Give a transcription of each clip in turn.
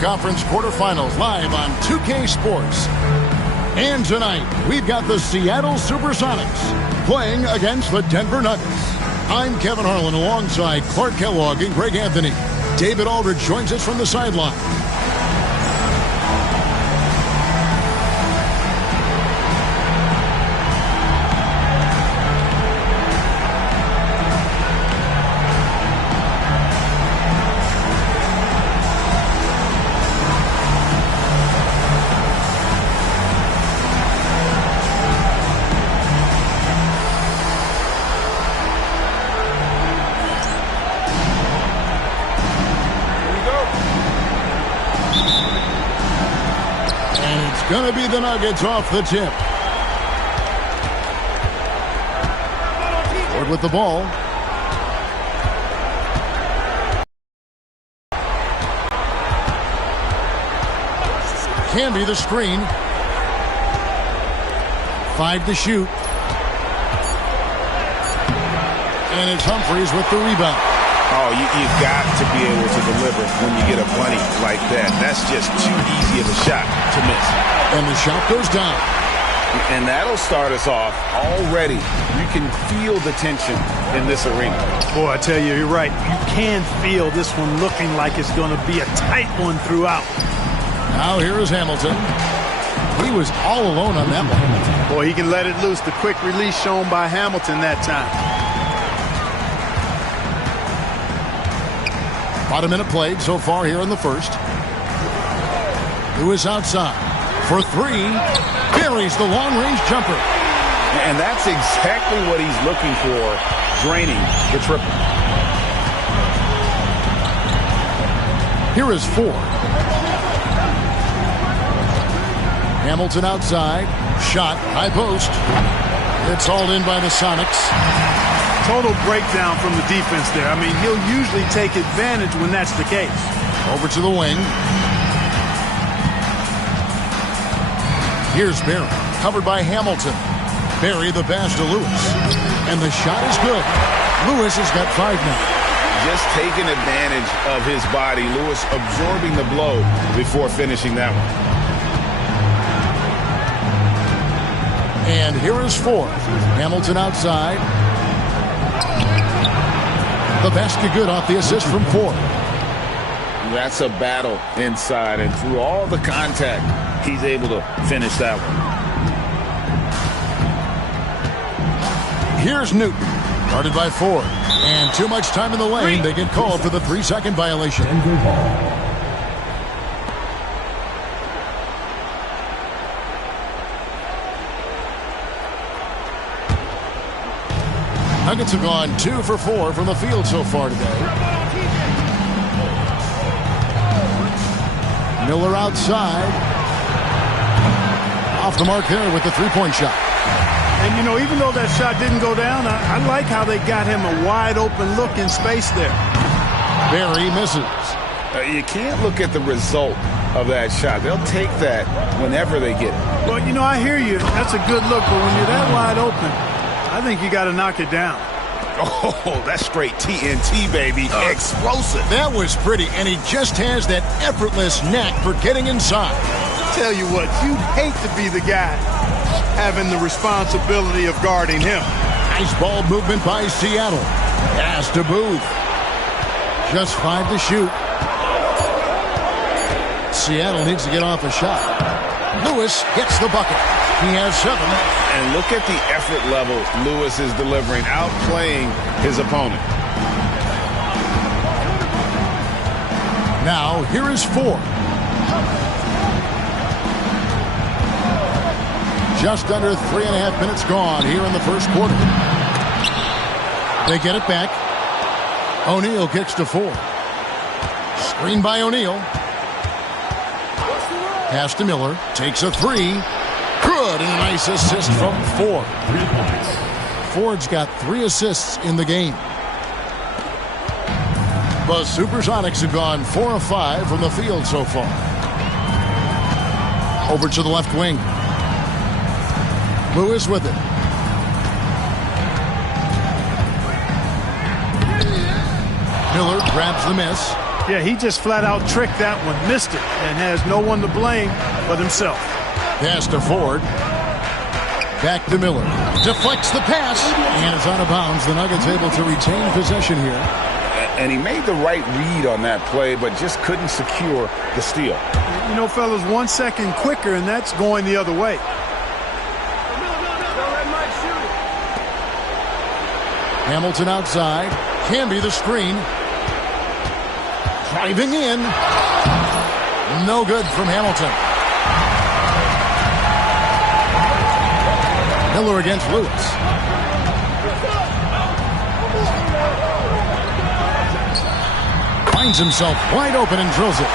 Conference quarterfinals live on 2K Sports. And tonight, we've got the Seattle Supersonics playing against the Denver Nuggets. I'm Kevin Harlan alongside Clark Kellogg and Greg Anthony. David Aldridge joins us from the sideline. Going to be the Nuggets off the tip. Ford with the ball. Can be the screen. 5 to shoot. And it's Humphries with the rebound. Oh, you've got to be able to deliver when you get a bunny like that. That's just too easy of a shot to miss. And the shot goes down. And that'll start us off already. You can feel the tension in this arena. Boy, I tell you, you're right. You can feel this one looking like it's going to be a tight one throughout. Now here is Hamilton. He was all alone on that one. Boy, he can let it loose. The quick release shown by Hamilton that time. About a minute played so far here in the first. Lewis outside for 3. Buries the long-range jumper. And that's exactly what he's looking for, draining the triple. Here is 4. Hamilton outside. Shot, high post. It's hauled in by the Sonics. Total breakdown from the defense there. I mean, he'll usually take advantage when that's the case. Over to the wing. Here's Barry, covered by Hamilton. Barry the pass to Lewis. And the shot is good. Lewis has got 5 now. Just taking advantage of his body. Lewis absorbing the blow before finishing that one. And here is 4. Hamilton outside. The basket good off the assist from 4. That's a battle inside, and through all the contact, he's able to finish that one. Here's Newton, guarded by Ford. And too much time in the lane. They get called for the 3-second violation. Nuggets have gone 2 for 4 from the field so far today. Miller outside. Off the mark there with the 3-point shot. And, you know, even though that shot didn't go down, I like how they got him a wide-open look in space there. Barry misses. You can't look at the result of that shot. They'll take that whenever they get it. Well, you know, I hear you. That's a good look, but when you're that wide open, I think you got to knock it down. Oh, that's straight TNT, baby. Explosive. That was pretty, and he just has that effortless knack for getting inside. Tell you what, you'd hate to be the guy having the responsibility of guarding him. Nice ball movement by Seattle. Pass to Booth. Just 5 to shoot. Seattle needs to get off a shot. Lewis gets the bucket. He has 7. And look at the effort level Lewis is delivering, outplaying his opponent. Now, here is 4. Just under 3.5 minutes gone here in the first quarter. They get it back. O'Neal kicks to 4. Screen by O'Neal. Pass to Miller. Takes a 3. Good, and a nice assist from Ford. Ford's got 3 assists in the game. The Supersonics have gone 4 of 5 from the field so far. Over to the left wing. Lewis with it. Miller grabs the miss. Yeah, he just flat out tricked that one, missed it, and has no one to blame but himself. Pass to Ford. Back to Miller. Deflects the pass, and it's out of bounds. The Nuggets able to retain possession here. And he made the right read on that play, but just couldn't secure the steal. You know, fellas, 1 second quicker, and that's going the other way. Hamilton outside. Can be the screen. Driving in. No good from Hamilton. Miller against Lewis. Finds himself wide open and drills it.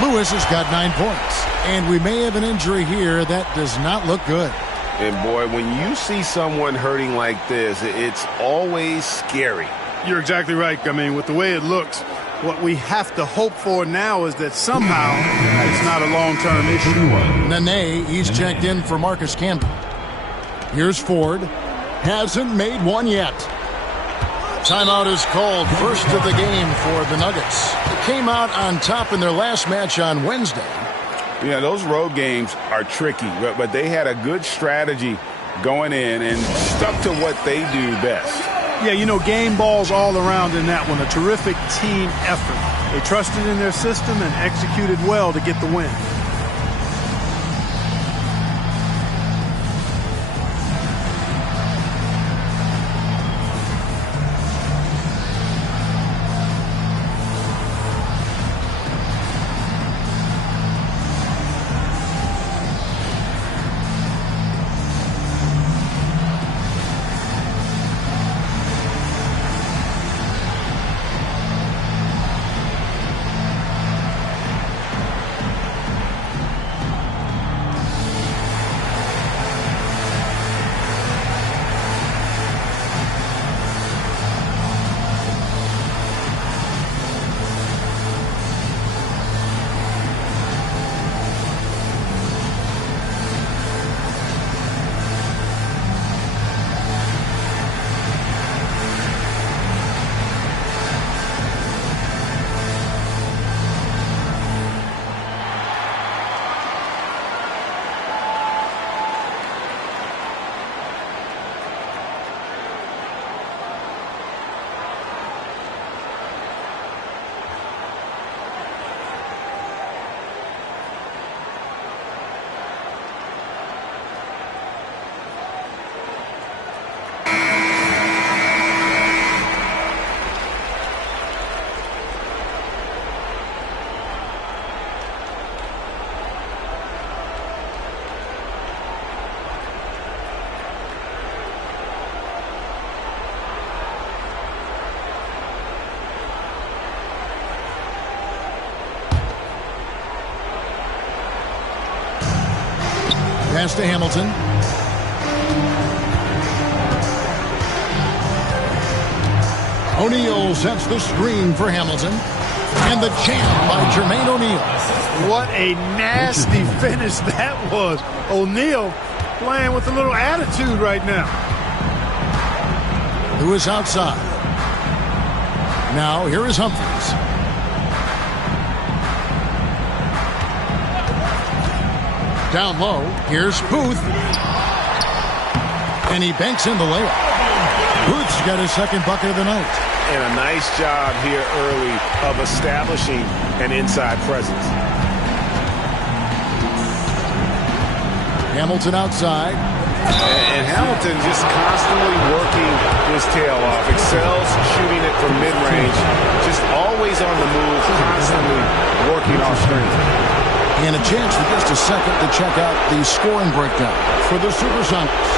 Lewis has got 9 points. And we may have an injury here that does not look good. And boy, when you see someone hurting like this, it's always scary. You're exactly right. I mean, with the way it looks, what we have to hope for now is that somehow it's not a long-term issue. Nene, he's checked in for Marcus Camby. Here's Ford. Hasn't made one yet. Timeout is called. First of the game for the Nuggets. They came out on top in their last match on Wednesday. Yeah, those road games are tricky, but they had a good strategy going in and stuck to what they do best. Yeah, you know, game balls all around in that one. A terrific team effort. They trusted in their system and executed well to get the win. Pass to Hamilton. O'Neal sets the screen for Hamilton. And the jam by Jermaine O'Neal. What a nasty finish that was. O'Neal playing with a little attitude right now. Who is outside. Now here is Humphries. Down low, here's Booth. And he banks in the layup. Booth's got his second bucket of the night. And a nice job here early of establishing an inside presence. Hamilton outside. And Hamilton just constantly working his tail off. Excels shooting it from mid-range. Just always on the move, constantly working off screen. And a chance for just a second to check out the scoring breakdown for the Supersonics.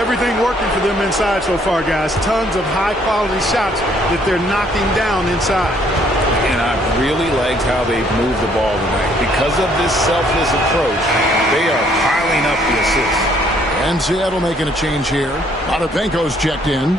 Everything working for them inside so far, guys. Tons of high-quality shots that they're knocking down inside. And I've really liked how they've moved the ball tonight. Because of this selfless approach, they are piling up the assists. And Seattle making a change here. Ottapenko's checked in.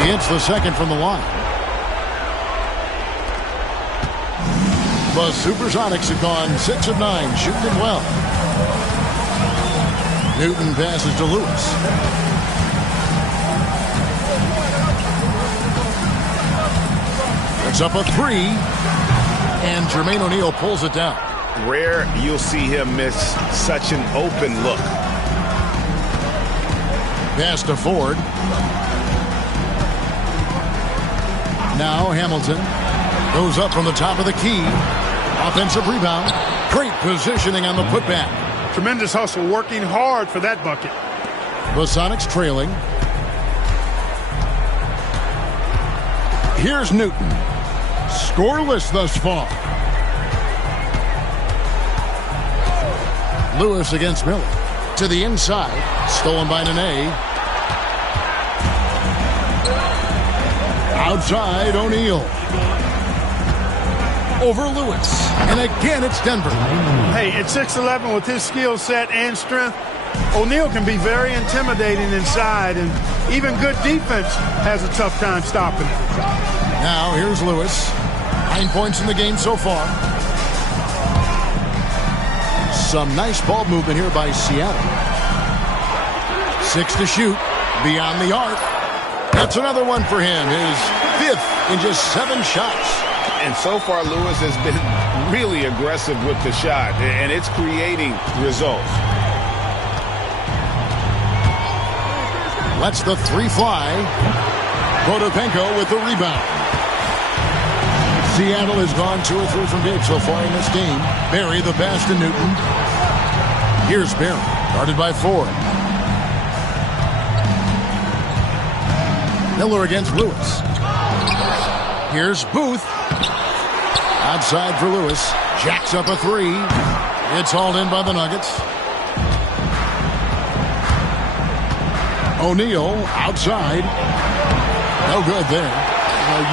He hits the second from the line. The Supersonics have gone 6 of 9, shooting it well. Newton passes to Lewis. It's up a 3, and Jermaine O'Neal pulls it down. Rare you'll see him miss such an open look. Pass to Ford. Now Hamilton goes up from the top of the key. Offensive rebound. Great positioning on the putback. Tremendous hustle, working hard for that bucket. The Sonics trailing. Here's Newton. Scoreless thus far. Lewis against Miller. To the inside. Stolen by Nene. Outside, O'Neal. Over Lewis. And again, it's Denver. Hey, at 6'11", with his skill set and strength, O'Neal can be very intimidating inside, and even good defense has a tough time stopping it. Now, here's Lewis. 9 points in the game so far. Some nice ball movement here by Seattle. 6 to shoot. Beyond the arc. That's another one for him. His 5th in just 7 shots. And so far, Lewis has been really aggressive with the shot, and it's creating results. Lets the 3 fly. Potapenko with the rebound. Seattle has gone 2 or 3 from deep so far in this game. Barry the pass to Newton. Here's Barry, guarded by Ford. Miller against Lewis. Here's Booth. Outside for Lewis. Jacks up a 3. It's hauled in by the Nuggets. O'Neal outside. No good there.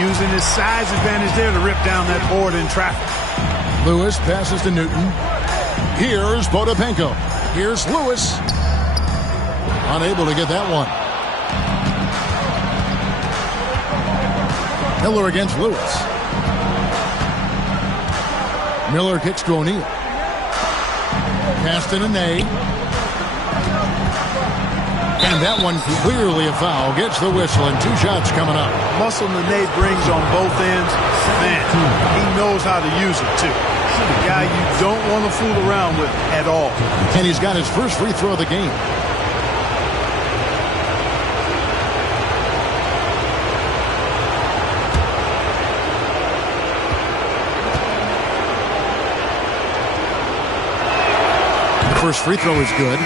Using his size advantage there to rip down that board in traffic. Lewis passes to Newton. Here's Potapenko. Here's Lewis. Unable to get that one. Miller against Lewis. Miller kicks to O'Neal. Pass to Nene. And that one clearly a foul. Gets the whistle, and 2 shots coming up. Muscle Nene brings on both ends. Man, he knows how to use it, too. The guy you don't want to fool around with at all. And he's got his first free throw of the game. The first free throw is good.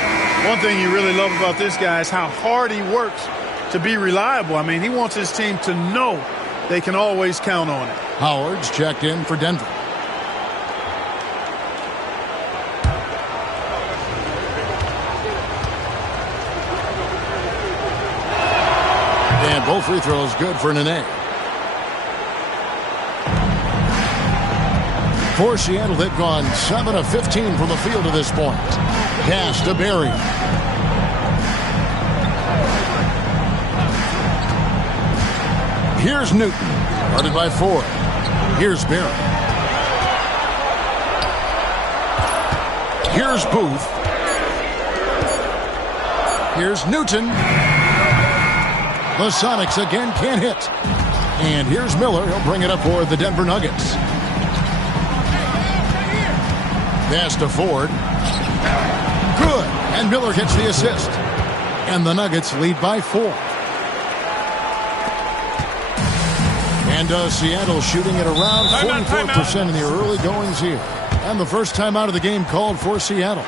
One thing you really love about this guy is how hard he works to be reliable. I mean, he wants his team to know they can always count on it. Howard's checked in for Denver. And both free throws good for Nene. For Seattle, they've gone 7 of 15 from the field to this point. Pass to Barry. Here's Newton, guarded by Ford. Here's Barry. Here's Booth. Here's Newton. The Sonics again can't hit. And here's Miller. He'll bring it up for the Denver Nuggets. Pass to Ford. Good. And Miller gets the assist. And the Nuggets lead by 4. And Seattle shooting at around 44% in the early goings here. And the first time out of the game called for Seattle.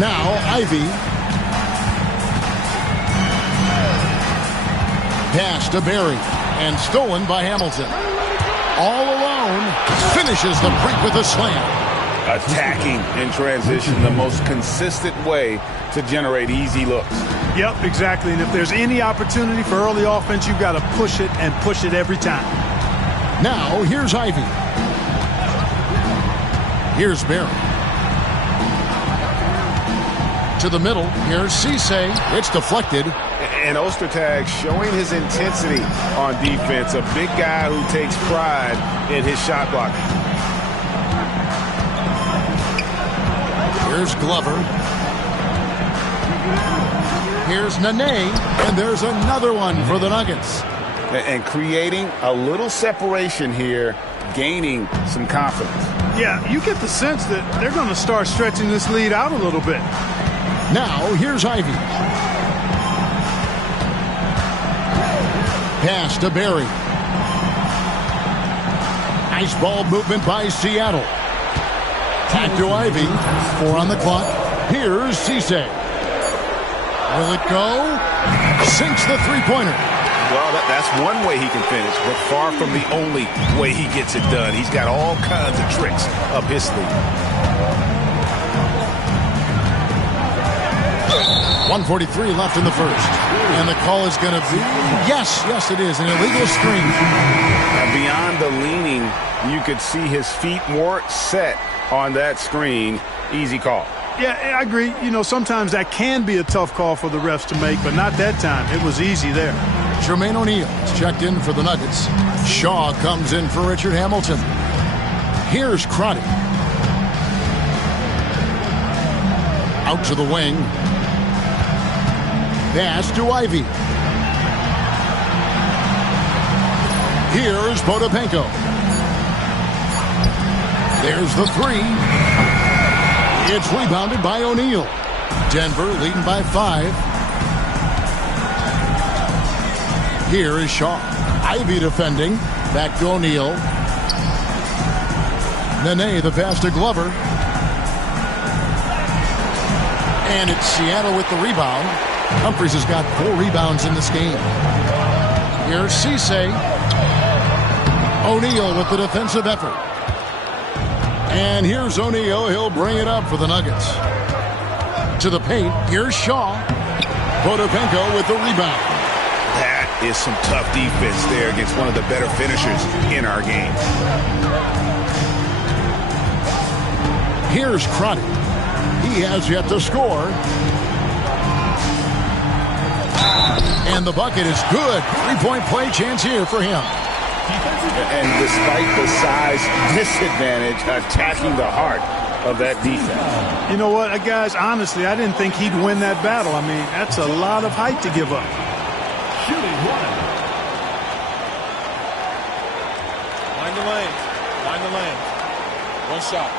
Now Ivy. Pass to Berry. And stolen by Hamilton. All alone. Finishes the break with a slam. Attacking in transition, the most consistent way to generate easy looks. Yep, exactly. And if there's any opportunity for early offense, you've got to push it and push it every time. Now, here's Ivy. Here's Berry. To the middle. Here's Cisse. It's deflected. And Ostertag showing his intensity on defense. A big guy who takes pride in his shot blocking. Here's Glover. Here's Nene. And there's another one for the Nuggets. And creating a little separation here, gaining some confidence. Yeah, you get the sense that they're going to start stretching this lead out a little bit. Now, here's Ivy. Pass to Berry. Nice ball movement by Seattle. Back to Ivy. 4 on the clock. Here's Cisse. Will it go? Sinks the three-pointer. Well, that's one way he can finish, but far from the only way he gets it done. He's got all kinds of tricks up his sleeve. 1:43 left in the first. And the call is going to be, yes, it is, an illegal screen. And beyond the leaning, you could see his feet weren't set on that screen. Easy call. Yeah, I agree. You know, sometimes that can be a tough call for the refs to make, but not that time. It was easy there. Jermaine O'Neal is checked in for the Nuggets. Shaw comes in for Richard Hamilton. Here's Crotty. Out to the wing. Pass to Ivy. Here's Potapenko. There's the three. It's rebounded by O'Neal. Denver leading by 5. Here is Shaw. Ivy defending. Back to O'Neal. Nene, the pass to Glover. And it's Seattle with the rebound. Humphries has got 4 rebounds in this game. Here's Cisse. O'Neal with the defensive effort. And here's O'Neal. He'll bring it up for the Nuggets. To the paint. Here's Shaw. Potapenko with the rebound. That is some tough defense there against one of the better finishers in our game. Here's Crotty. He has yet to score. And the bucket is good. 3-point play chance here for him. And despite the size disadvantage, attacking the heart of that defense. You know what, guys, honestly, I didn't think he'd win that battle. I mean, that's a lot of height to give up. Shooting one. Mind the lane. Mind the lane. One shot.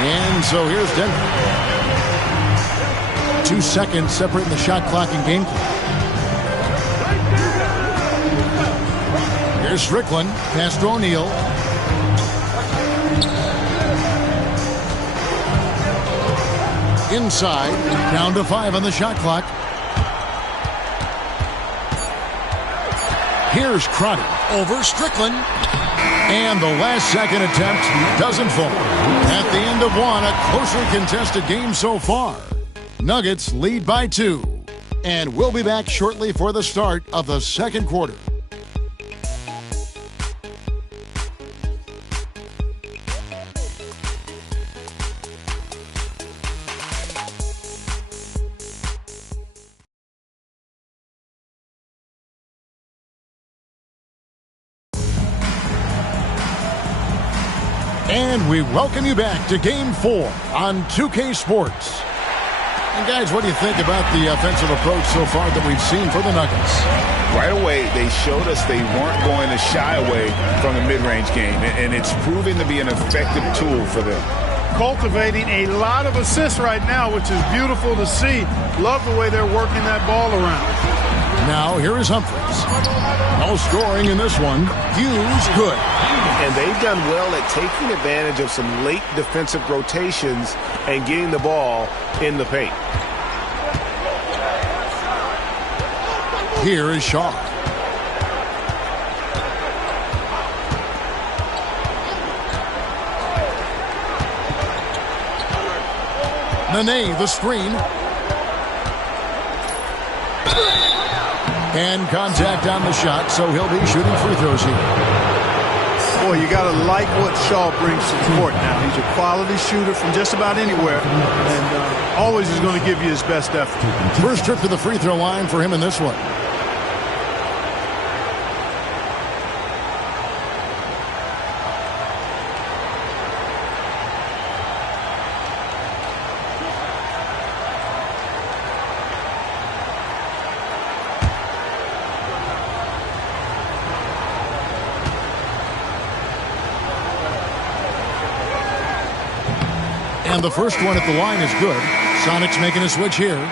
And so here's Denver. 2 seconds separating the shot clock and game clock. Here's Strickland. Pass to O'Neal. Inside. Down to 5 on the shot clock. Here's Crotty. Over Strickland. And the last second attempt doesn't fall. At the end of one, a closely contested game so far. Nuggets lead by 2. And we'll be back shortly for the start of the second quarter. And we welcome you back to Game 4 on 2K Sports. And guys, what do you think about the offensive approach so far that we've seen for the Nuggets? Right away, they showed us they weren't going to shy away from the mid-range game, and it's proven to be an effective tool for them. Cultivating a lot of assists right now, which is beautiful to see. Love the way they're working that ball around. Now, here is Humphries. No scoring in this one. Hughes, good. And they've done well at taking advantage of some late defensive rotations and getting the ball in the paint. Here is Shaw. Nene, the screen. And contact on the shot, so he'll be shooting free throws here. Boy, you got to like what Shaw brings to the court now. He's a quality shooter from just about anywhere, and always is going to give you his best effort. First trip to the free throw line for him in this one. And the first one at the line is good. Sonics making a switch here.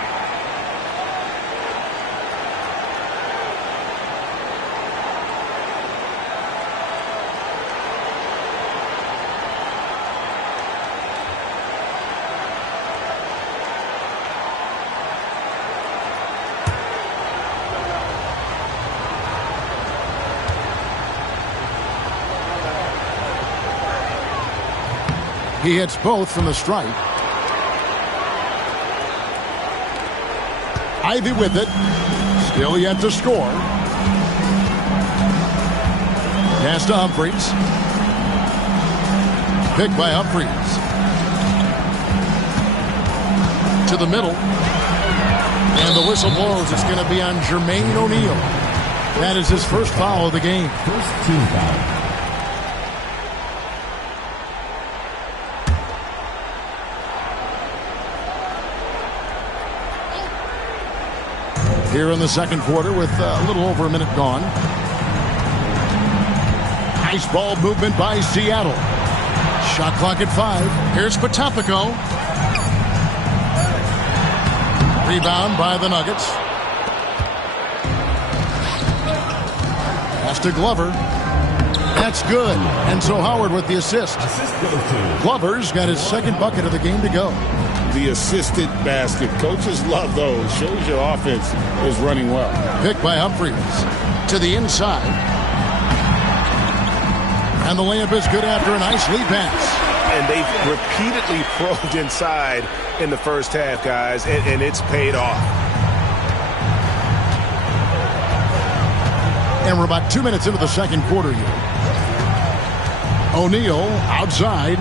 He hits both from the stripe. Ivy with it. Still yet to score. Pass to Humphries. Picked by Humphries. To the middle. And the whistle blows. It's going to be on Jermaine O'Neal. That is his first foul of the game. First team foul. Here in the second quarter with a little over a minute gone. Nice ball movement by Seattle. Shot clock at 5. Here's Potapico. Rebound by the Nuggets. Pass to Glover. That's good. And so Howard with the assist. Glover's got his second bucket of the game to go. The assisted basket. Coaches love those. Shows your offense is running well. Picked by Humphries. To the inside. And the layup is good after a nice lead pass. And they've repeatedly probed inside in the first half, guys, and it's paid off. And we're about 2 minutes into the second quarter here. O'Neal outside.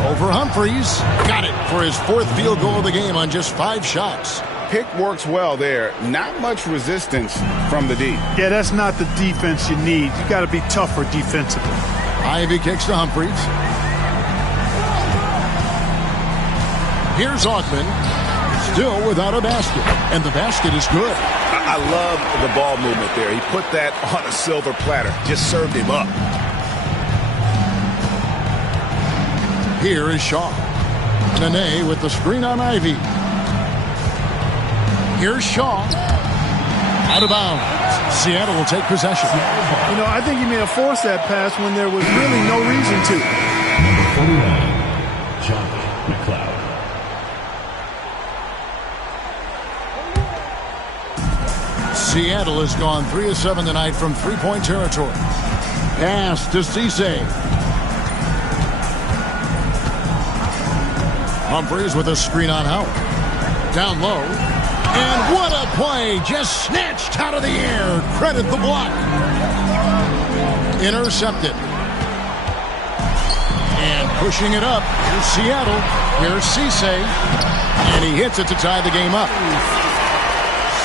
Over Humphries. Got it for his fourth field goal of the game on just 5 shots. Pick works well there. Not much resistance from the D. Yeah, that's not the defense you need. You got to be tougher defensively. Ivy kicks to Humphries. Here's Augman. Still without a basket. And the basket is good. I love the ball movement there. He put that on a silver platter. Just served him up. Here is Shaw. Nene with the screen on Ivy. Here's Shaw. Out of bounds. Seattle will take possession. You know, I think he may have forced that pass when there was really no reason to. Number 49, Josh McCloud. Seattle has gone 3 of 7 tonight from three-point territory. Pass to Cisse. Humphries with a screen on Howard. Down low. And what a play. Just snatched out of the air. Credit the block. Intercepted. And pushing it up. Here's Seattle. Here's Cisse. And he hits it to tie the game up.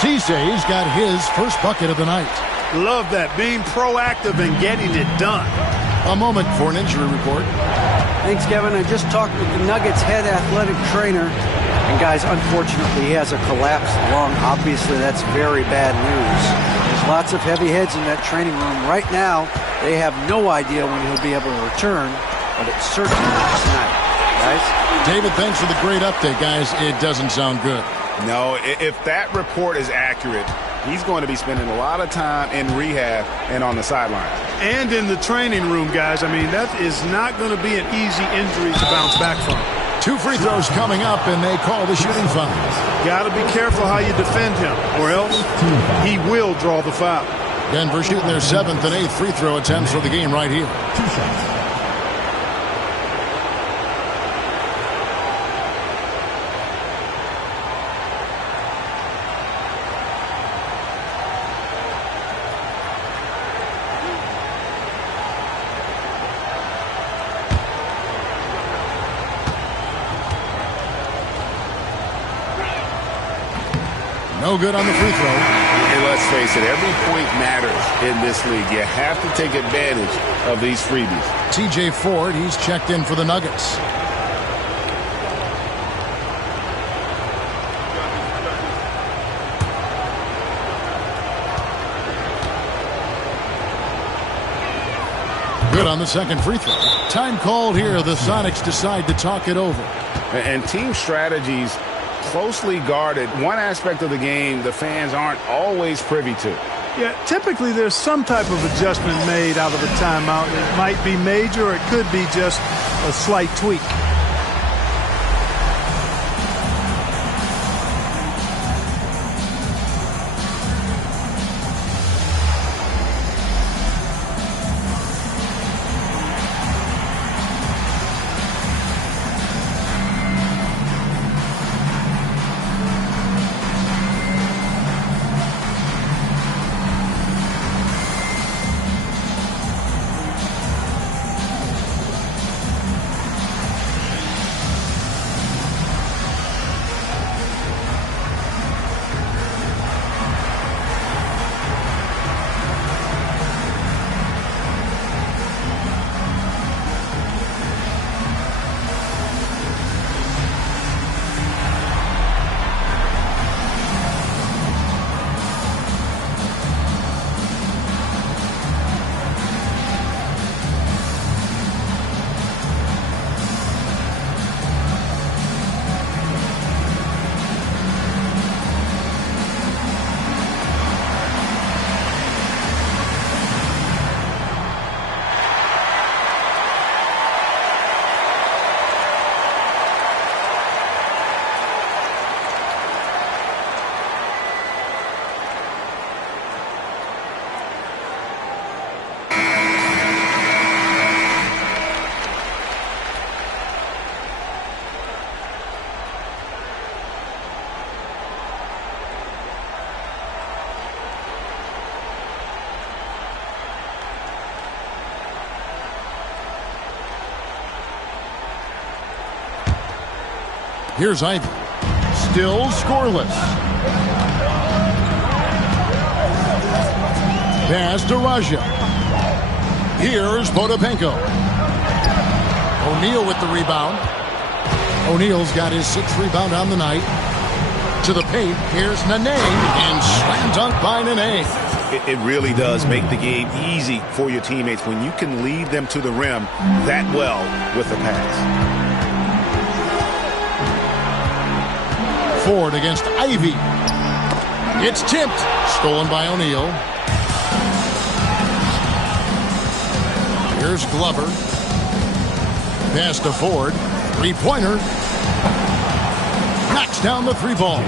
Cisse's got his first bucket of the night. Love that. Being proactive and getting it done. A moment for an injury report. Thanks, Kevin. I just talked with the Nuggets head athletic trainer. And guys, unfortunately, he has a collapsed lung. Obviously, that's very bad news. There's lots of heavy heads in that training room. Right now, they have no idea when he'll be able to return, but it's certainly not tonight. Guys? David, thanks for the great update, guys. It doesn't sound good. No, if that report is accurate, he's going to be spending a lot of time in rehab and on the sidelines. And in the training room, guys. I mean, that is not going to be an easy injury to bounce back from. 2 free throws coming up, and they call the shooting foul. Got to be careful how you defend him, or else he will draw the foul. Denver shooting their 7th and 8th free throw attempts for the game right here. 2 shots. No good on the free throw. And let's face it, every point matters in this league. You have to take advantage of these freebies. TJ Ford, he's checked in for the Nuggets. Good on the second free throw. Time called here. The Sonics decide to talk it over. And team strategies closely guarded. One aspect of the game the fans aren't always privy to. Yeah, typically there's some type of adjustment made out of a timeout. It might be major, or it could be just a slight tweak. Here's Ivy. Still scoreless. Pass to Raja. Here's Potapenko. O'Neal with the rebound. O'Neal's got his 6th rebound on the night. To the paint. Here's Nene. And slam dunk by Nene. It really does make the game easy for your teammates when you can lead them to the rim that well with the pass. Ford against Ivy. It's tipped. Stolen by O'Neal. Here's Glover. Pass to Ford. 3-pointer. Knocks down the 3-ball.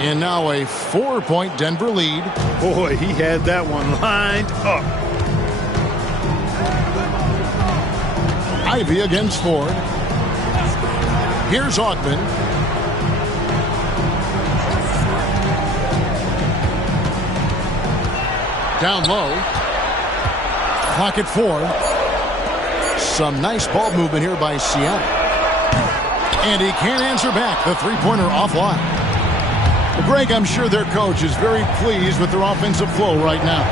And now a 4-point Denver lead. Boy, he had that one lined up. Ivy against Ford. Here's Augman. Down low. Clock at 4. Some nice ball movement here by Seattle. And he can't answer back. The 3-pointer offline. Well, Greg, I'm sure their coach is very pleased with their offensive flow right now.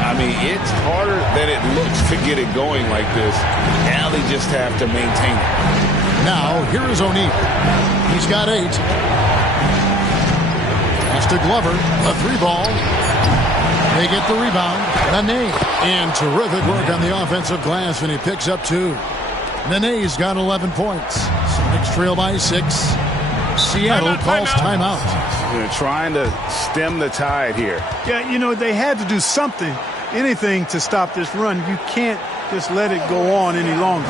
I mean, it's harder than it looks to get it going like this. Now they just have to maintain it. Now, here is O'Neal. He's got 8. Pass to Glover. A 3-ball. They get the rebound. Nene. And terrific work on the offensive glass, and he picks up 2. Nene's got 11 points. Sonics trail by 6. Seattle calls timeout. They're trying to stem the tide here. Yeah, you know, they had to do something, anything to stop this run. You can't just let it go on any longer.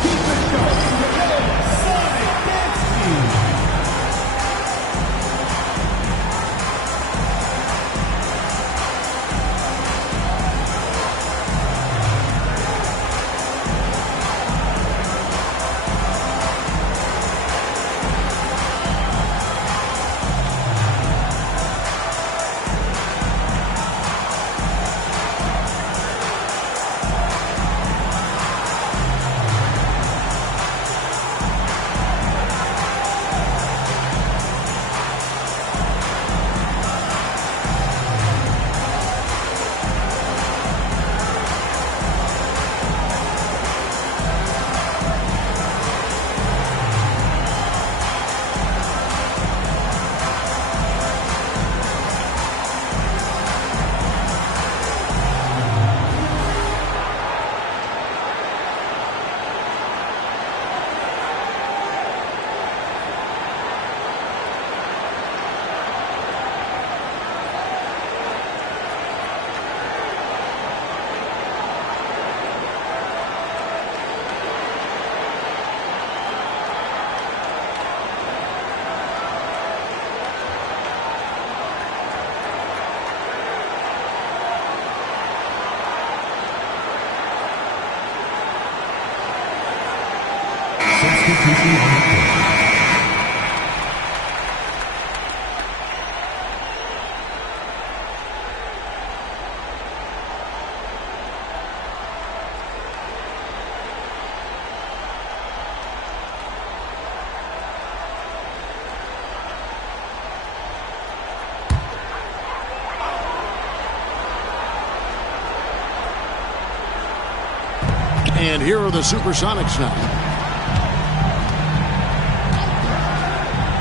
And here are the Supersonics now.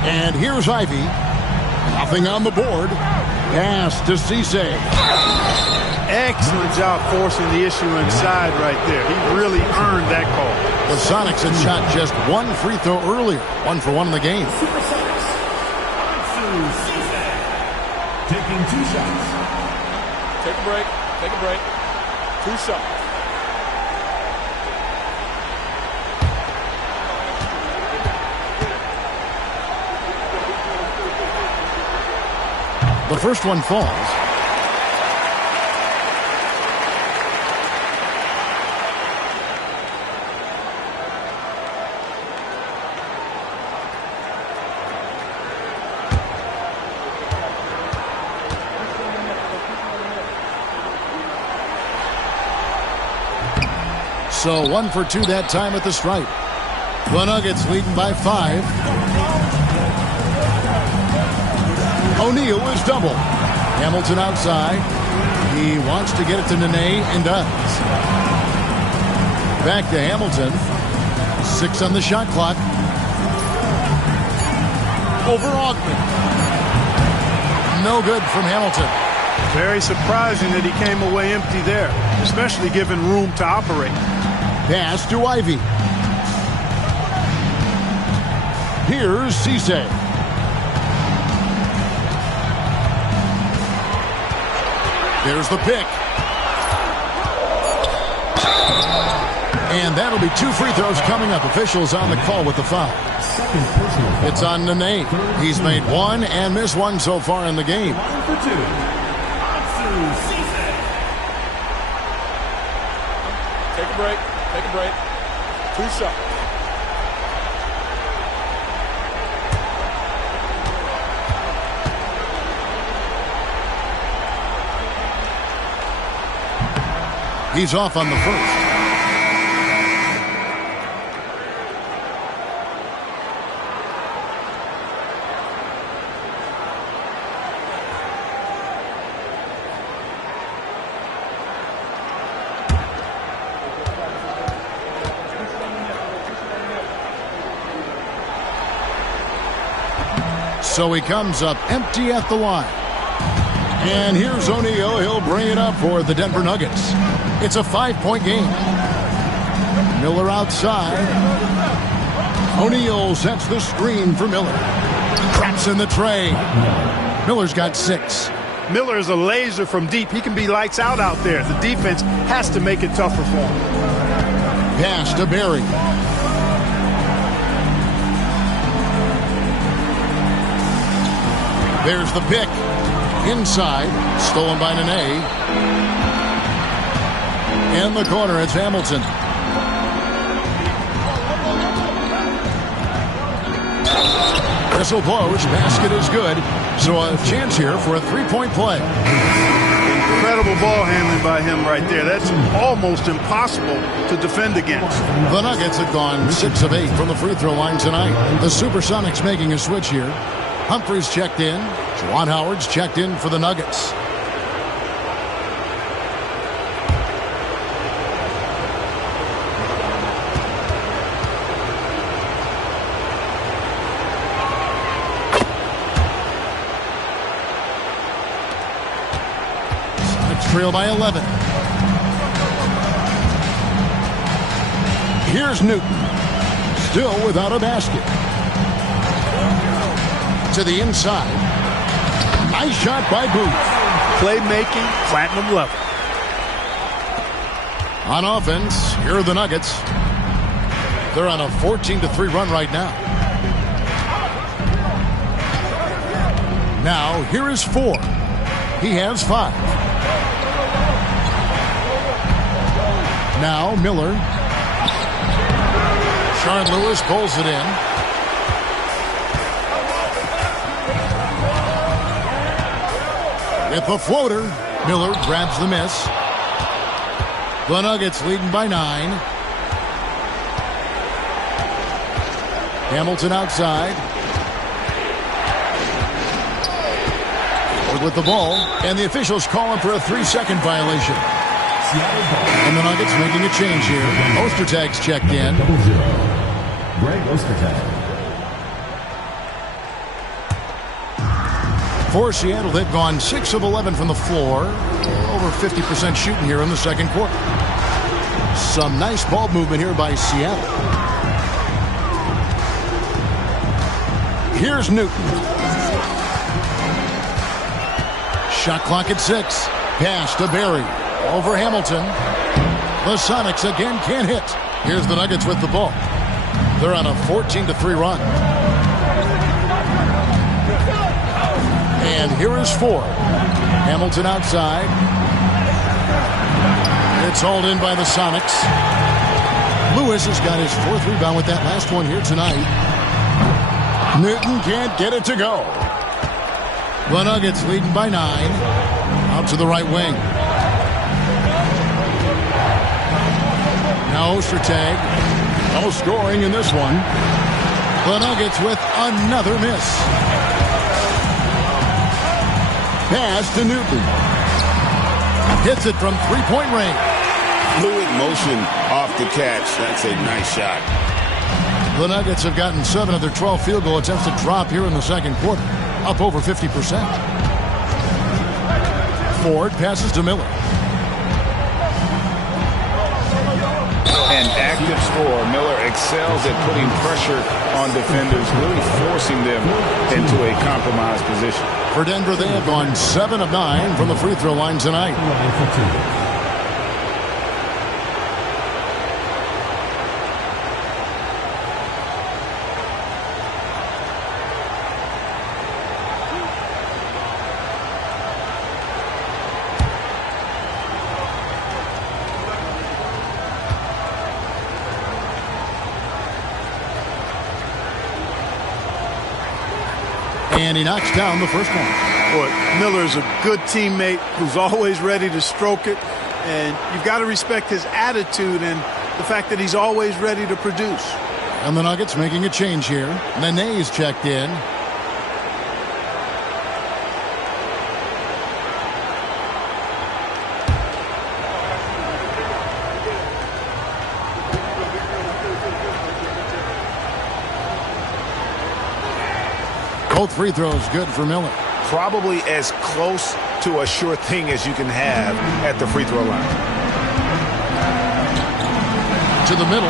And here's Ivy. Nothing on the board. Pass to Cisse. Excellent job forcing the issue inside right there. He really earned that call. The Sonics had shot just 1 free throw earlier. 1 for 1 in the game. Supersonics. Taking 2 shots. Take a break. Take a break. 2 shots. The first one falls. So 1 for 2 that time at the stripe. The Nuggets leading by 5. O'Neal is double. Hamilton outside. He wants to get it to Nene and does. Back to Hamilton. 6 on the shot clock. Over Augment. No good from Hamilton. Very surprising that he came away empty there, especially given room to operate. Pass to Ivy. Here's Cisse. There's the pick. And that'll be 2 free throws coming up. Officials on the call with the foul. It's on Nene. He's made 1 and missed 1 so far in the game. 1 for 2. Take a break. Take a break. 2 shots. He's off on the first. So he comes up empty at the line. And here's O'Neal. He'll bring it up for the Denver Nuggets. It's a 5-point game. Miller outside. O'Neal sets the screen for Miller. Traps in the tray. Miller's got 6. Miller is a laser from deep. He can be lights out there. The defense has to make it tougher for him. Pass to Barry. There's the pick. Inside. Stolen by Nene. In the corner, it's Hamilton. Whistle blows. Basket is good. So a chance here for a 3-point play. Incredible ball handling by him right there. That's almost impossible to defend against. The Nuggets have gone 6 of 8 from the free throw line tonight. The Supersonics making a switch here. Humphries checked in. Juwan Howard's checked in for the Nuggets. Trail by 11. Here's Newton. Still without a basket. To the inside. Nice shot by Booth. Playmaking, platinum level. On offense, here are the Nuggets. They're on a 14-3 run right now. Now, here is 4. He has 5. Now Miller. Sean Lewis pulls it in. With the floater, Miller grabs the miss. The Nuggets leading by 9. Hamilton outside. With the ball, and the officials calling for a 3-second violation. And the Nuggets making a change here. Ostertag's checked in. Greg Ostertag. For Seattle, they've gone 6 of 11 from the floor. Over 50% shooting here in the second quarter. Some nice ball movement here by Seattle. Here's Newton. Shot clock at 6. Pass to Barry. Over Hamilton. The Sonics again can't hit. Here's the Nuggets with the ball. They're on a 14-3 run. And here is 4. Hamilton outside. It's hauled in by the Sonics. Lewis has got his 4th rebound with that last one here tonight. Newton can't get it to go. The Nuggets leading by 9. Out to the right wing. Now Ostertag. No scoring in this one. The Nuggets with another miss. Pass to Newton. Hits it from 3-point range. Fluid motion off the catch. That's a nice shot. The Nuggets have gotten 7 of their 12 field goal attempts to drop here in the second quarter. Up over 50%. Ford passes to Miller. An active scorer. Miller excels at putting pressure on defenders, really forcing them into a compromised position. For Denver, they have gone 7 of 9 from the free throw line tonight. And he knocks down the first one. Boy, Miller's a good teammate who's always ready to stroke it. And you've got to respect his attitude and the fact that he's always ready to produce. And the Nuggets making a change here. Nene's checked in. Both free throws good for Miller. Probably as close to a sure thing as you can have at the free throw line. To the middle.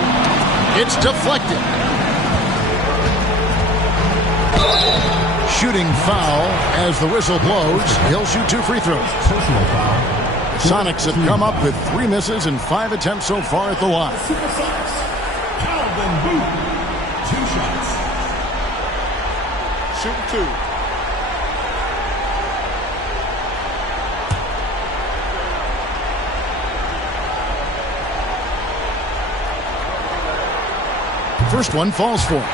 It's deflected. Shooting foul as the whistle blows. He'll shoot 2 free throws. Personal foul. Sonics have come up with 3 misses and 5 attempts so far at the line. Supersonics. Calvin Booth. 2 shots. Shooting 2. First one falls for him.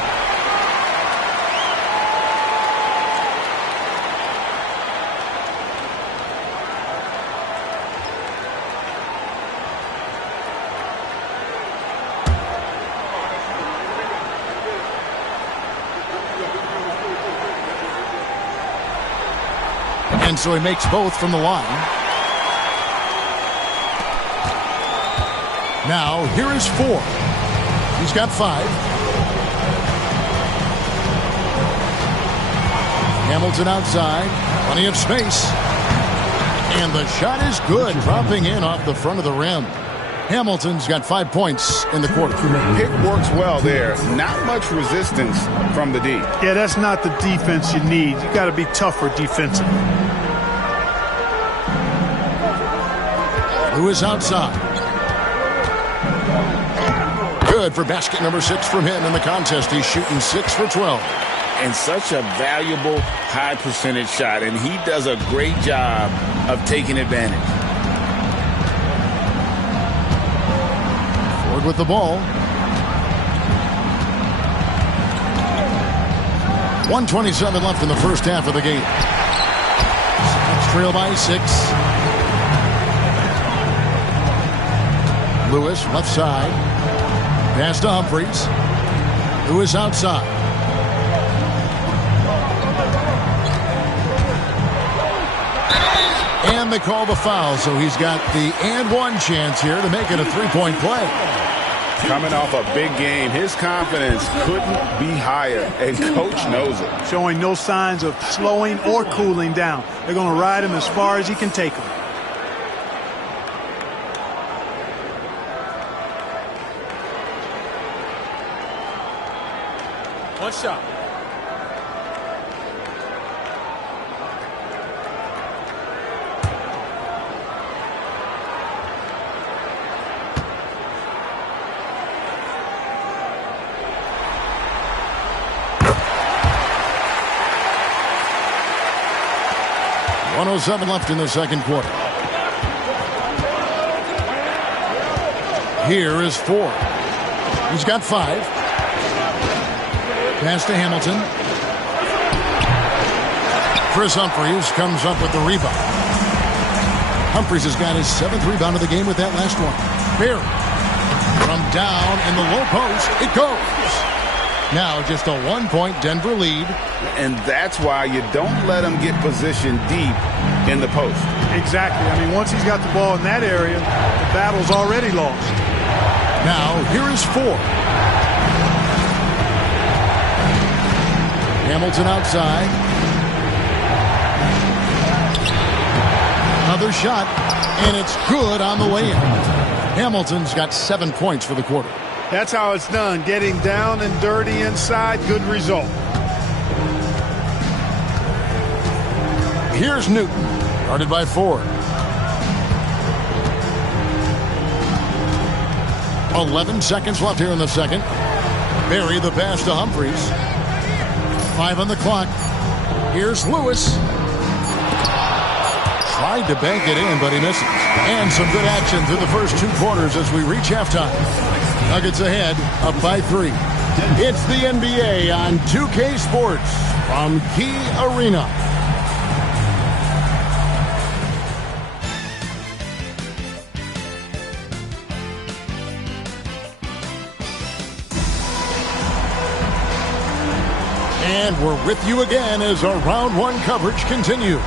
And so he makes both from the line. Now, here is 4. He's got 5. Hamilton outside. Plenty of space. And the shot is good, dropping in off the front of the rim. Hamilton's got 5 points in the quarter. Pick works well there. Not much resistance from the D. Yeah, that's not the defense you need. You got to be tougher defensively. Lewis outside. Good for basket number 6 from him in the contest. He's shooting 6 for 12. And such a valuable high percentage shot, and he does a great job of taking advantage. Ford with the ball. 1:27 left in the first half of the game. Sonics trail by 6. Lewis left side. Pass to Humphries. Lewis outside. And they call the foul, so he's got the and one chance here to make it a 3-point play. Coming off a big game, his confidence couldn't be higher, and Coach knows it. Showing no signs of slowing or cooling down. They're going to ride him as far as he can take him. One shot. .107 left in the second quarter. Here is 4. He's got 5. Pass to Hamilton. Chris Humphries comes up with the rebound. Humphries has got his 7th rebound of the game with that last one. Barry from down in the low post. It goes. Now just a 1-point Denver lead. And that's why you don't let him get positioned deep in the post. Exactly. I mean, once he's got the ball in that area, the battle's already lost. Now here is 4. Hamilton outside. Another shot, and it's good on the way in. Hamilton's got 7 points for the quarter. That's how it's done. Getting down and dirty inside, good result. Here's Newton, guarded by Ford. 11 seconds left here in the second. Barry the pass to Humphries. 5 on the clock. Here's Lewis. Tried to bank it in, but he misses. And some good action through the first 2 quarters as we reach halftime. Nuggets ahead, up by 3. It's the NBA on 2K Sports from Key Arena. And we're with you again as our round 1 coverage continues.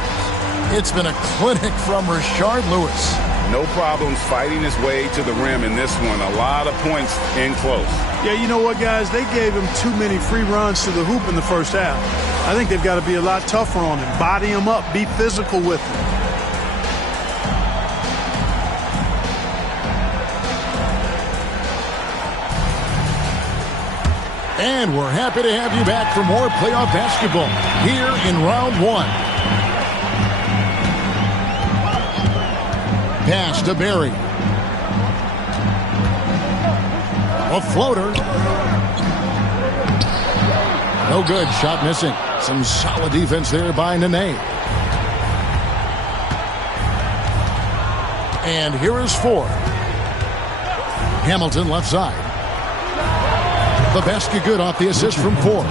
It's been a clinic from Rashard Lewis. No problems fighting his way to the rim in this one. A lot of points in close. Yeah, you know what, guys? They gave him too many free runs to the hoop in the first half. I think they've got to be a lot tougher on him. Body him up. Be physical with him. And we're happy to have you back for more playoff basketball here in round one. Pass to Barry. A floater. No good. Shot missing. Some solid defense there by Nene. And here is Ford. Hamilton left side. The basket good off the assist from Ford.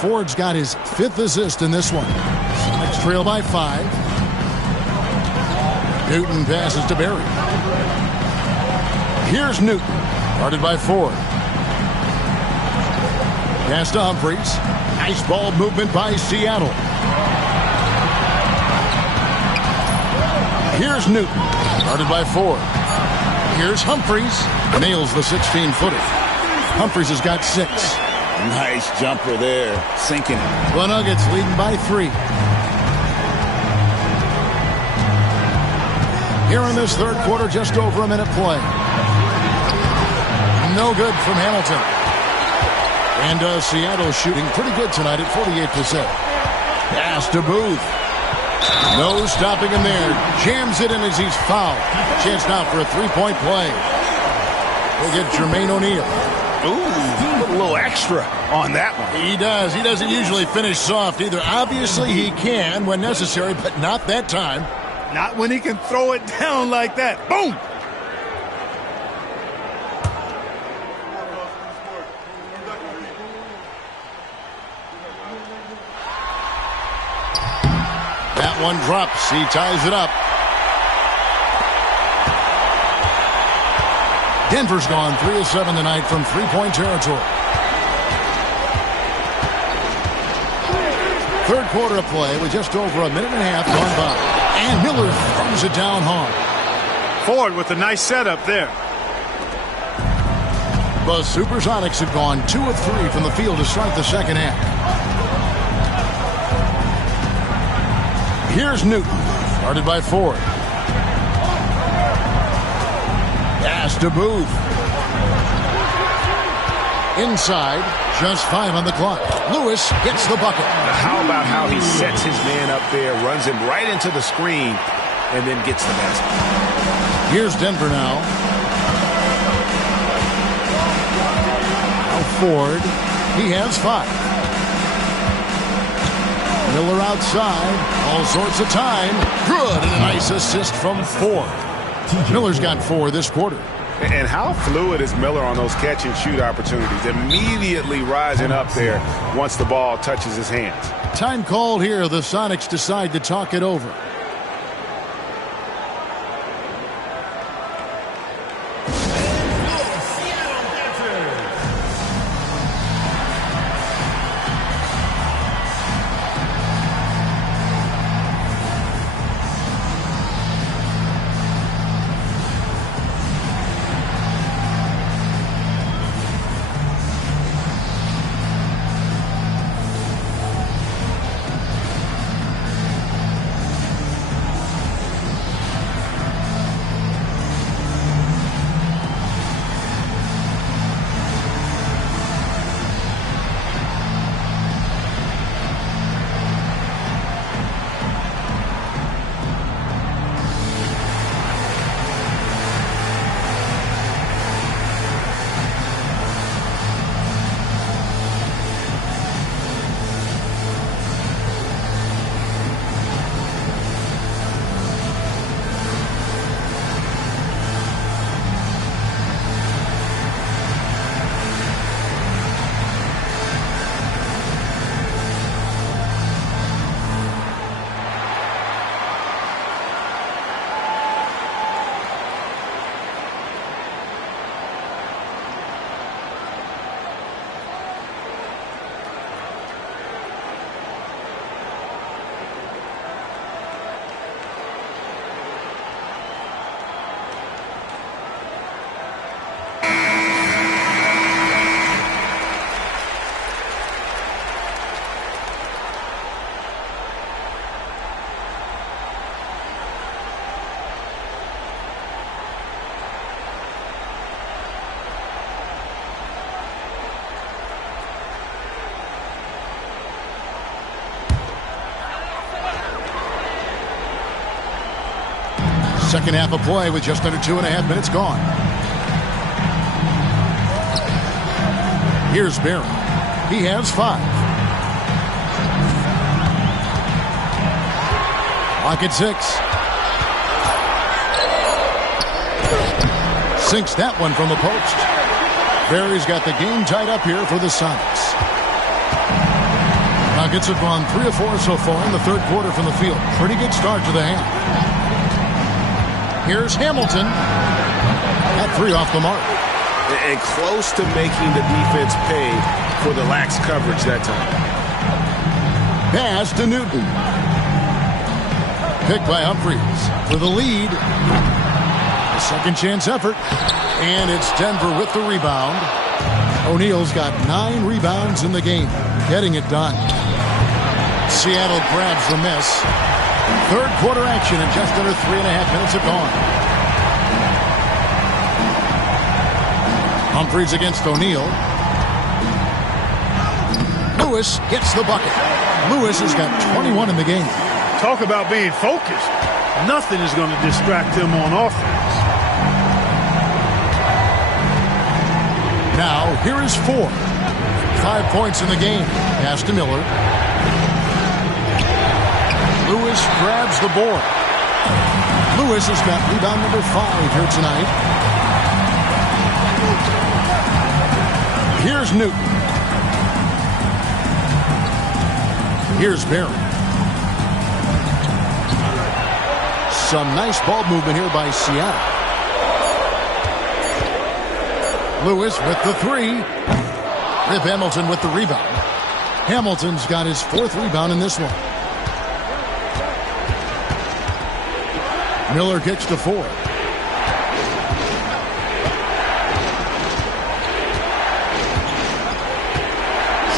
Ford's got his 5th assist in this one. Sonics trail by 5. Newton passes to Barry. Here's Newton. Guarded by Ford. Pass to Humphries. Nice ball movement by Seattle. Here's Newton. Guarded by Ford. Here's Humphries. Nails the 16-footer. Humphries has got 6. Nice jumper there. Sinking it. The Nuggets leading by 3. Here in this third quarter, just over a minute play. No good from Hamilton. And Seattle shooting pretty good tonight at 48%. Pass to Booth. No stopping him there. Jams it in as he's fouled. Chance now for a 3-point play. We'll get Jermaine O'Neal. Ooh, put a little extra on that one. He does. He doesn't usually finish soft either. Obviously, he can when necessary, but not that time. Not when he can throw it down like that. Boom! That one drops. He ties it up. Denver's gone 3 of 7 tonight from 3-point territory. Third quarter of play with just over a minute and a half gone by. And Miller throws it down hard. Ford with a nice setup there. The Supersonics have gone 2 of 3 from the field to start the second half. Here's Newton, guarded by Ford. Pass to Booth. Inside, just 5 on the clock. Lewis gets the bucket. How about how he sets his man up there, runs him right into the screen, and then gets the basket. Here's Denver now. Now Ford. He has 5. Miller outside. All sorts of time. Good, and a nice assist from Ford. Miller's got 4 this quarter. And how fluid is Miller on those catch-and-shoot opportunities? Immediately rising up there once the ball touches his hands. Time called here. The Sonics decide to talk it over. Second half of play with just under 2.5 minutes gone. Here's Barron. He has 5. Clock at 6. Sinks that one from the post. Barry's got the game tied up here for the Sonics. Nuggets have gone 3 of 4 so far in the third quarter from the field. Pretty good start to the half. Here's Hamilton. At 3 off the mark. And close to making the defense pay for the lax coverage that time. Pass to Newton. Picked by Humphries for the lead. A second chance effort. And it's Denver with the rebound. O'Neal's got 9 rebounds in the game. Getting it done. Seattle grabs the miss. Third quarter action in just under 3.5 minutes have gone. Humphries against O'Neal. Lewis gets the bucket. Lewis has got 21 in the game. Talk about being focused. Nothing is going to distract him on offense. Now, here is 4. 5 points in the game. Pass to Miller. Lewis grabs the board. Lewis has got rebound number 5 here tonight. Here's Newton. Here's Barron. Some nice ball movement here by Seattle. Lewis with the 3. Rip Hamilton with the rebound. Hamilton's got his 4th rebound in this one. Miller kicks to 4.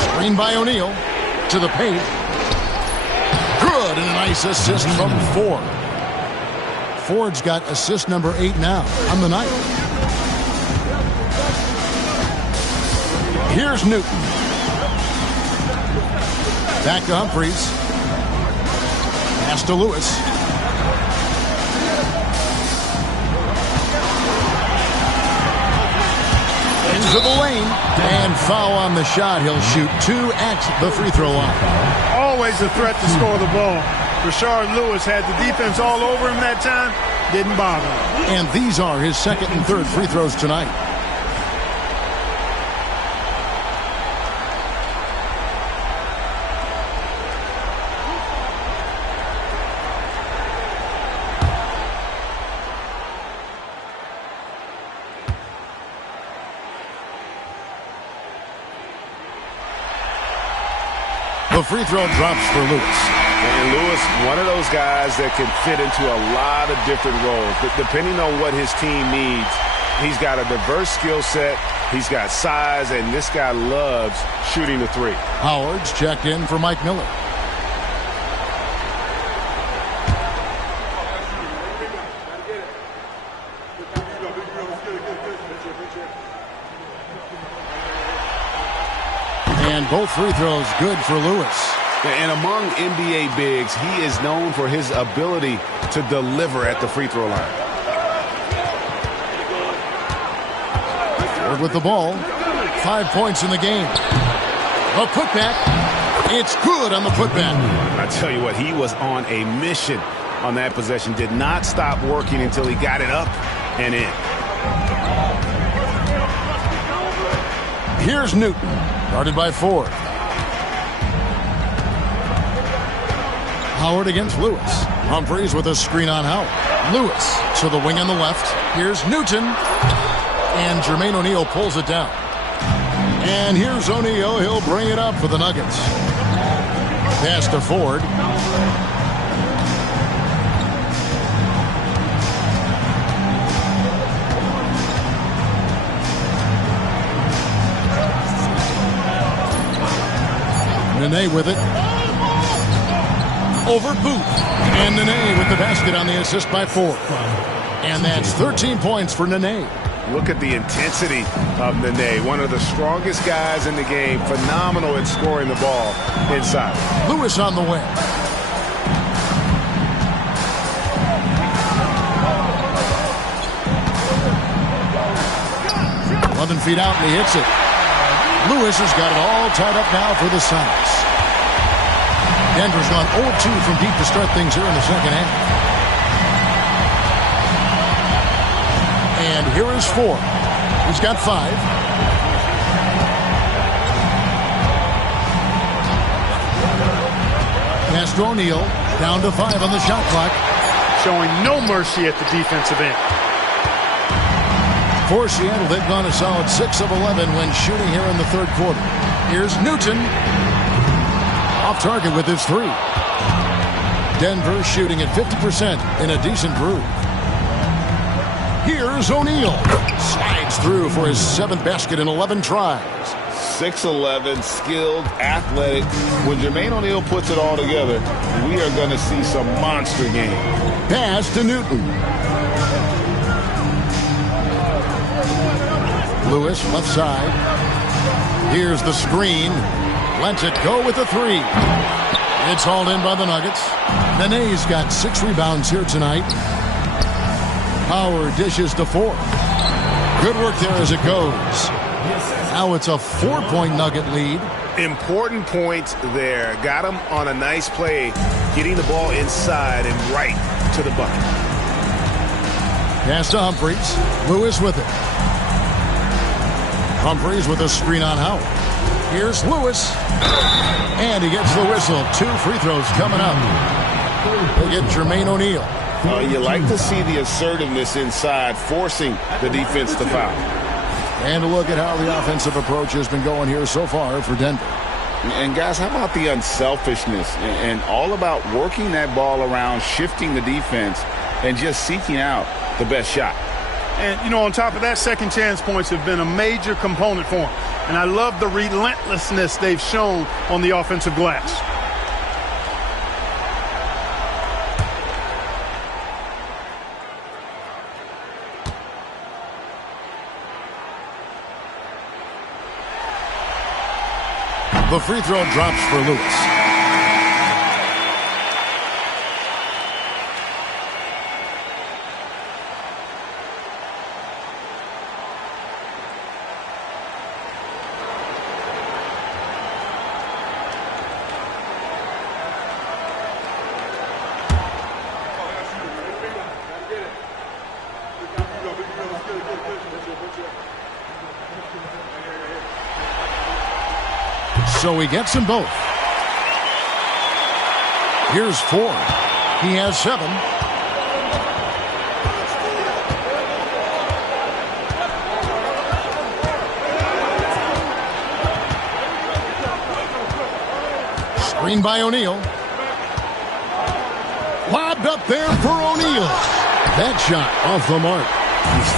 Screen by O'Neal to the paint. Good, and a nice assist from Ford. Ford's got assist number 8 now on the night. Here's Newton. Back to Humphries. Pass to Lewis. Into the lane. And foul on the shot. He'll shoot 2 at the free throw line. Always a threat to score the ball. Rashard Lewis had the defense all over him that time. Didn't bother him. And these are his second and third free throws tonight. The free throw drops for Lewis. And Lewis, one of those guys that can fit into a lot of different roles. But depending on what his team needs, he's got a diverse skill set. He's got size, and this guy loves shooting the 3. Howard's checked in for Mike Miller. And both free throws good for Lewis. And among NBA bigs, he is known for his ability to deliver at the free throw line. Ford with the ball. 5 points in the game. A putback. It's good on the putback. I tell you what, he was on a mission on that possession. Did not stop working until he got it up and in. Here's Newton. Guarded by Ford. Howard against Lewis. Humphries with a screen on Howard. Lewis to the wing on the left. Here's Newton. And Jermaine O'Neal pulls it down. And here's O'Neal. He'll bring it up for the Nuggets. Pass to Ford. Nene with it. Over Booth. And Nene with the basket on the assist by Ford. And that's 13 points for Nene. Look at the intensity of Nene, one of the strongest guys in the game. Phenomenal at scoring the ball inside. Lewis on the wing. 11 feet out, and he hits it. Lewis has got it all tied up now for the Sonics. Denver's gone 0-2 from deep to start things here in the second half. And here is 4. He's got 5. Pass to O'Neal. Down to 5 on the shot clock. Showing no mercy at the defensive end. For Seattle, they've gone a solid 6 of 11 when shooting here in the third quarter. Here's Newton. Off target with his 3. Denver shooting at 50% in a decent groove. Here's O'Neal. Slides through for his 7th basket in 11 tries. 6'11", skilled, athletic. When Jermaine O'Neal puts it all together, we are going to see some monster games. Pass to Newton. Lewis, left side. Here's the screen. Lets it go with the 3. It's hauled in by the Nuggets. Nene's got 6 rebounds here tonight. Power dishes to 4. Good work there as it goes. Now it's a 4-point Nugget lead. Important points there. Got him on a nice play, getting the ball inside and right to the bucket. Pass to Humphries. Lewis with it. Humphries with a screen on Howard. Here's Lewis. And he gets the whistle. 2 free throws coming up. We'll get Jermaine O'Neal. You like to see the assertiveness inside, forcing the defense to foul. And a look at how the offensive approach has been going here so far for Denver. And guys, how about the unselfishness and all about working that ball around, shifting the defense, and just seeking out the best shot. And, you know, on top of that, second chance points have been a major component for them. And I love the relentlessness they've shown on the offensive glass. The free throw drops for Lewis. So he gets them both. Here's Ford. He has 7. Screen by O'Neal. Lobbed up there for O'Neal. That shot off the mark.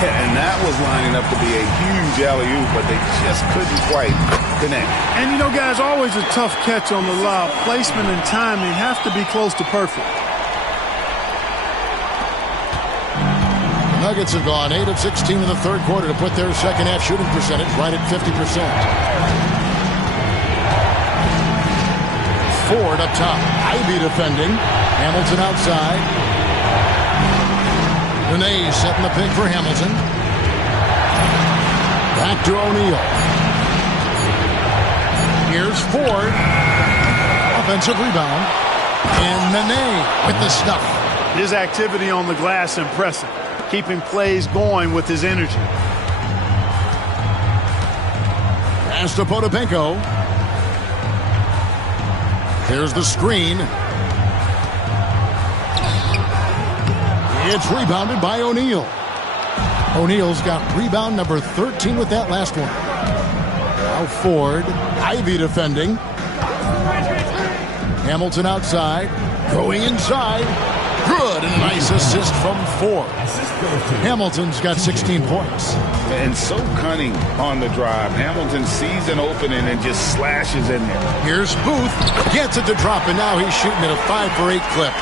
Yeah, and that was lining up to be a huge alley-oop, but they just couldn't quite connect. And, you know, guys, always a tough catch on the lob. Placement and timing have to be close to perfect. The Nuggets have gone 8 of 16 in the third quarter to put their second half shooting percentage right at 50%. Ford up top. Ivy defending. Hamilton outside. Nene setting the pick for Hamilton. Back to O'Neal. Here's Ford. Offensive rebound. And Nene with the stuff. His activity on the glass impressive. Keeping plays going with his energy. Pass to Potapenko. Here's the screen. It's rebounded by O'Neal. O'Neal's got rebound number 13 with that last one. Now Ford. Ivy defending. Hamilton outside. Going inside. Good. And a nice assist from Ford. Hamilton's got 16 points. And so cunning on the drive. Hamilton sees an opening and just slashes in there. Here's Booth. Gets it to drop, and now he's shooting at a 5 for 8 clip.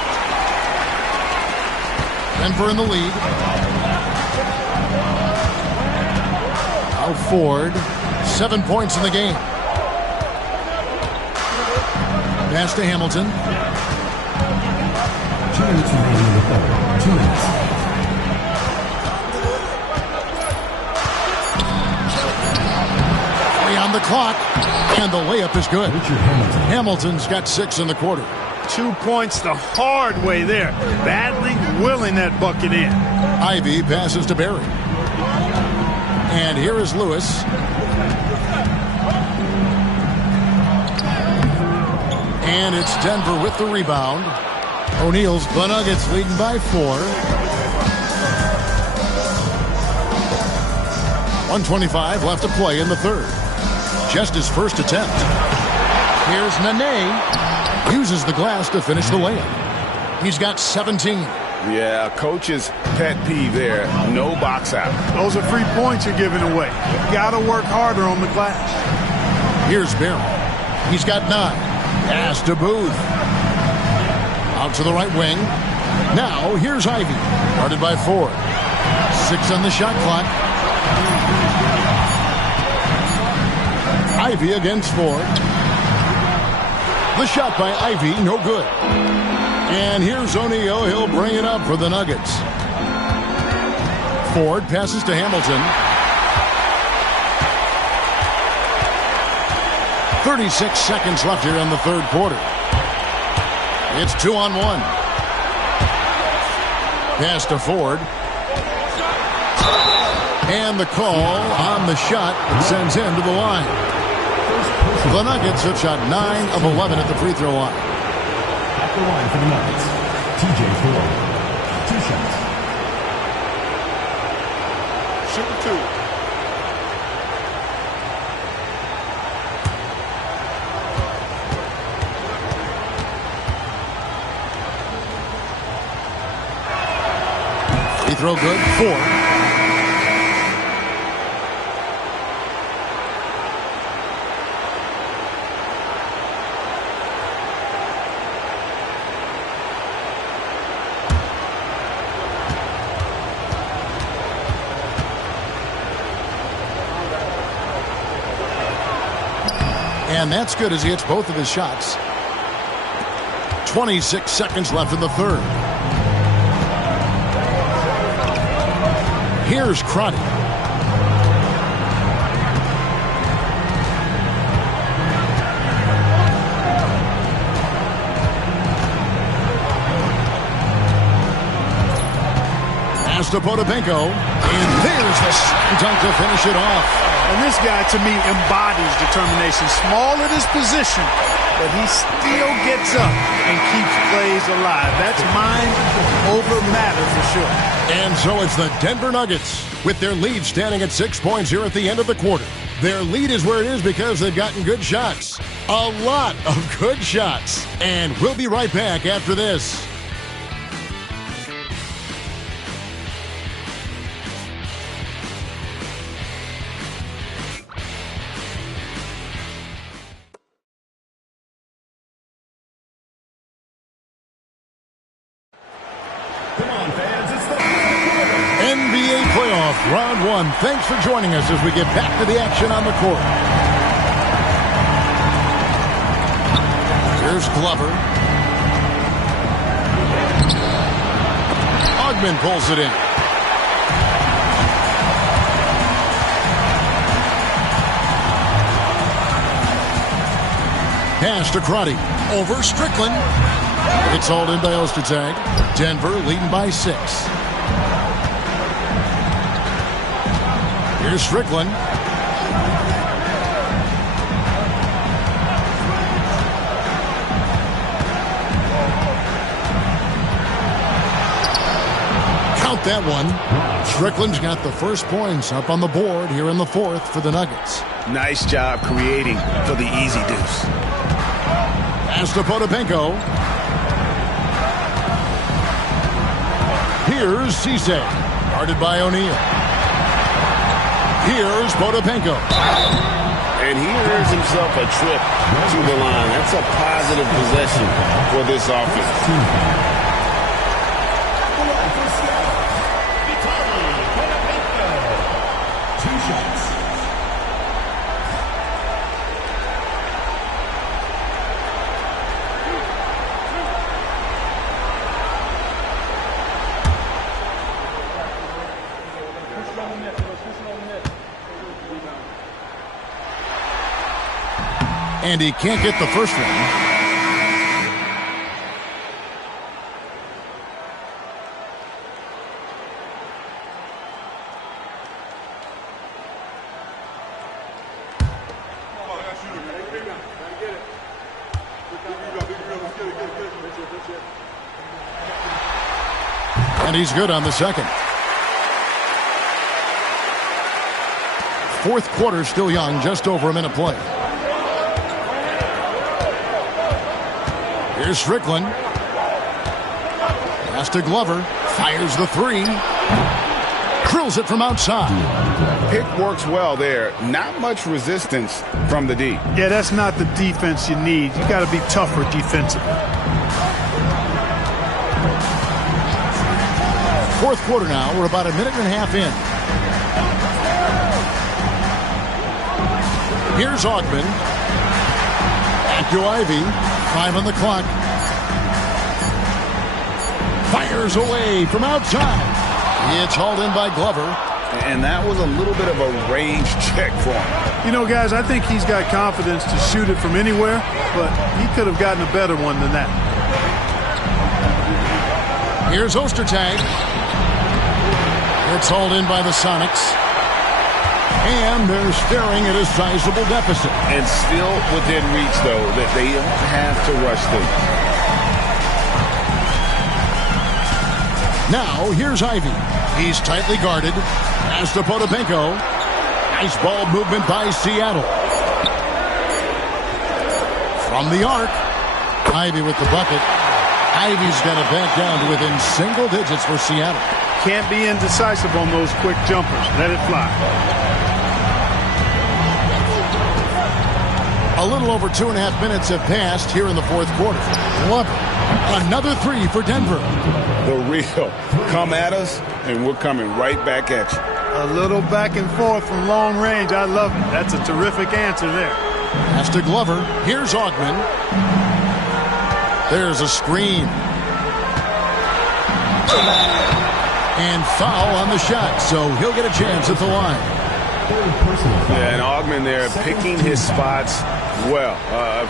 Denver in the lead. Now Ford. 7 points in the game. Pass to Hamilton. 2 minutes remaining in the third. 2 minutes. on the clock, and the layup is good. Hamilton's got 6 in the quarter. 2 points the hard way there. Badly willing that bucket in. Ivy passes to Barry. And here is Lewis. And it's Denver with the rebound. O'Neal's the Nuggets leading by 4. 1:25 left to play in the third. Just his first attempt. Here's Nene. Uses the glass to finish the layup. He's got 17. Yeah, coach's pet peeve there. No box out. Those are 3 points you're giving away. Got to work harder on the glass. Here's Barry. He's got 9. Pass to Booth. Out to the right wing. Now here's Ivy. Guarded by Ford. 6 on the shot clock. Ivy against Ford. The shot by Ivy, no good. And here's O'Neal. He'll bring it up for the Nuggets. Ford passes to Hamilton. 36 seconds left here in the third quarter. It's 2-on-1. Pass to Ford. And the call on the shot sends him to the line. The Nuggets have shot 9 of 11 at the free throw line. At the line for the Nuggets, TJ Ford. 2 shots. Shooting 2. Free throw good. 4. And that's good as he hits both of his shots. 26 seconds left in the third. Here's Crotty. Pass to Potapenko. And there's the slam dunk to finish it off. And this guy, to me, embodies determination. Small at his position, but he still gets up and keeps plays alive. That's mind over matter for sure. And so it's the Denver Nuggets with their lead standing at 6 points here at the end of the quarter. Their lead is where it is because they've gotten good shots. A lot of good shots. And we'll be right back after this. NBA playoff round 1. Thanks for joining us as we get back to the action on the court. Here's Glover. Ogman pulls it in. Pass to Crotty. Over Strickland. It's hauled in by Ostertag. Denver leading by 6. Here's Strickland. Count that one. Strickland's got the first points up on the board here in the fourth for the Nuggets. Nice job creating for the easy deuce. Pass to Potapenko. Here's Cisse, guarded by O'Neal. Here's Potapenko. And he earns himself a trip to the line. That's a positive possession for this offense. And he can't get the first one. And he's good on the second. Fourth quarter still young, just over a minute play. Here's Strickland. Pass to Glover. Fires the three. Drills it from outside. Pick works well there. Not much resistance from the D. Yeah, that's not the defense you need. You got to be tougher defensively. Fourth quarter now. We're about a minute and a half in. Here's Augman. Back to Ivey. 5 on the clock. Fires away from outside. It's hauled in by Glover. And that was a little bit of a range check for him. You know, guys, I think he's got confidence to shoot it from anywhere, but he could have gotten a better one than that. Here's Ostertag. It's hauled in by the Sonics. And they're staring at a sizable deficit. And still within reach, though, that they don't have to rush them. Now, here's Ivey. He's tightly guarded. Pass to Potapenko. Nice ball movement by Seattle. From the arc. Ivey with the bucket. Ivey's got it back down to within single digits for Seattle. Can't be indecisive on those quick jumpers. Let it fly. A little over 2.5 minutes have passed here in the fourth quarter. Glover. Another three for Denver. The real. Come at us, and we're coming right back at you. A little back and forth from long range. I love it. That's a terrific answer there. Pass to Glover. Here's Augman. There's a screen. And foul on the shot, so he'll get a chance at the line. Yeah, and Augman there picking his spots well.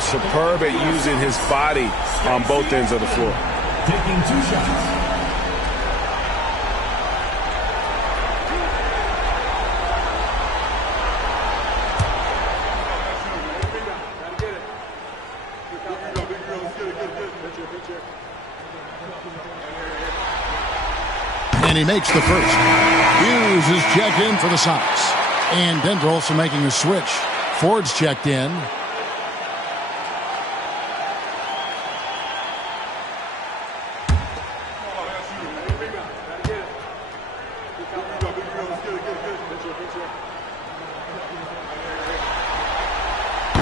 Superb at using his body on both ends of the floor. Taking 2 shots. And he makes the first. Hughes is checked in for the Sox. And Denver also making a switch. Ford's checked in.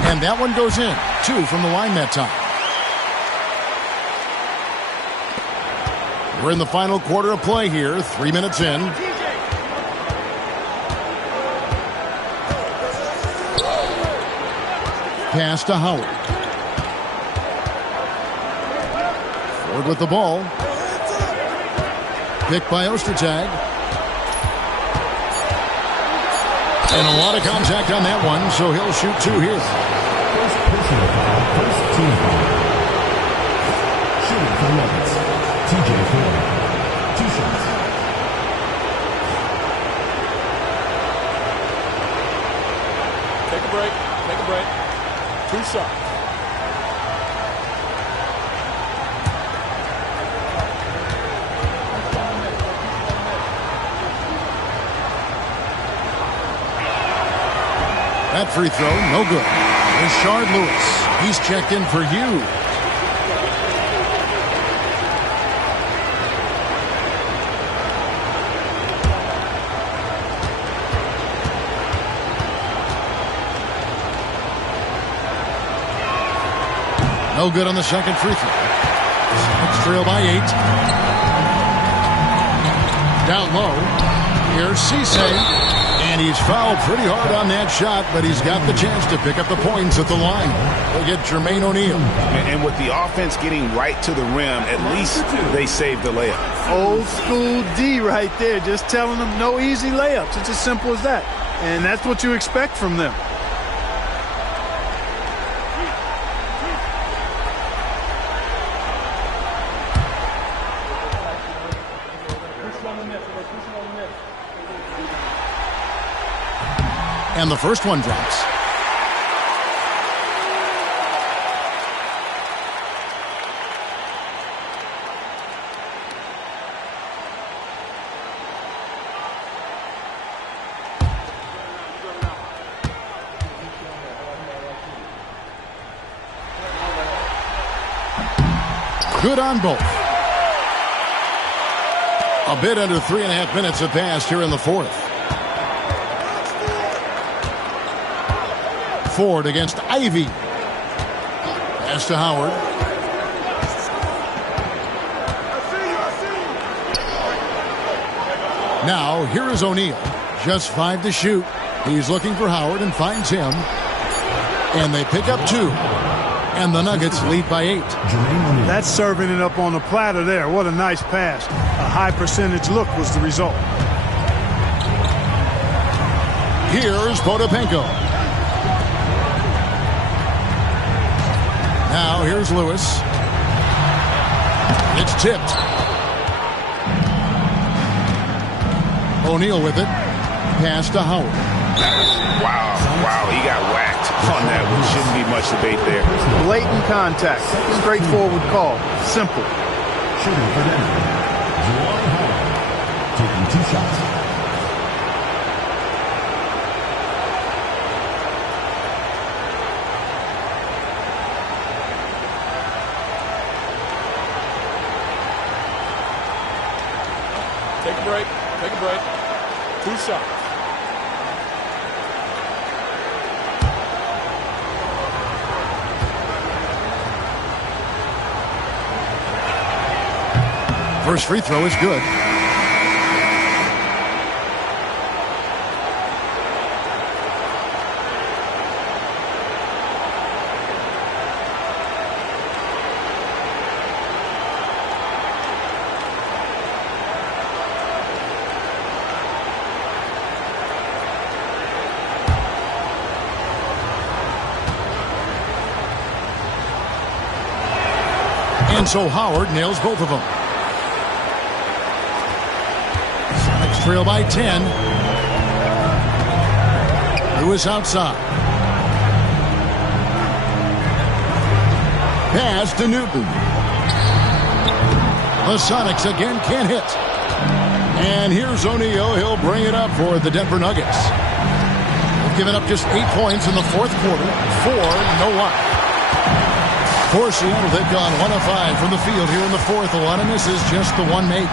And that one goes in. 2 from the line that time. We're in the final quarter of play here. 3 minutes in. Pass to Howard. Ford with the ball. Picked by Ostertag. And a lot of contact on that one, so he'll shoot 2 here. First personal foul, first team foul. Shooting for the Nuggets, TJ Ford. 2 shots. Take a break. Take a break. 2 shots. That free throw, no good. Rashard Lewis. He's checked in for Hughes. No good on the second free throw. Sox trail by 8. Down low. Here's Cisse. And he's fouled pretty hard on that shot, but he's got the chance to pick up the points at the line. They'll get Jermaine O'Neal. And with the offense getting right to the rim, at least they saved the layup. Old school D right there, just telling them no easy layups. It's as simple as that. And that's what you expect from them. And the first one drops. Good on both. A bit under 3.5 minutes have passed here in the fourth. Ford against Ivy. Pass to Howard. Now, here is O'Neal. Just 5 to shoot. He's looking for Howard and finds him. And they pick up 2. And the Nuggets lead by 8. That's serving it up on the platter there. What a nice pass. A high percentage look was the result. Here's Potapenko. Now here's Lewis. It's tipped. O'Neal with it. Pass to Howard. Wow, he got whacked on that one. Shouldn't be much debate there. Blatant contact. Straightforward call. Simple. Shooting for Denver, Juwan Howard, taking 2 shots. Take a break. Take a break. 2 shots. First free throw is good. And so Howard nails both of them. Trail by 10. Lewis outside. Pass to Newton. The Sonics again can't hit. And here's O'Neal. He'll bring it up for the Denver Nuggets. They've given up just 8 points in the fourth quarter. 4-1. For Seattle, they've gone 1 of 5 from the field here in the fourth. A lot of misses, just the one make.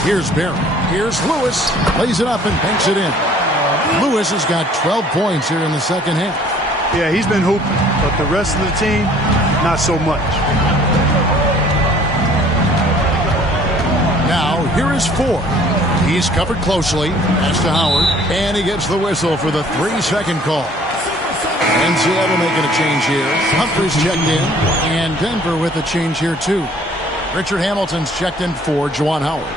Here's Barry. Here's Lewis. Lays it up and banks it in. Lewis has got 12 points here in the second half. Yeah, he's been hooping, but the rest of the team, not so much. Now, here is Ford. He's covered closely. Pass to Howard. And he gets the whistle for the 3-second call. And Seattle making a change here. Humphries checked in. And Denver with a change here, too. Richard Hamilton's checked in for Juwan Howard.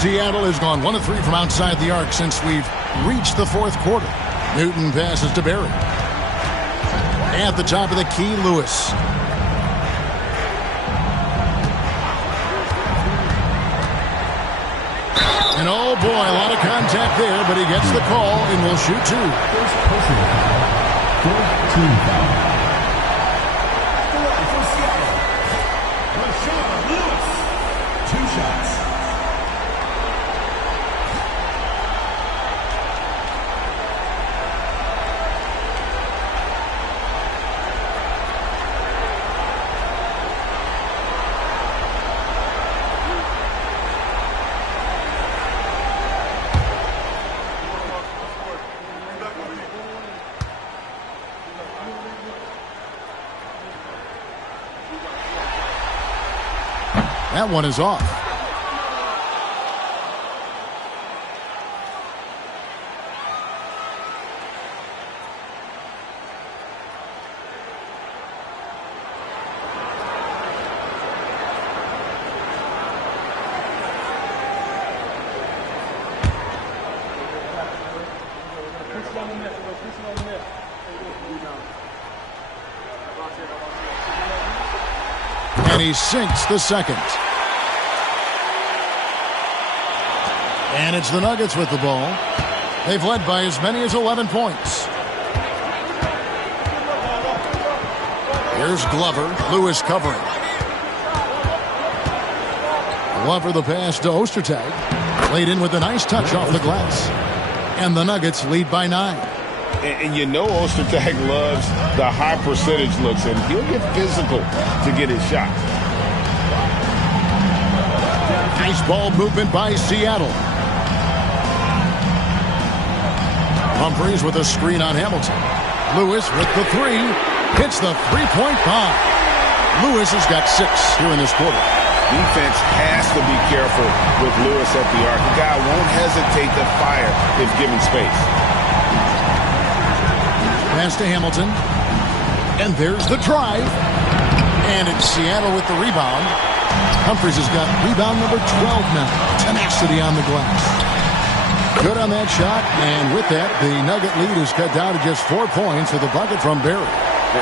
Seattle has gone 1 of 3 from outside the arc since we've reached the fourth quarter. Newton passes to Barry. At the top of the key, Lewis. And oh boy, a lot of contact there, but he gets the call and will shoot 2. First personal foul. 4-team foul. For Seattle, Rashard Lewis. 2 shots. That one is off. And he sinks the second. And it's the Nuggets with the ball. They've led by as many as 11 points. Here's Glover. Lewis covering. Glover the pass to Ostertag. Laid in with a nice touch off the glass. And the Nuggets lead by 9. And you know Ostertag loves the high percentage looks, and he'll get physical to get his shot. Nice ball movement by Seattle. Humphries with a screen on Hamilton. Lewis with the 3. Hits the three-point bomb. Lewis has got 6 here in this quarter. Defense has to be careful with Lewis at the arc. The guy won't hesitate to fire if given space. Pass to Hamilton. And there's the drive. And it's Seattle with the rebound. Humphries has got rebound number 12 now. Tenacity on the glass. Good on that shot. And with that, the Nugget lead is cut down to just 4 points with a bucket from Barry.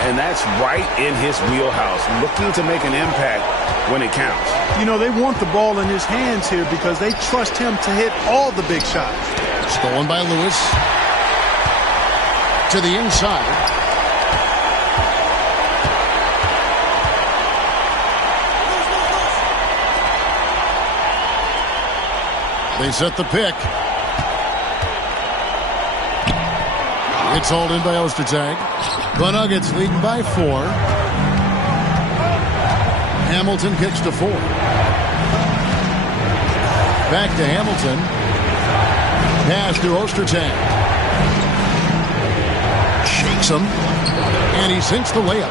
And that's right in his wheelhouse, looking to make an impact when it counts. You know, they want the ball in his hands here because they trust him to hit all the big shots. Stolen by Lewis. To the inside. They set the pick. It's hauled in by Ostertag. The Nuggets leading by 4. Hamilton kicks to 4. Back to Hamilton. Pass to Ostertag. Shakes him. And he sinks the layup.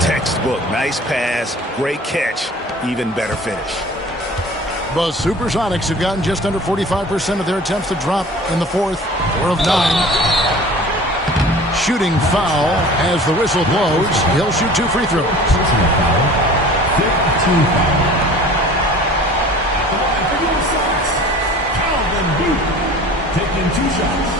Textbook. Nice pass. Great catch. Even better finish. The Supersonics have gotten just under 45% of their attempts to drop in the 4th. 4 of 9. Shooting foul as the whistle blows. He'll shoot 2 free throws. Personal foul. 15 foul. At the line for the Sox, Calvin Bede taking 2 shots.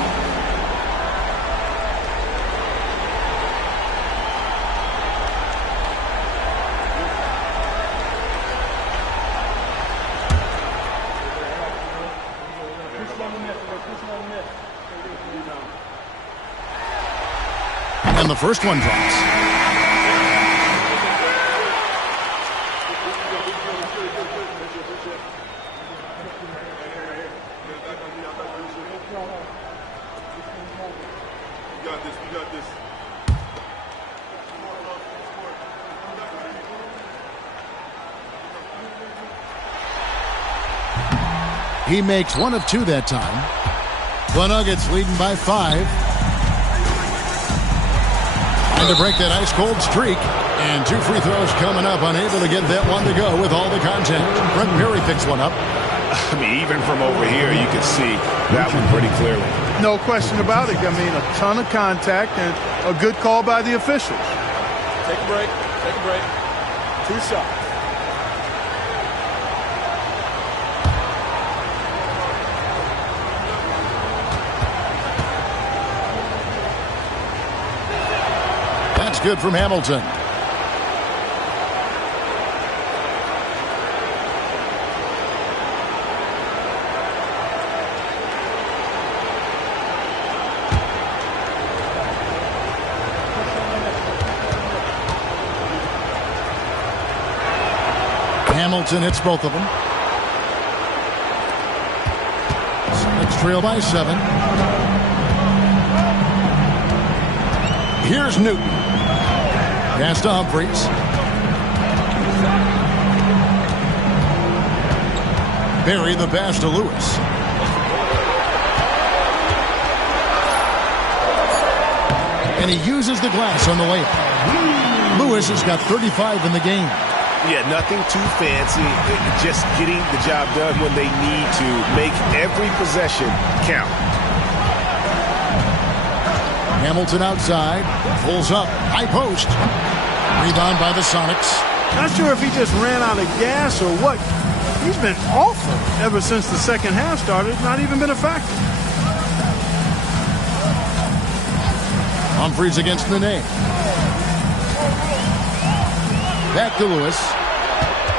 And the first one drops. We got this. He makes 1 of 2 that time. The Nuggets leading by 5. And to break that ice-cold streak. And 2 free throws coming up. Unable to get that one to go with all the contact. Brent Perry picks one up. I mean, even from over here, you can see that one pretty clearly. No question about it. I mean, a ton of contact and a good call by the officials. Take a break. Take a break. 2 shots. That's good from Hamilton. Hamilton hits both of them. Sonics trail by 7. Here's Newton. Pass to Humphries. Barry the pass to Lewis. And he uses the glass on the layup. Lewis has got 35 in the game. Yeah, nothing too fancy. Just getting the job done when they need to. Make every possession count. Hamilton outside. Pulls up. High post. Rebound by the Sonics. Not sure if he just ran out of gas or what. He's been awful ever since the second half started. Not even been a factor. Humphries against Nene. Back to Lewis.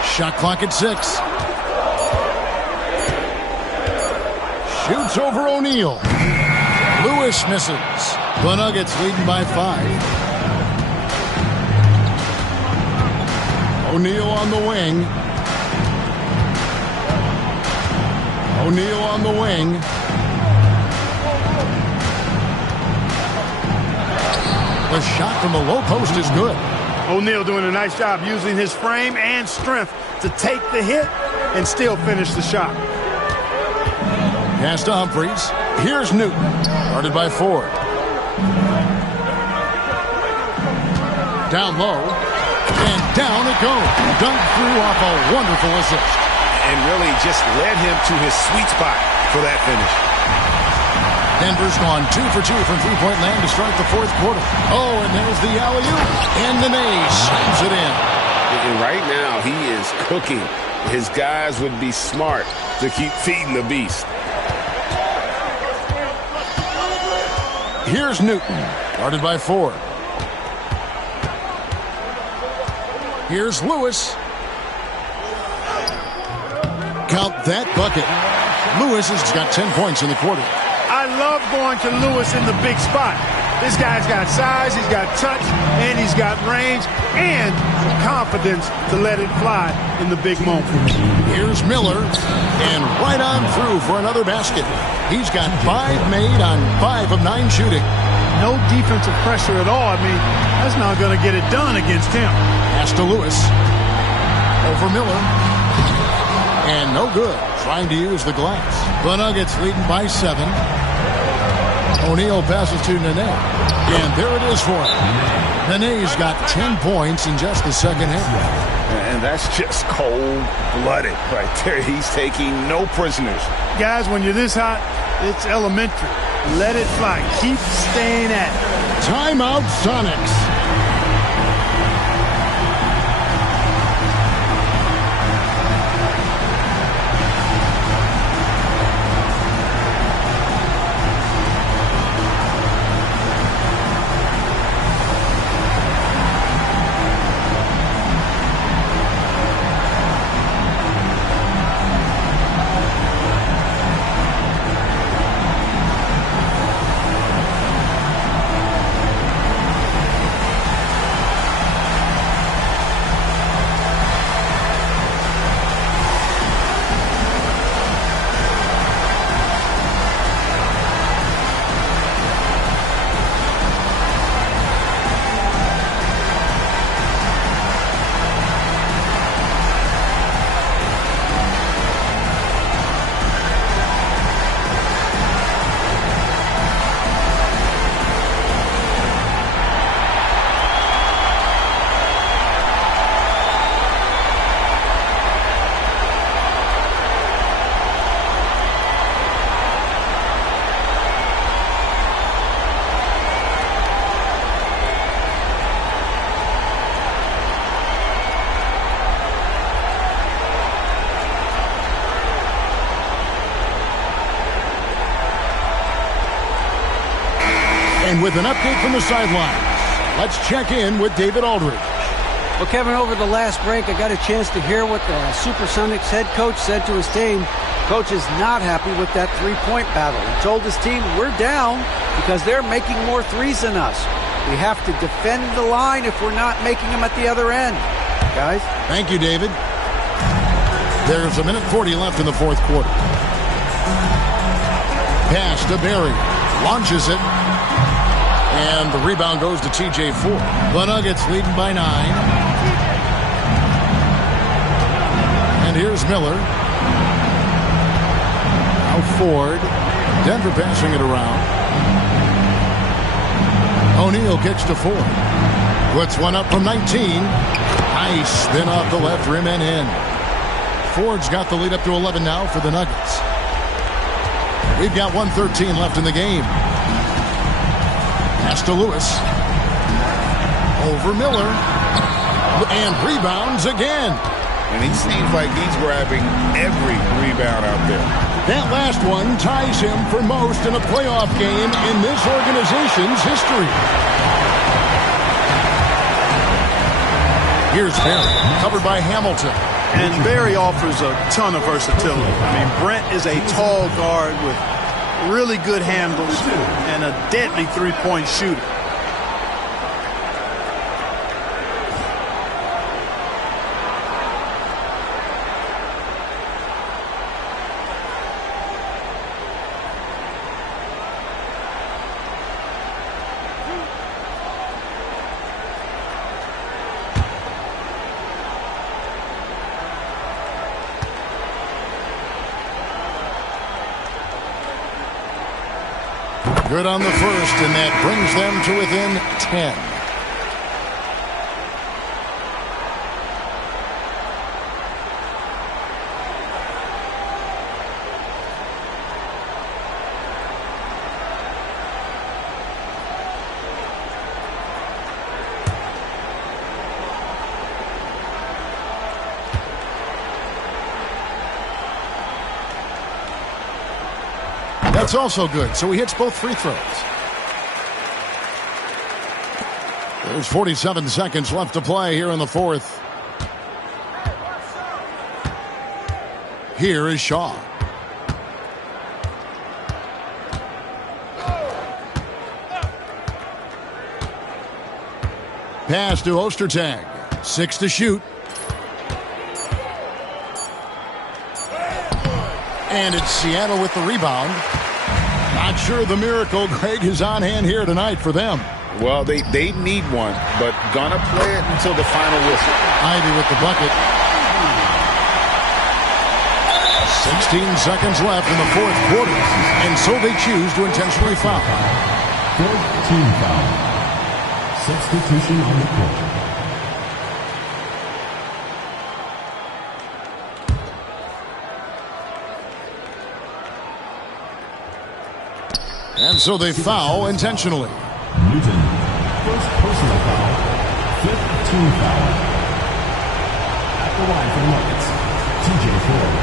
Shot clock at 6. Shoots over O'Neal. Lewis misses. The Nuggets leading by 5. O'Neal on the wing. O'Neal on the wing. The shot from the low post is good. O'Neal doing a nice job using his frame and strength to take the hit and still finish the shot. Pass to Humphries. Here's Newton. Guarded by Ford. Down low. And down it goes. Dunked through off a wonderful assist. And really just led him to his sweet spot for that finish. Denver's gone 2 for 2 from three-point land to start the fourth quarter. Oh, and there's the alley-oop. And Nene slams it in. And right now, he is cooking. His guys would be smart to keep feeding the beast. Here's Newton. Guarded by Ford. Here's Lewis. Count that bucket. Lewis has got 10 points in the quarter. I love going to Lewis in the big spot. This guy's got size, he's got touch, and he's got range and confidence to let it fly in the big moments. Here's Miller, and right on through for another basket. He's got 5 made on 5 of 9 shooting. No defensive pressure at all. I mean, that's not going to get it done against him. Pass to Lewis. Over Miller. And no good. Trying to use the glass. The Nuggets leading by 7. O'Neal passes to Nene. And there it is for him. Nene's got 10 points in just the second half. And that's just cold-blooded right there. He's taking no prisoners. Guys, when you're this hot, it's elementary. Let it fly. Keep staying at it. Timeout, Sonics. And with an update from the sidelines, let's check in with David Aldridge. Well, Kevin, over the last break, I got a chance to hear what the Supersonics head coach said to his team. Coach is not happy with that three-point battle. He told his team, we're down because they're making more threes than us. We have to defend the line if we're not making them at the other end. Guys? Thank you, David. There's 1:40 left in the fourth quarter. Pass to Barry. Launches it. And the rebound goes to T.J. Ford. The Nuggets leading by 9. And here's Miller. Now Ford. Denver passing it around. O'Neal kicks to Ford. Puts one up from 19. Nice spin off the left rim and in. Ford's got the lead up to 11 now for the Nuggets. We've got 1:13 left in the game. Pass to Lewis. Over Miller. And rebounds again. And he seems like he's grabbing every rebound out there. That last one ties him for most in a playoff game in this organization's history. Here's Barry, covered by Hamilton. And Barry offers a ton of versatility. I mean, Brent is a tall guard with really good handles and a deadly three-point shooter. Good on the first, and that brings them to within 10. That's also good, so he hits both free throws. There's 47 seconds left to play here in the fourth. Here is Shaw. Pass to Ostertag. 6 to shoot. And it's Seattle with the rebound. Not sure the miracle, Greg, is on hand here tonight for them. Well, they need one, but gonna play it until the final whistle. Ivy with the bucket. 16 seconds left in the fourth quarter, and so they choose to intentionally foul. Fourth team foul. Substitution on the court. And so they foul intentionally. Newton, first personal foul, fifth team foul. At the line for the Nuggets, TJ Ford,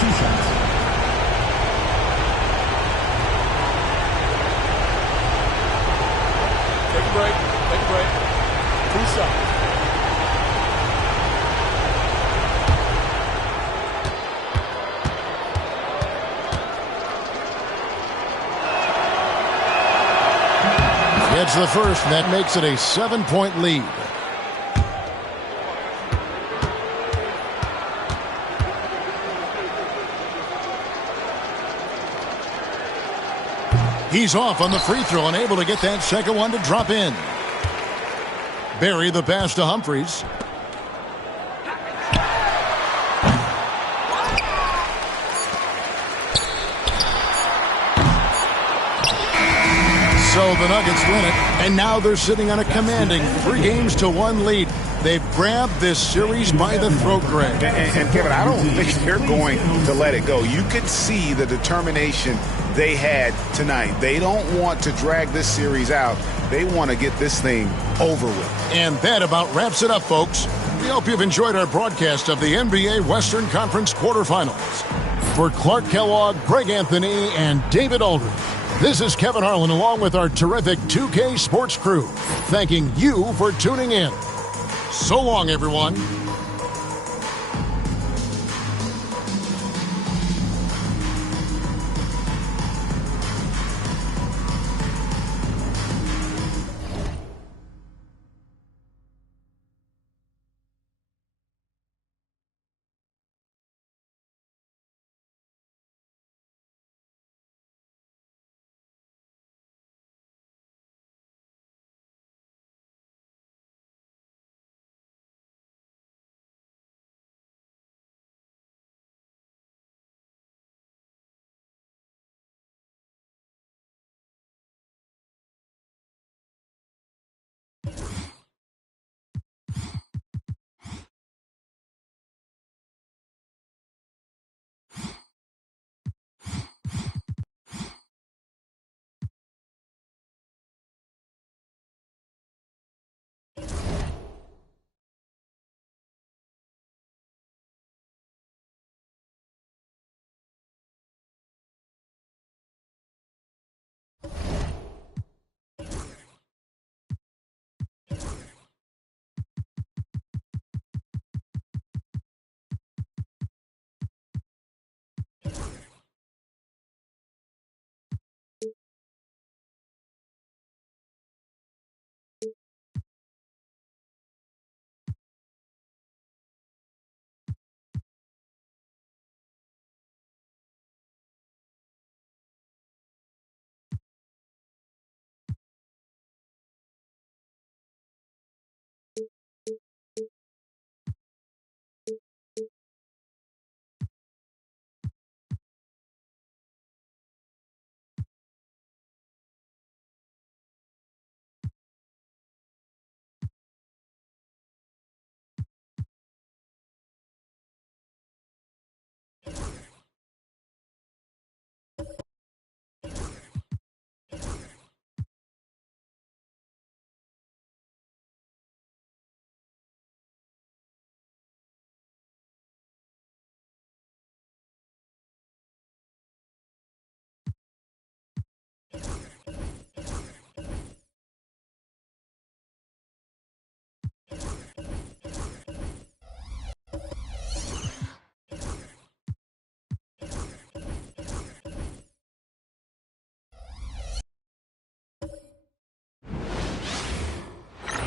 2 shots. Take a break. Take a break. 2 shots. Gets the first, and that makes it a 7-point lead. He's off on the free throw and able to get that second one to drop in. Barry the pass to Humphries. So the Nuggets win it, and now they're sitting on a commanding 3-1 lead. They've grabbed this series by the throat, Greg. And Kevin, I don't think they're going to let it go. You could see the determination they had tonight. They don't want to drag this series out. They want to get this thing over with. And that about wraps it up, folks. We hope you've enjoyed our broadcast of the NBA Western Conference quarterfinals. For Clark Kellogg, Greg Anthony, and David Aldridge, this is Kevin Harlan along with our terrific 2K Sports crew, thanking you for tuning in. So long, everyone.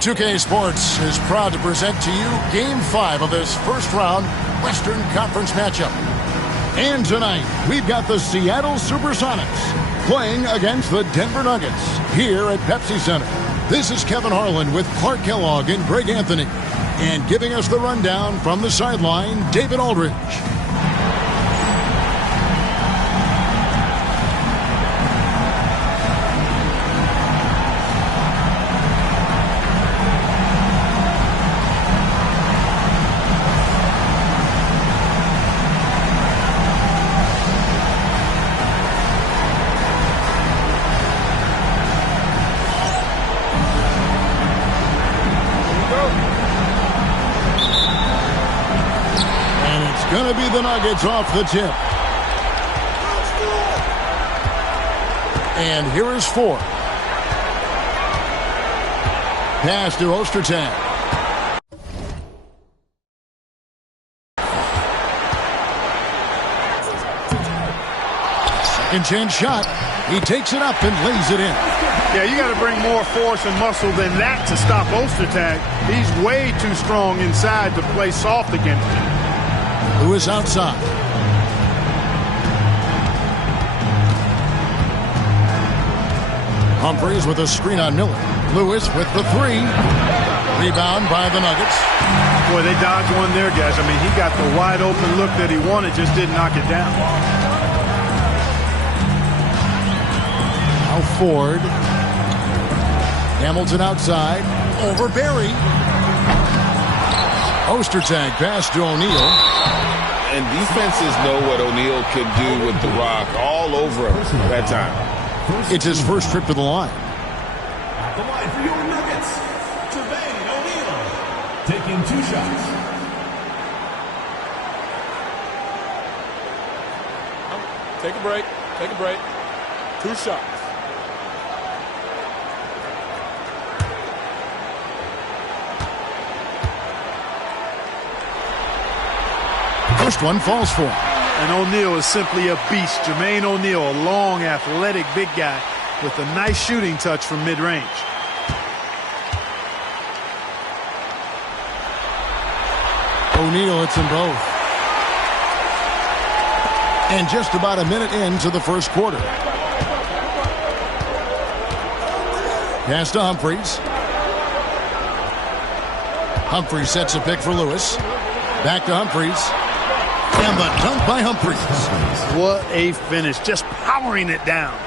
2K Sports is proud to present to you Game 5 of this first-round Western Conference matchup. And tonight, we've got the Seattle Supersonics playing against the Denver Nuggets here at Pepsi Center. This is Kevin Harlan with Clark Kellogg and Greg Anthony. And giving us the rundown from the sideline, David Aldridge. Going to be the Nuggets off the tip. And here is 4. Pass to Ostertag. Second chance shot. He takes it up and lays it in. Yeah, you got to bring more force and muscle than that to stop Ostertag. He's way too strong inside to play soft against him. Lewis outside. Humphries with a screen on Miller. Lewis with the 3. Rebound by the Nuggets. Boy, they dodged one there, guys. I mean, he got the wide open look that he wanted, just didn't knock it down. Now Ford. Hamilton outside. Over Barry. Ostertag pass to O'Neal. And defenses know what O'Neal can do with the rock all over him that time. It's his first trip to the line. At the line for your Nuggets, Jermaine O'Neal, taking 2 shots. Take a break. Take a break. 2 shots. First one falls for him. And O'Neal is simply a beast. Jermaine O'Neal, a long, athletic, big guy with a nice shooting touch from mid-range. O'Neal hits them both. And just about a minute into the first quarter. Pass to Humphries. Humphries sets a pick for Lewis. Back to Humphries. And the dunk by Humphries. What a finish. Just powering it down.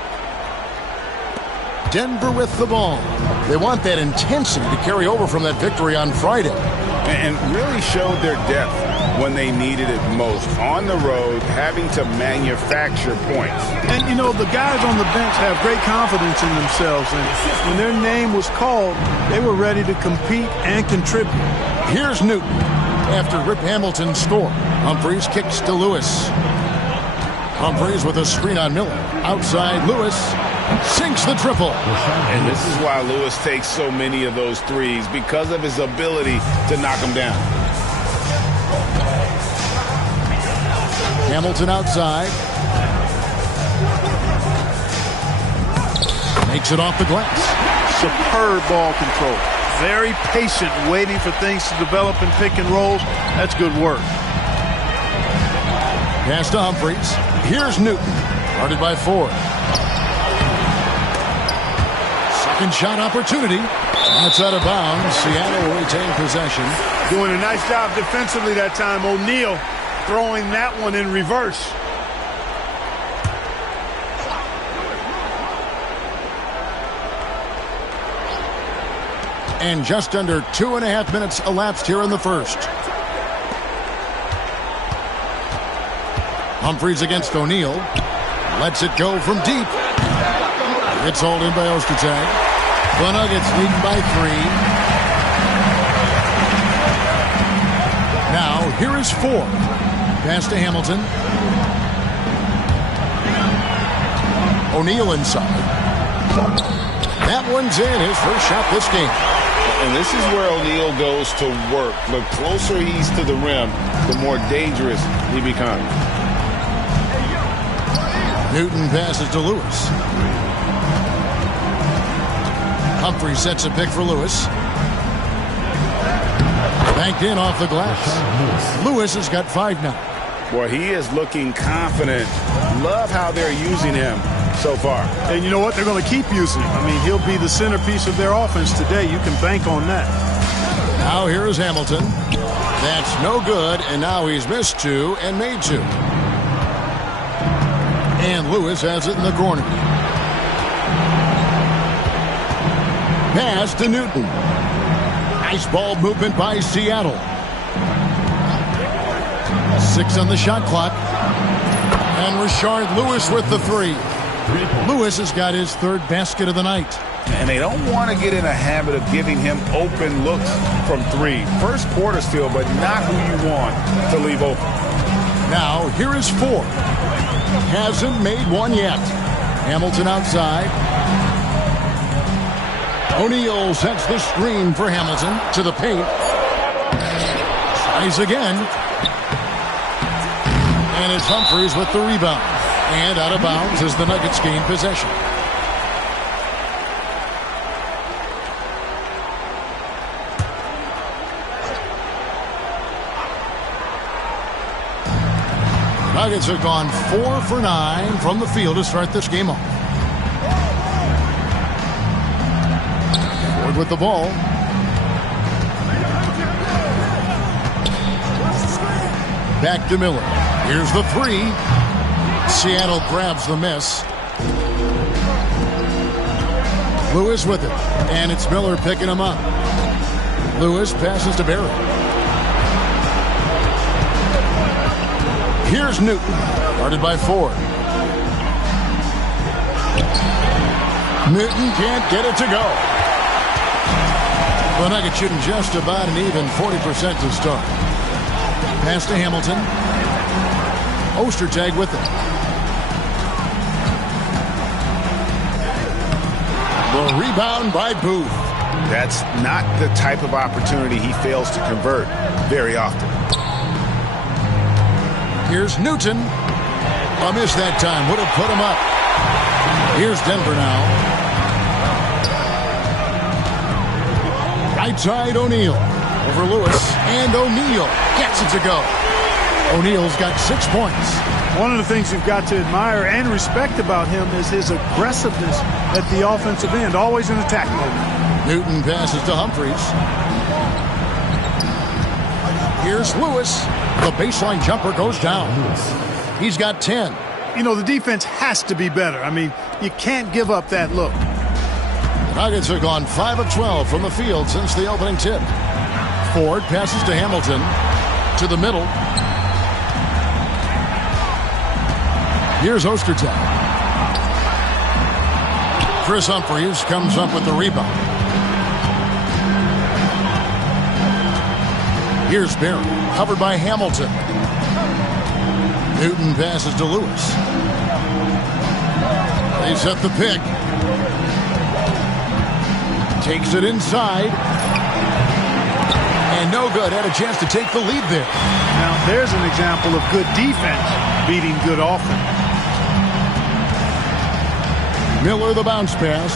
Denver with the ball. They want that intensity to carry over from that victory on Friday. And really showed their depth when they needed it most. On the road, having to manufacture points. And, you know, the guys on the bench have great confidence in themselves. And when their name was called, they were ready to compete and contribute. Here's Newton. After Rip Hamilton scored, Humphries kicks to Lewis. Humphries with a screen on Miller. Outside, Lewis sinks the triple. And this is why Lewis takes so many of those threes, because of his ability to knock them down. Hamilton outside. Makes it off the glass. Superb ball control. Very patient, waiting for things to develop in pick and rolls. That's good work. Pass to Humphries. Here's Newton. Guarded by Ford. Second shot opportunity. That's out of bounds. Seattle will retain possession. Doing a nice job defensively that time. O'Neal throwing that one in reverse. And just under 2.5 minutes elapsed here in the first. Humphries against O'Neal. Lets it go from deep. It's hauled in by Ostertag. The Nuggets leading by 3. Now, here is 4. Pass to Hamilton. O'Neal inside. That one's in, his first shot this game. And this is where O'Neal goes to work. The closer he's to the rim, the more dangerous he becomes. Newton passes to Lewis. Humphrey sets a pick for Lewis. Banked in off the glass. Lewis has got 5 now. Boy, he is looking confident. Love how they're using him so far. And you know what? They're going to keep using him. I mean, he'll be the centerpiece of their offense today. You can bank on that. Now here is Hamilton. That's no good, and now he's missed 2 and made 2. And Lewis has it in the corner. Pass to Newton. Nice ball movement by Seattle. 6 on the shot clock. And Rashard Lewis with the 3. Lewis has got his 3rd basket of the night. And they don't want to get in a habit of giving him open looks from 3. First quarter still, but not who you want to leave open. Now here is 4. Hasn't made 1 yet. Hamilton outside. O'Neal sets the screen for Hamilton to the paint. Tries again. And it's Humphries with the rebound. And out of bounds as the Nuggets gain possession. Nuggets have gone 4 for 9 from the field to start this game off. Ford with the ball. Back to Miller. Here's the 3. Seattle grabs the miss. Lewis with it. And it's Miller picking him up. Lewis passes to Barry. Here's Newton, guarded by Ford. Newton can't get it to go. The Nuggets shooting just about an even 40% to start. Pass to Hamilton. Ostertag with it. The rebound by Booth. That's not the type of opportunity he fails to convert very often. Here's Newton. A miss that time. Would have put him up. Here's Denver now. Right side O'Neal. Over Lewis. And O'Neal gets it to go. O'Neal's got 6 points. One of the things you've got to admire and respect about him is his aggressiveness at the offensive end. Always in attack mode. Newton passes to Humphries. Here's Lewis. The baseline jumper goes down. He's got 10. You know, the defense has to be better. I mean, you can't give up that look. Nuggets have gone 5 of 12 from the field since the opening tip. Ford passes to Hamilton. To the middle. Here's Ostertag. Chris Humphries comes up with the rebound. Here's Barry, covered by Hamilton. Newton passes to Lewis. They set the pick. Takes it inside. And no good. Had a chance to take the lead there. Now, there's an example of good defense beating good offense. Miller the bounce pass.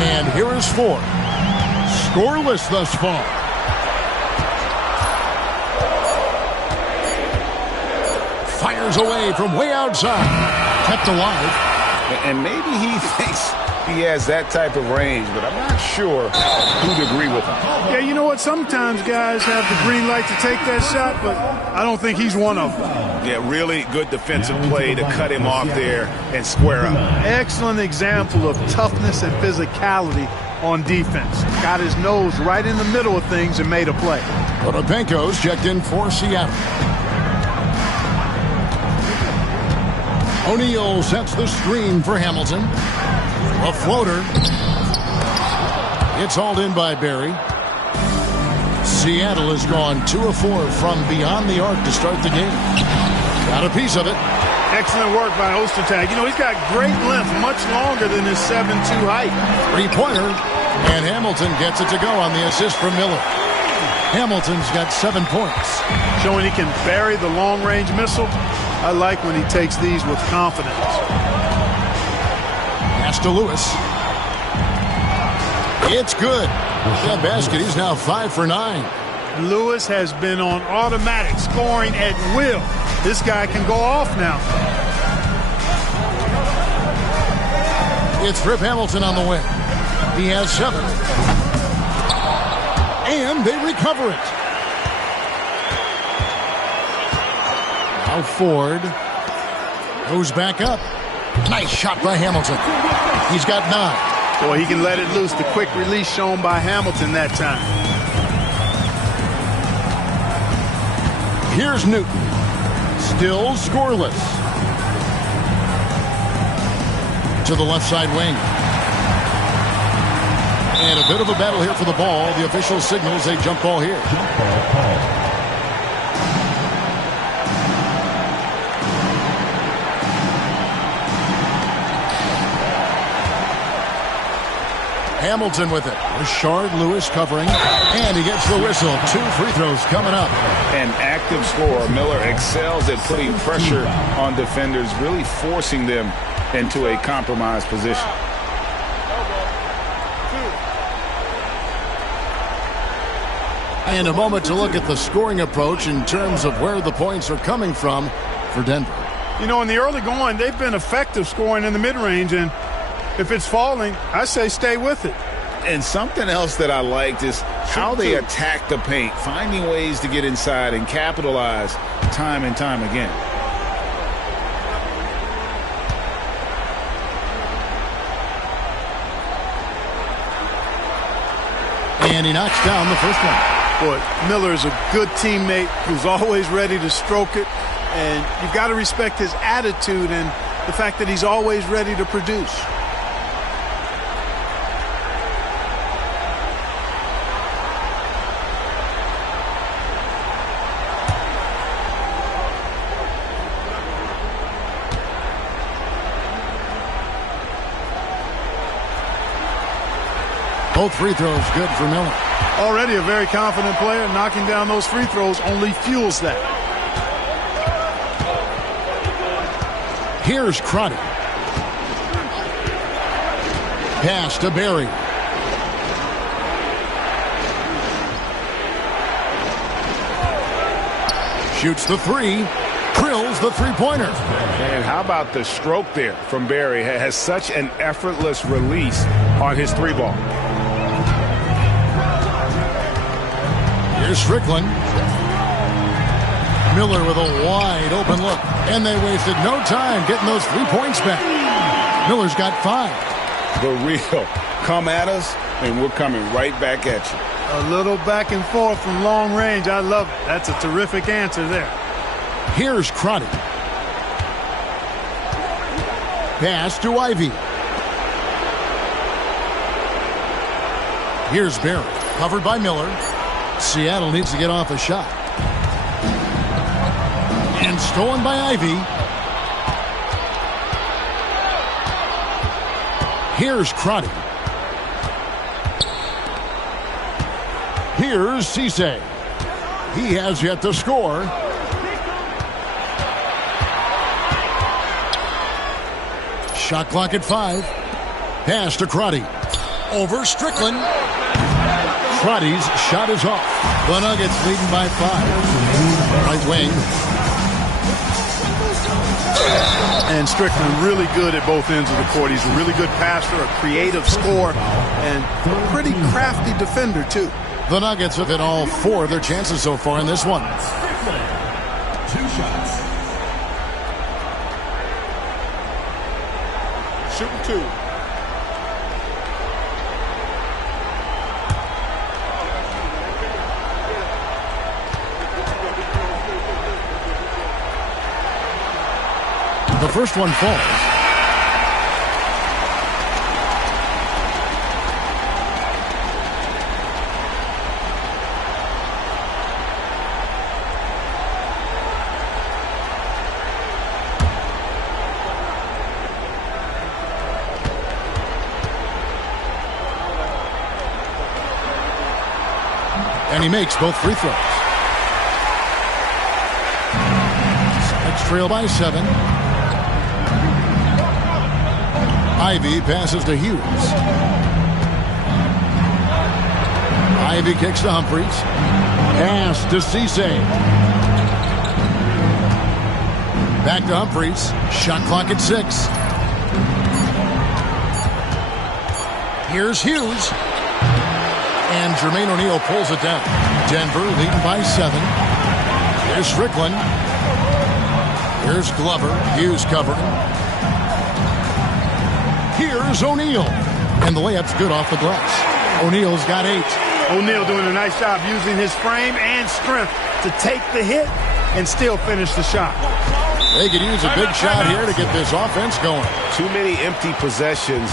And here is Ford. Scoreless thus far. Fires away from way outside. Kept alive. And maybe he thinks he has that type of range, but I'm not sure who'd agree with him. Yeah, you know what? Sometimes guys have the green light to take that shot, but I don't think he's one of them. Yeah, really good defensive play to cut him off there and square up. Excellent example of toughness and physicality on defense. Got his nose right in the middle of things and made a play. Potapenko's checked in for Seattle. O'Neal sets the screen for Hamilton. A floater. It's hauled in by Barry. Seattle has gone 2 of 4 from beyond the arc to start the game. Got a piece of it. Excellent work by Ostertag. You know, he's got great length, much longer than his 7'2" height. Three-pointer, and Hamilton gets it to go on the assist from Miller. Hamilton's got 7 points. Showing he can bury the long-range missile. I like when he takes these with confidence. Pass to Lewis. It's good. That basket, he's now 5 for 9. Lewis has been on automatic, scoring at will. This guy can go off now. It's Rip Hamilton on the wing. He has 7. And they recover it. Now Ford goes back up. Nice shot by Hamilton. He's got 9. Boy, he can let it loose. The quick release shown by Hamilton that time. Here's Newton. Still scoreless. To the left side wing. And a bit of a battle here for the ball. The official signals a jump ball here. Hamilton with it. Rashard Lewis covering. And he gets the whistle. 2 free throws coming up. An active scorer. Miller excels at putting pressure on defenders, really forcing them into a compromised position. And a moment to look at the scoring approach in terms of where the points are coming from for Denver. You know, in the early going, they've been effective scoring in the mid-range, and if it's falling, I say stay with it. And something else that I liked is how they attack the paint, finding ways to get inside and capitalize time and time again. And he knocks down the first one. Boy, Miller is a good teammate who's always ready to stroke it. And you've got to respect his attitude and the fact that he's always ready to produce. Both free throws good for Miller. Already a very confident player. Knocking down those free throws only fuels that. Here's Crotty. Pass to Barry. Shoots the 3. Drills the three-pointer. And how about the stroke there from Barry? Has such an effortless release on his 3-ball. Here's Strickland. Miller with a wide open look. And they wasted no time getting those 3 points back. Miller's got 5. The real come at us, and we're coming right back at you. A little back and forth from long range. I love it. That's a terrific answer there. Here's Crotty. Pass to Ivy. Here's Barry. Covered by Miller. Seattle needs to get off a shot. And stolen by Ivy. Here's Crotty. Here's Cisse. He has yet to score. Shot clock at 5. Pass to Crotty. Over Strickland. Crotty's shot is off. The Nuggets leading by 5. Right wing. And Strickland really good at both ends of the court. He's a really good passer, a creative scorer, and a pretty crafty defender, too. The Nuggets have hit all 4 of their chances so far in this one. 2 shots. Shooting 2. The first one falls. And he makes both free throws. Sonics trail by 7. Ivey passes to Hughes. Ivey kicks to Humphries. Pass to Cisse. Back to Humphries. Shot clock at 6. Here's Hughes. And Jermaine O'Neal pulls it down. Denver leading by 7. Here's Strickland. Here's Glover. Hughes covering. Here's O'Neal. And the layup's good off the glass. O'Neal's got 8. O'Neal doing a nice job using his frame and strength to take the hit and still finish the shot. They could use a big shot here to get this offense going. Too many empty possessions.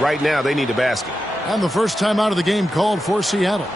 Right now, they need a basket. And the first time out of the game called for Seattle.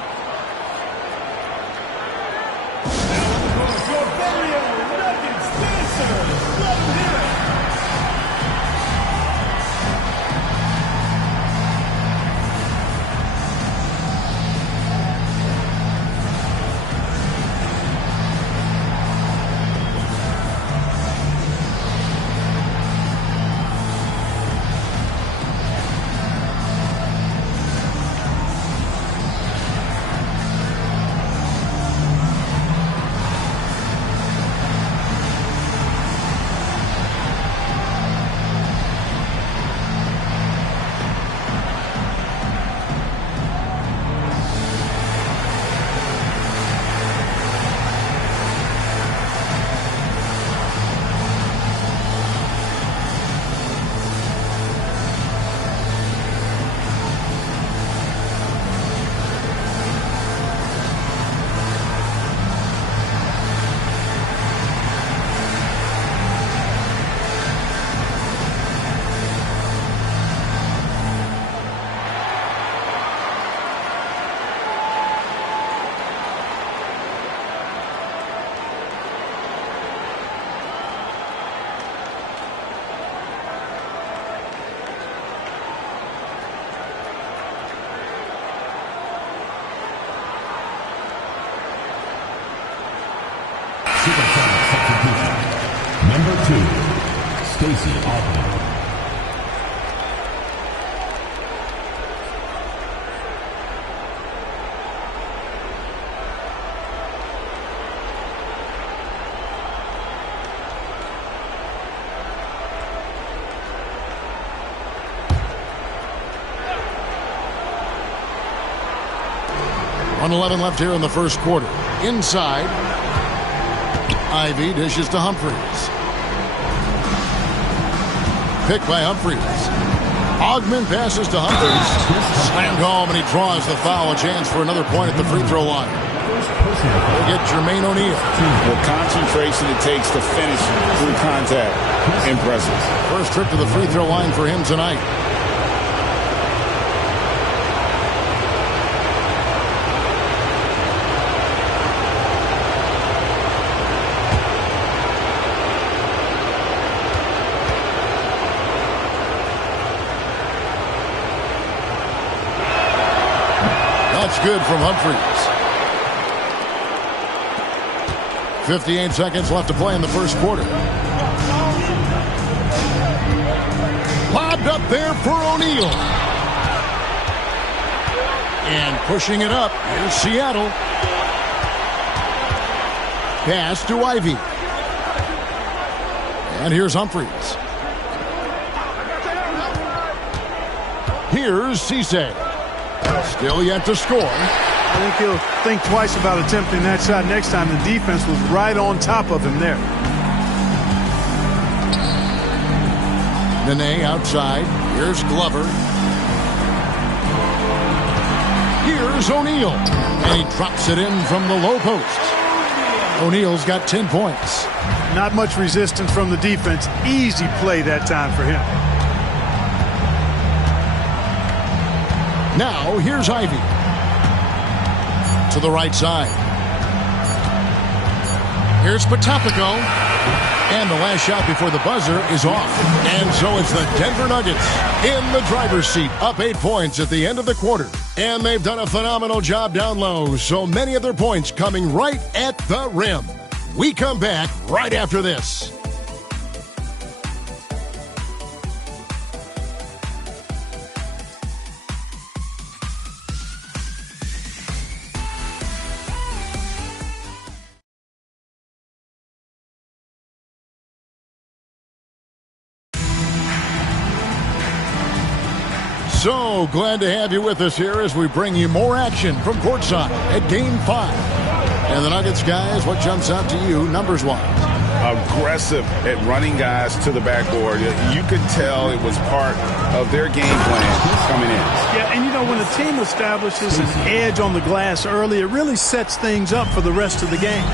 Supersonic substitution. Number 2, Stacey Augmon. .11 left here in the first quarter. Inside. Ivey dishes to Humphries. Picked by Humphries. Augmon passes to Humphries. Slammed home, and he draws the foul. A chance for another point at the free throw line. We'll get Jermaine O'Neal. The concentration it takes to finish through contact. Impressive. First trip to the free throw line for him tonight. Good from Humphries. 58 seconds left to play in the first quarter. Lobbed up there for O'Neal. And pushing it up, here's Seattle. Pass to Ivey. And here's Humphries. Here's Cisse. Still yet to score. I think he'll think twice about attempting that shot next time. The defense was right on top of him there. Nene outside. Here's Glover. Here's O'Neal. And he drops it in from the low post. O'Neal's got 10 points. Not much resistance from the defense. Easy play that time for him. Now, here's Ivey. To the right side. Here's Potapico. And the last shot before the buzzer is off. And so it's the Denver Nuggets in the driver's seat, up 8 points at the end of the quarter. And they've done a phenomenal job down low, so many of their points coming right at the rim. We come back right after this. So glad to have you with us here as we bring you more action from courtside at Game 5. And the Nuggets, guys, what jumps out to you numbers-wise? Aggressive at running guys to the backboard. You could tell it was part of their game plan coming in. Yeah, and you know, when a team establishes an edge on the glass early, it really sets things up for the rest of the game.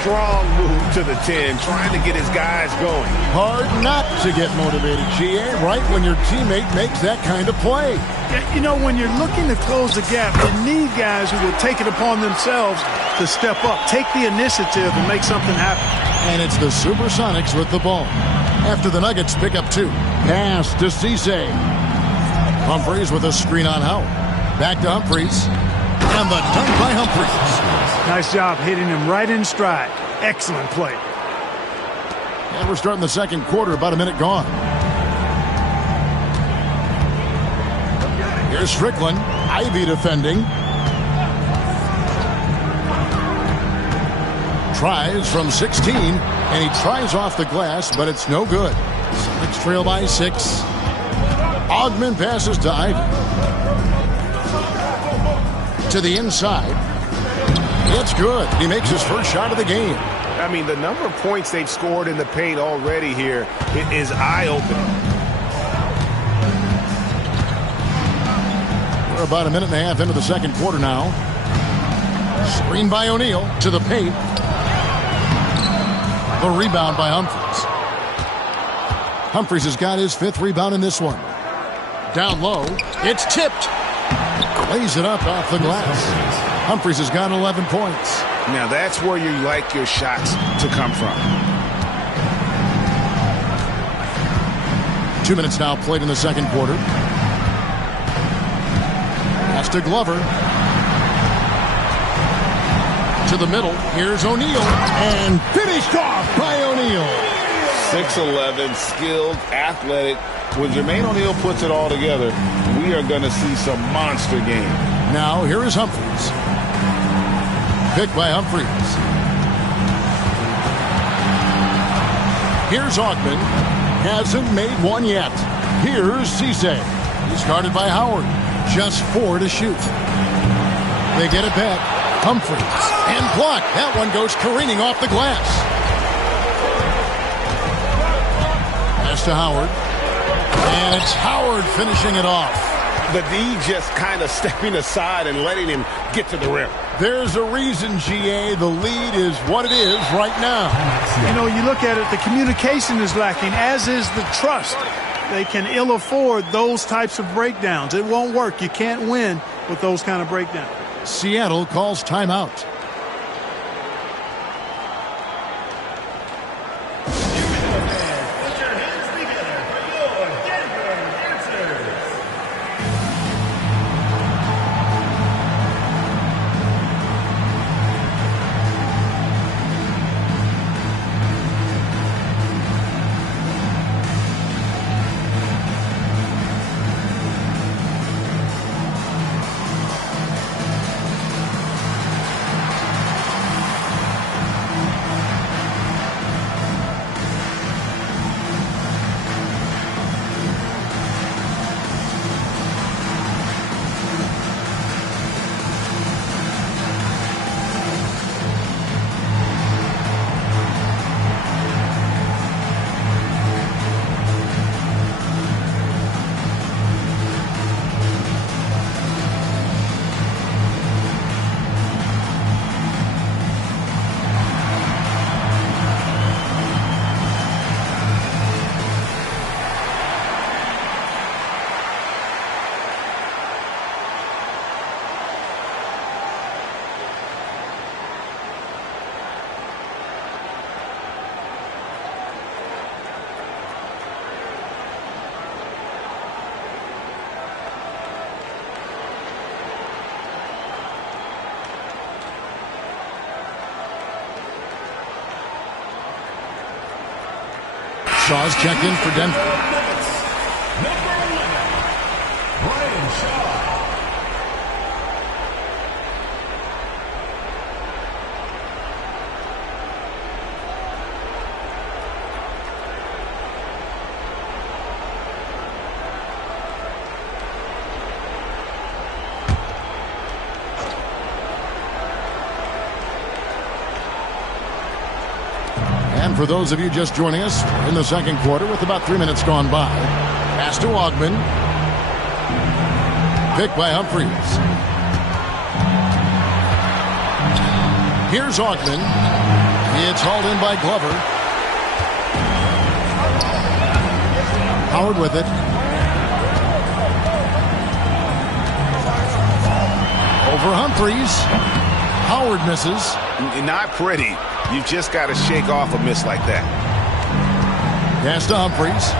Strong move to the 10, trying to get his guys going. Hard not to get motivated, GA, right when your teammate makes that kind of play. Yeah, you know, when you're looking to close the gap, you need guys who will take it upon themselves to step up, take the initiative, and make something happen. And it's the Supersonics with the ball. After the Nuggets pick up 2. Pass to Cisse. Humphries with a screen on Howard. Back to Humphries. And the dunk by Humphries. Nice job hitting him right in stride. Excellent play. And we're starting the second quarter, about a minute gone. Here's Strickland. Ivy defending. Tries from 16, and he tries off the glass, but it's no good. Sonics trail by 6. Ogman passes to Ivy. To the inside. It's good. He makes his first shot of the game. I mean, the number of points they've scored in the paint already here is eye-opening. We're about a minute and a half into the second quarter now. Screen by O'Neal to the paint. The rebound by Humphries. Humphries has got his 5th rebound in this one. Down low. It's tipped. Lays it up off the glass. Humphries has got 11 points. Now that's where you like your shots to come from. 2 minutes now played in the second quarter. Pass to Glover. To the middle. Here's O'Neal. And finished off by O'Neal. 6'11", skilled, athletic. When Jermaine O'Neal puts it all together, we are going to see some monster game. Now here is Humphries. Picked by Humphries. Here's Ogman. Hasn't made one yet. Here's Cisse. He's guarded by Howard. Just 4 to shoot. They get it back. Humphries. And blocked. That one goes careening off the glass. Pass to Howard. And it's Howard finishing it off. The D just kind of stepping aside and letting him get to the rim. There's a reason, GA. The lead is what it is right now. You know, you look at it, the communication is lacking, as is the trust. They can ill afford those types of breakdowns. It won't work. You can't win with those kind of breakdowns. Seattle calls timeout. Shaw's checked in for Denver. Number 11, Brian Shaw. And for those of you just joining us, in the second quarter with about 3 minutes gone by. Pass to Augman. Picked by Humphries. Here's Augman. It's hauled in by Glover. Howard with it. Over Humphries. Howard misses. Not pretty. You just got to shake off a miss like that. Pass to Humphries.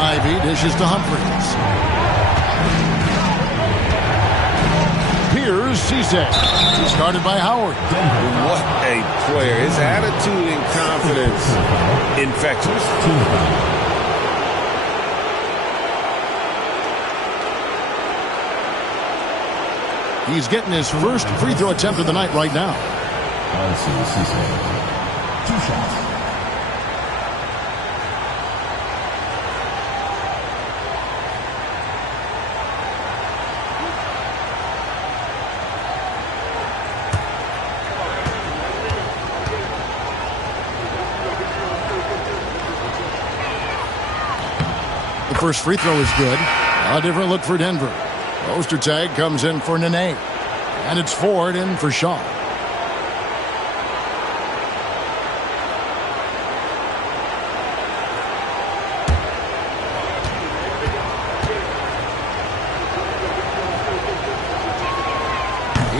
Ivy dishes to Humphries. Here's Cisse. Started by Howard. What a player. His attitude and confidence infectious. He's getting his first free throw attempt of the night right now. Two shots. The first free throw is good. A different look for Denver. Ostertag comes in for Nene. And it's Ford in for Shaw.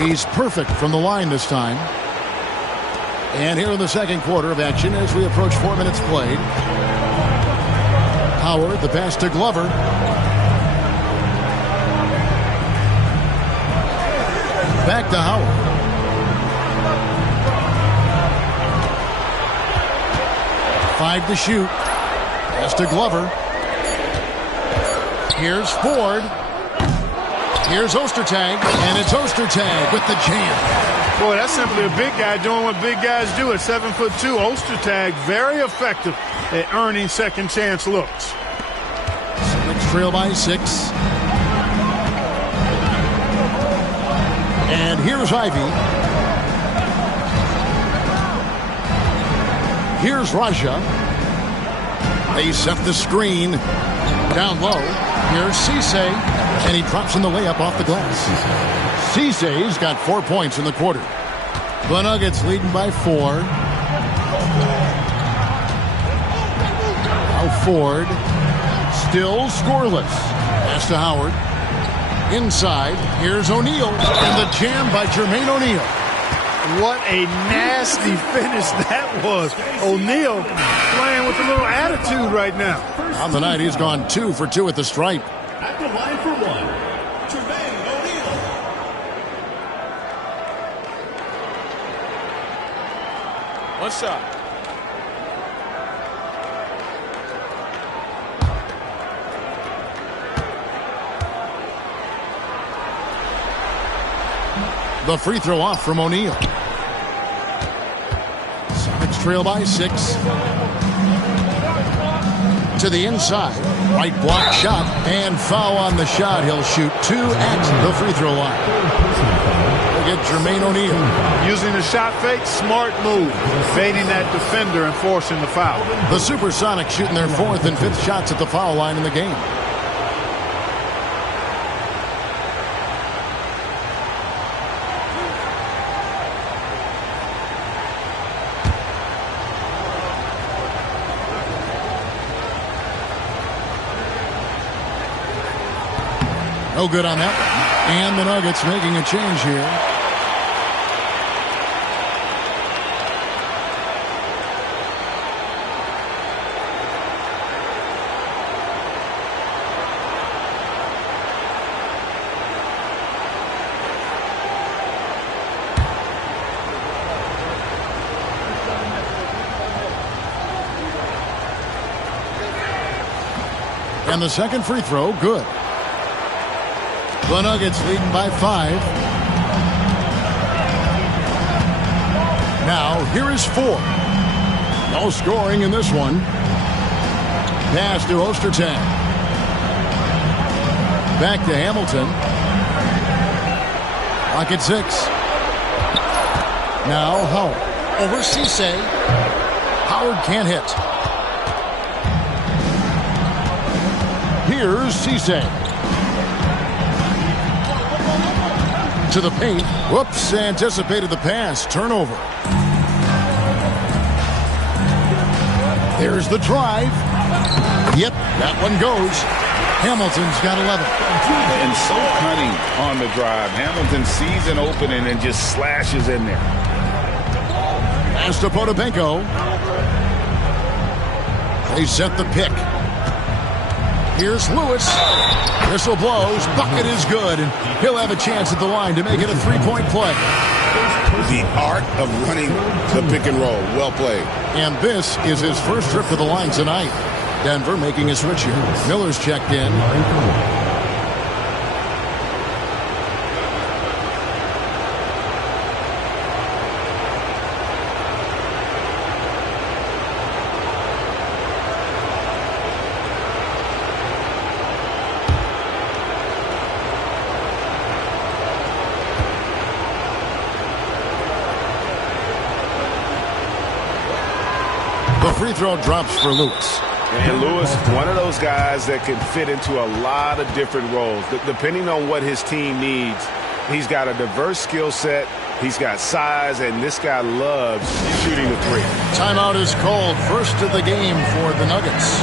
He's perfect from the line this time. And here in the second quarter of action as we approach 4 minutes played. Howard, the pass to Glover. Back to Howard. Five to shoot. Pass to Glover. Here's Ford. Here's Ostertag, and it's Ostertag with the jam. Boy, that's simply a big guy doing what big guys do at 7'2". Ostertag very effective at earning second chance looks. Celtics trail by 6. And here's Ivy. Here's Raja. They set the screen down low. Here's Cisse, and he drops in the layup off the glass. Cisse's got 4 points in the quarter. The Nuggets leading by 4. Now Ford, still scoreless. Pass to Howard. Inside, here's O'Neal, and the jam by Jermaine O'Neal. What a nasty finish that was. O'Neal playing with a little attitude right now. On the night, he's gone 2 for 2 at the stripe. At the line for one, Jermaine O'Neal. One shot. The free throw off from O'Neal. Celtics trail by 6. To the inside. Right block shot and foul on the shot. He'll shoot 2 at the free throw line. We'll get Jermaine O'Neal. Using the shot fake, smart move. Baiting that defender and forcing the foul. The Supersonics shooting their 4th and 5th shots at the foul line in the game. No good on that one. And the Nuggets making a change here. And the second free throw, good. The Nuggets leading by 5. Now, here is 4. No scoring in this one. Pass to Ostertag. Back to Hamilton. Clock at 6. Now Howard. Over Cisse. Howard can't hit. Here's Cisse. To the paint. Whoops, anticipated the pass. Turnover. There's the drive. Yep, that one goes. Hamilton's got 11. And so cunning on the drive. Hamilton sees an opening and just slashes in there. Pass to Potapenko. They set the pick. Here's Lewis. Whistle blows. Bucket is good. And he'll have a chance at the line to make it a three-point play. The art of running the pick and roll. Well played. And this is his first trip to the line tonight. Denver making a switch here. Miller's checked in. The free throw drops for Lewis. And Lewis, one of those guys that can fit into a lot of different roles. Depending on what his team needs, he's got a diverse skill set. He's got size, and this guy loves shooting the three. Timeout is called. First of the game for the Nuggets.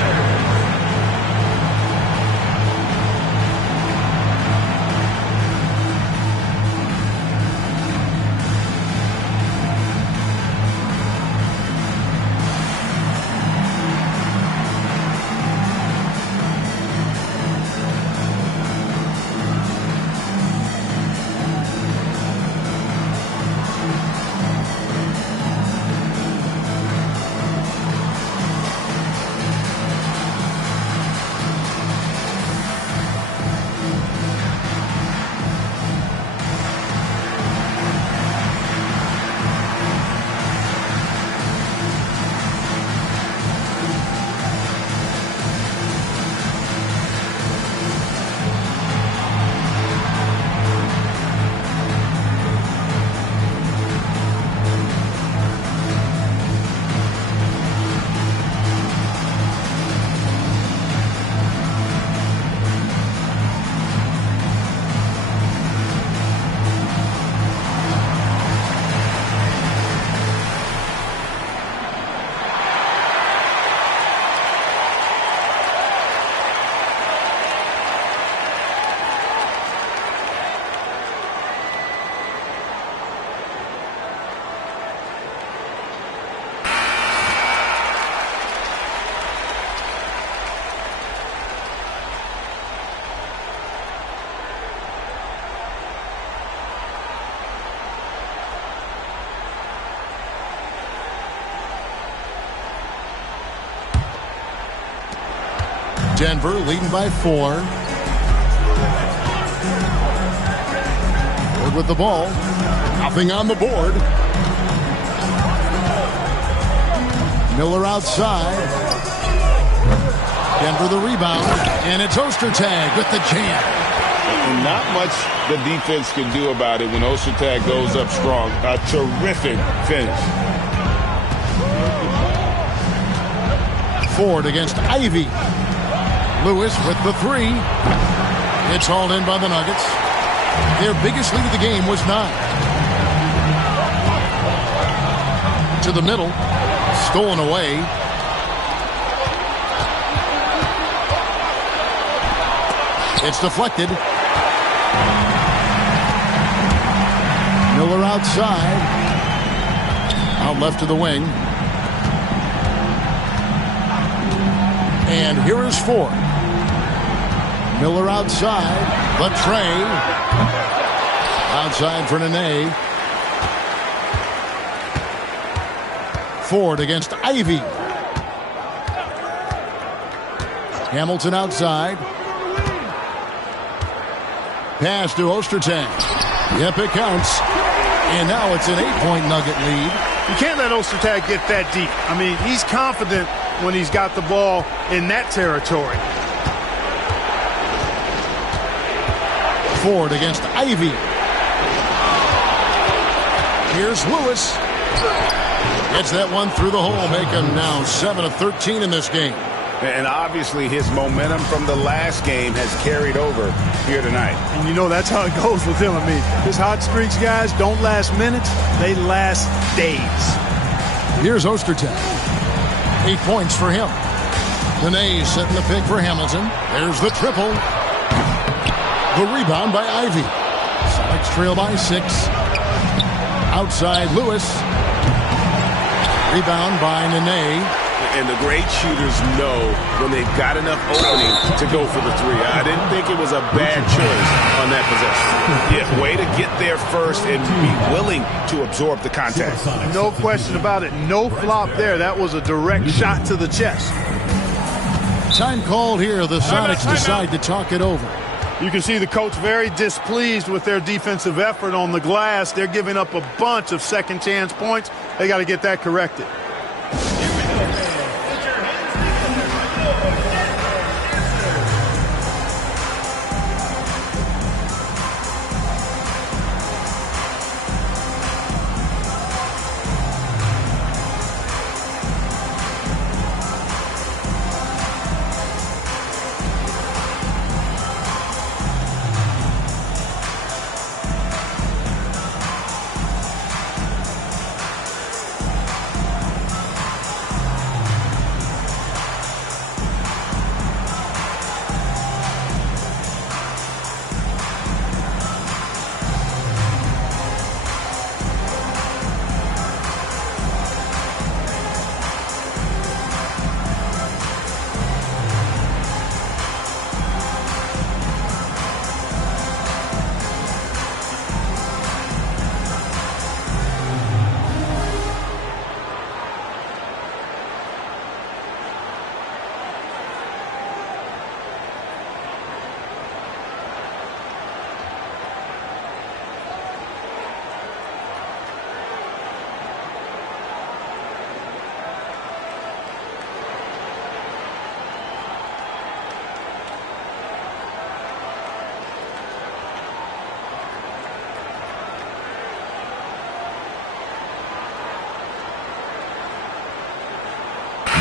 Denver leading by 4. Ford with the ball. Hopping on the board. Miller outside. Denver the rebound. And it's Ostertag with the jam. And not much the defense can do about it when Ostertag goes up strong. A terrific finish. Ford against Ivy. Lewis with the 3. It's hauled in by the Nuggets. Their biggest lead of the game was 9. To the middle. Stolen away. It's deflected. Miller outside. Out left to the wing. And here is Ford. Miller outside. Latre. Outside for Nene. Ford against Ivy. Hamilton outside. Pass to Ostertag. Yep, it counts. And now it's an 8-point Nugget lead. You can't let Ostertag get that deep. I mean, he's confident when he's got the ball in that territory. Ford against Ivy. Here's Lewis. Gets that one through the hole, make him now 7 of 13 in this game. And obviously his momentum from the last game has carried over here tonight. And you know that's how it goes with him. I mean, his hot streaks, guys, don't last minutes. They last days. Here's Ostertag. 8 points for him. Nene setting the pick for Hamilton. There's the triple. The rebound by Ivy. Sonics trail by 6. Outside Lewis. Rebound by Nene. And the great shooters know when they've got enough opening to go for the three. I didn't think it was a bad choice on that possession. Yeah, way to get there first and be willing to absorb the contact. No question about it. No flop there. That was a direct shot to the chest. Time called here. The Sonics decide to talk it over. You can see the coach very displeased with their defensive effort on the glass. They're giving up a bunch of second chance points. They got to get that corrected.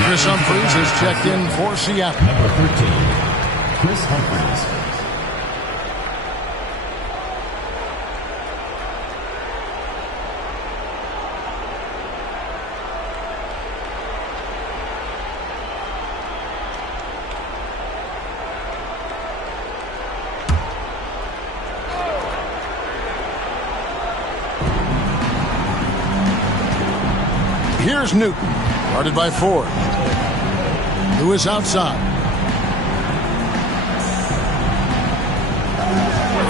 Chris Humphries is checked in for Seattle. Number 13, Chris Humphries. Here's Newton. Guarded by Ford. Lewis outside.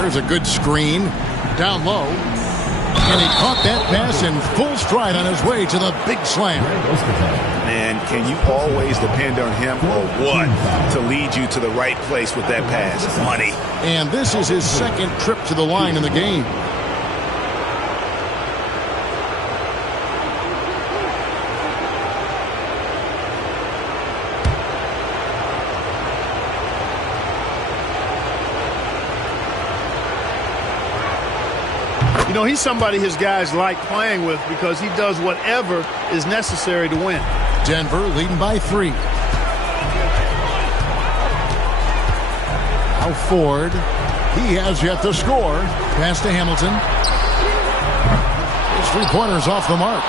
There's a good screen. Down low. And he caught that pass in full stride on his way to the big slam. Man, can you always depend on him or what to lead you to the right place with that pass? Money. And this is his second trip to the line in the game. You know, he's somebody his guys like playing with because he does whatever is necessary to win. Denver leading by 3. Now Ford. He has yet to score. Pass to Hamilton. His three-pointers off the mark.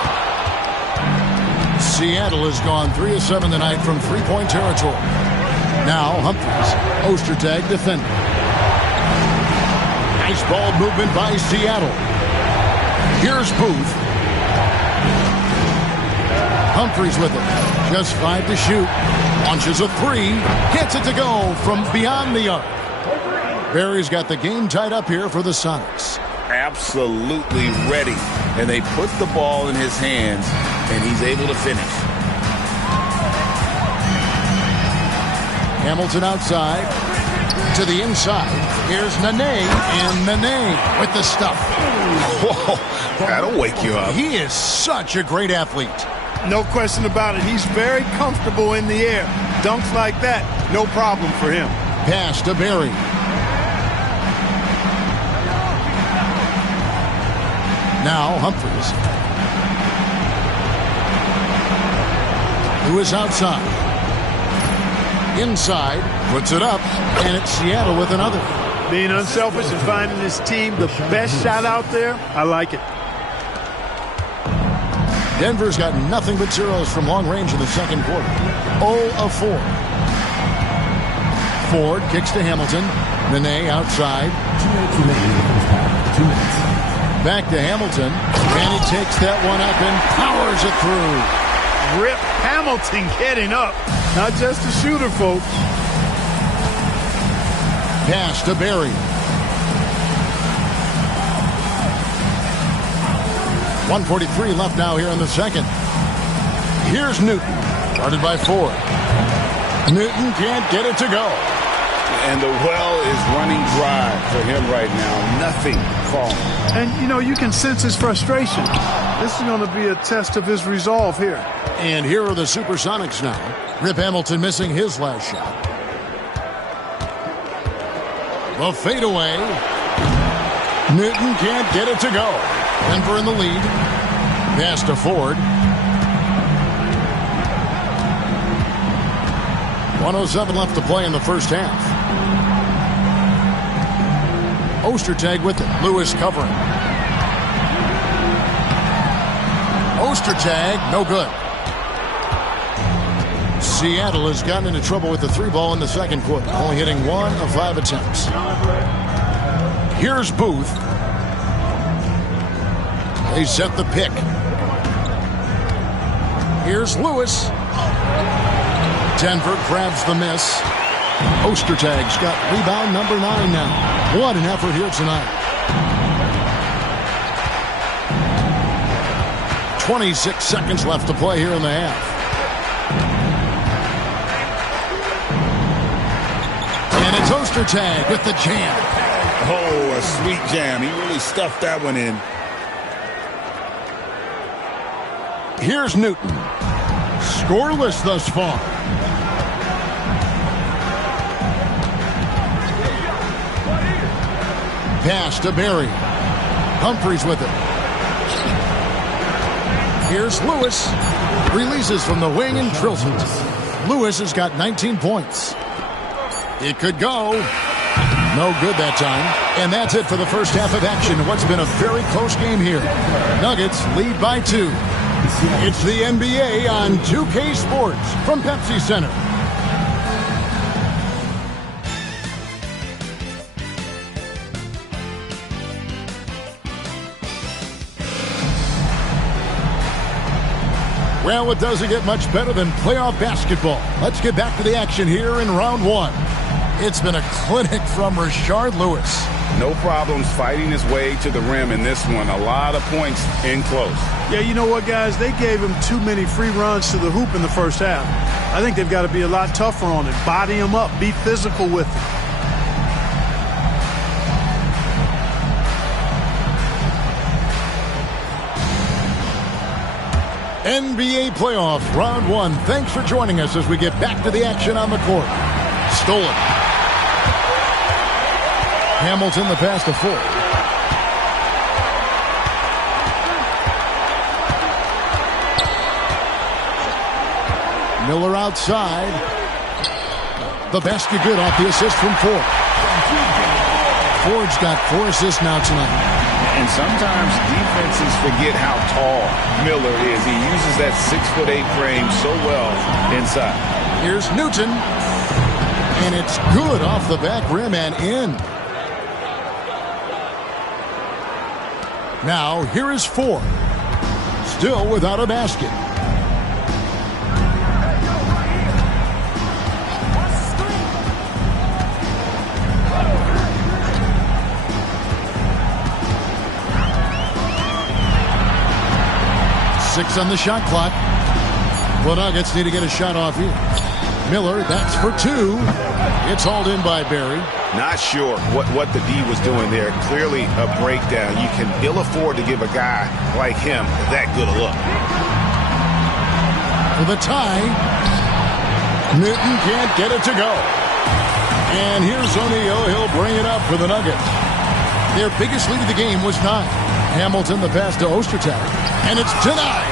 Seattle has gone 3 of 7 tonight from three-point territory. Now Humphries. Ostertag defending. Nice ball movement by Seattle. Here's Booth. Humphries with it. Just 5 to shoot. Launches a 3. Gets it to go from beyond the arc. Barry's got the game tied up here for the Sonics. Absolutely ready. And they put the ball in his hands, and he's able to finish. Hamilton outside. To the inside. Here's Nene. And Nene with the stuff. Whoa, that'll wake you up. He is such a great athlete. No question about it. He's very comfortable in the air. Dunks like that, no problem for him. Pass to Berry. Now Humphries. Lewis outside. Inside. Puts it up. And it's Seattle with another. Being unselfish and finding his team the best shot out there, I like it. Denver's got nothing but zeros from long range in the second quarter. 0 of 4. Ford kicks to Hamilton. Nene outside. 2 minutes in the first half. 2 minutes. Back to Hamilton. And he takes that one up and powers it through. Rip Hamilton getting up. Not just a shooter, folks. Pass to Berry. 1:43 left now here in the second. Here's Newton. Guarded by Ford. Newton can't get it to go. And the well is running dry for him right now. Nothing falling. And, you know, you can sense his frustration. This is going to be a test of his resolve here. And here are the Supersonics now. Rip Hamilton missing his last shot. The fadeaway. Newton can't get it to go. Denver in the lead. Pass to Ford. 1:07 left to play in the first half. Ostertag with it. Lewis covering. Ostertag, no good. Seattle has gotten into trouble with the 3 ball in the second quarter, only hitting 1 of 5 attempts. Here's Booth. They set the pick. Here's Lewis. Denver grabs the miss. Ostertag's got rebound number 9 now. What an effort here tonight. 26 seconds left to play here in the half. And it's Ostertag with the jam. Oh, a sweet jam. He really stuffed that one in. Here's Newton. Scoreless thus far. Pass to Berry. Humphries with it. Here's Lewis. Releases from the wing and drills it. Lewis has got 19 points. It could go. No good that time. And that's it for the first half of action. What's been a very close game here. Nuggets lead by 2. It's the NBA on 2K Sports from Pepsi Center. Well, it doesn't get much better than playoff basketball. Let's get back to the action here in round 1. It's been a clinic from Rashard Lewis. No problems fighting his way to the rim in this one. A lot of points in close. Yeah, you know what, guys? They gave him too many free runs to the hoop in the first half. I think they've got to be a lot tougher on it. Body him up. Be physical with him. NBA playoffs, round 1. Thanks for joining us as we get back to the action on the court. Stolen. Hamilton the pass to Ford. Miller outside. The basket good off the assist from Ford. Ford's got 4 assists now tonight. And sometimes defenses forget how tall Miller is. He uses that 6'8" frame so well inside. Here's Newton. And it's good off the back rim and in. Now, here is Ford. Still without a basket. Six on the shot clock. The Nuggets need to get a shot off here. Miller, that's for 2. It's hauled in by Barry. Not sure what the D was doing there. Clearly a breakdown. You can ill afford to give a guy like him that good a look. For the tie, Newton can't get it to go. And here's O'Neal. He'll bring it up for the Nuggets. Their biggest lead of the game was 9. Hamilton the pass to Ostertag, and it's denied.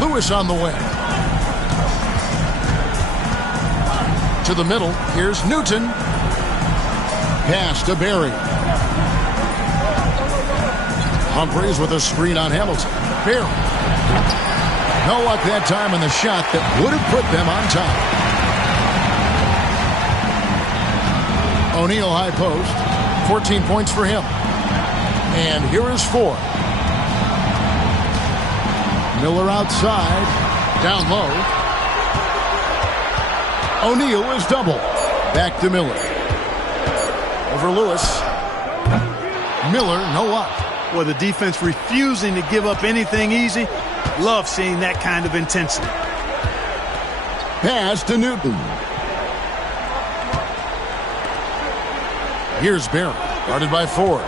Lewis on the way. To the middle. Here's Newton. Pass to Barry. Humphries with a screen on Hamilton. Barry. No luck that time in the shot that would have put them on top. O'Neal high post. 14 points for him. And here is 4. Miller outside. Down low. O'Neal is double. Back to Miller. Over Lewis. Miller, no luck. Well, the defense refusing to give up anything easy. Love seeing that kind of intensity. Pass to Newton. Here's Barry, guarded by Ford.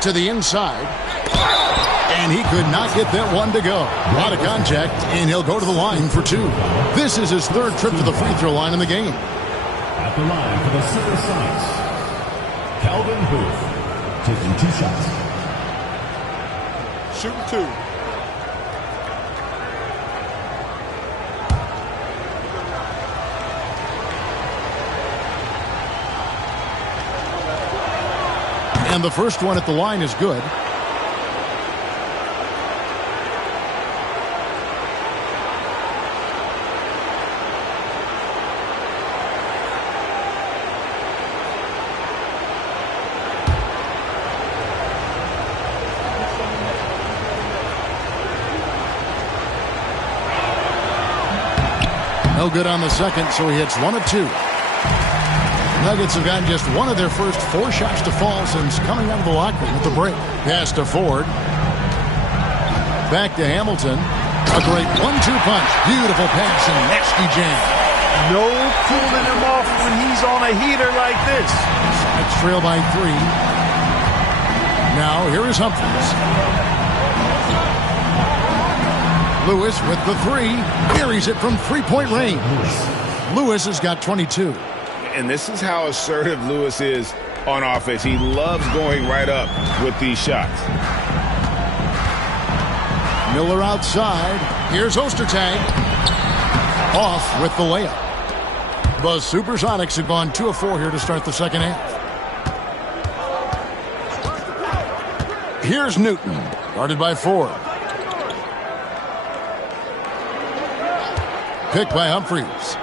To the inside. And he could not get that one to go. A lot of contact, and he'll go to the line for 2. This is his 3rd trip to the free throw line in the game. At the line for the Supersonics, Calvin Booth, taking 2 shots. Shooting 2. And the first one at the line is good. No good on the second, so he hits 1 of 2. Nuggets have gotten just one of their first 4 shots to fall since coming out of the locker room at the break. Pass to Ford. Back to Hamilton. A great 1-2 punch. Beautiful pass and nasty jam. No cooling him off when he's on a heater like this. It's trail by 3. Now here is Humphries. Lewis with the 3. Carries it from 3-point range. Lewis has got 22. And this is how assertive Lewis is on offense. He loves going right up with these shots. Miller outside. Here's Ostertag. Off with the layup. The Supersonics have gone 2 of 4 here to start the second half. Here's Newton, guarded by Ford. Picked by Humphries.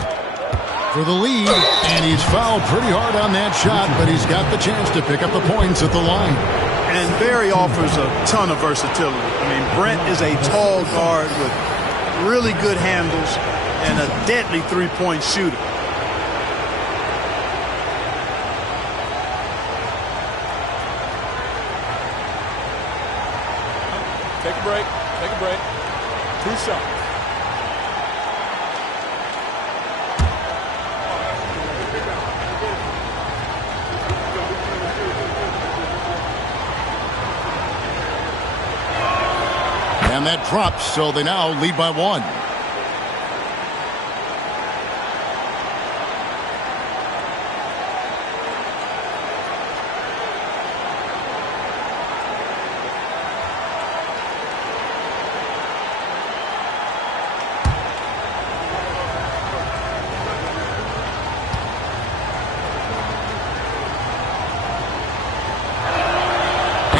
For the lead, and he's fouled pretty hard on that shot, but he's got the chance to pick up the points at the line. And Barry offers a ton of versatility. I mean, Brent is a tall guard with really good handles and a deadly 3-point shooter. Take a break. Take a break. 2 shots. And that drops, so they now lead by 1.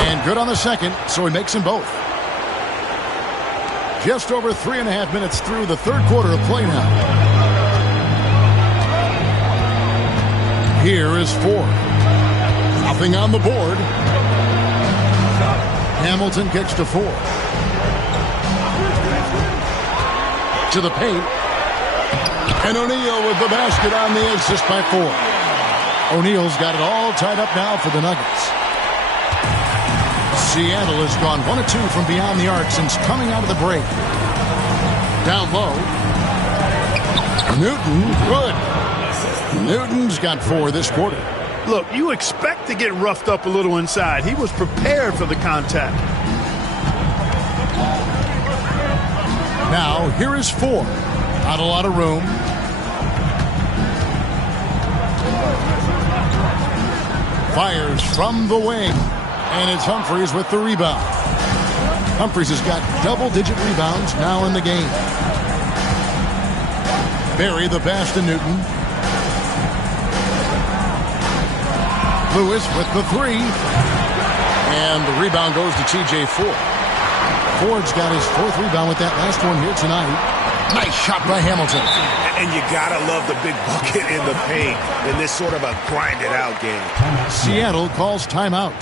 And good on the second, so he makes them both. Just over 3.5 minutes through the third quarter of play now. Here is Ford. Nothing on the board. Hamilton kicks to Ford. To the paint. And O'Neal with the basket on the assist by Ford. O'Neal's got it all tied up now for the Nuggets. Seattle has gone 1 of 2 from beyond the arc since coming out of the break. Down low. Newton, good. Newton's got 4 this quarter. Look, you expect to get roughed up a little inside. He was prepared for the contact. Now, here is Ford. Not a lot of room. Fires from the wing. And it's Humphries with the rebound. Humphries has got double-digit rebounds now in the game. Berry the pass to Newton. Lewis with the 3. And the rebound goes to T.J. Ford. Ford's got his 4th rebound with that last one here tonight. Nice shot by Hamilton. And you got to love the big bucket in the paint in this sort of a grinded-out game. Seattle calls timeout.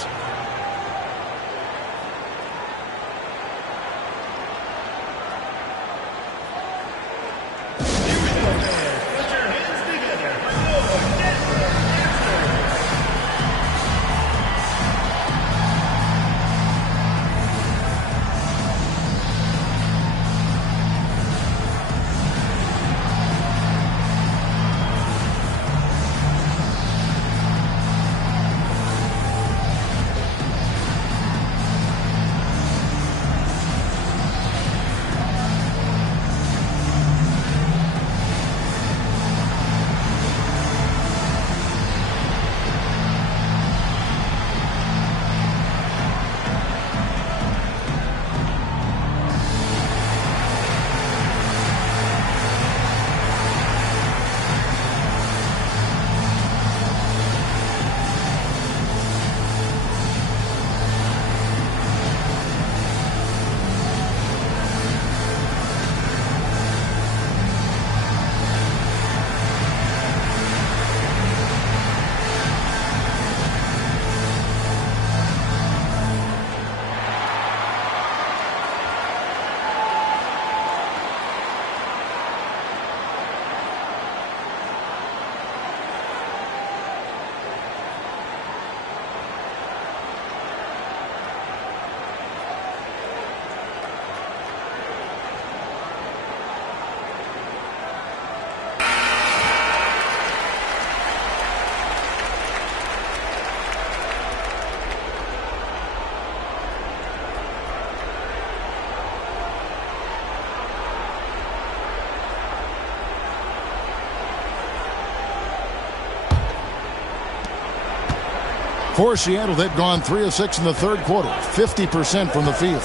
For Seattle, they've gone 3 of 6 in the third quarter, 50% from the field.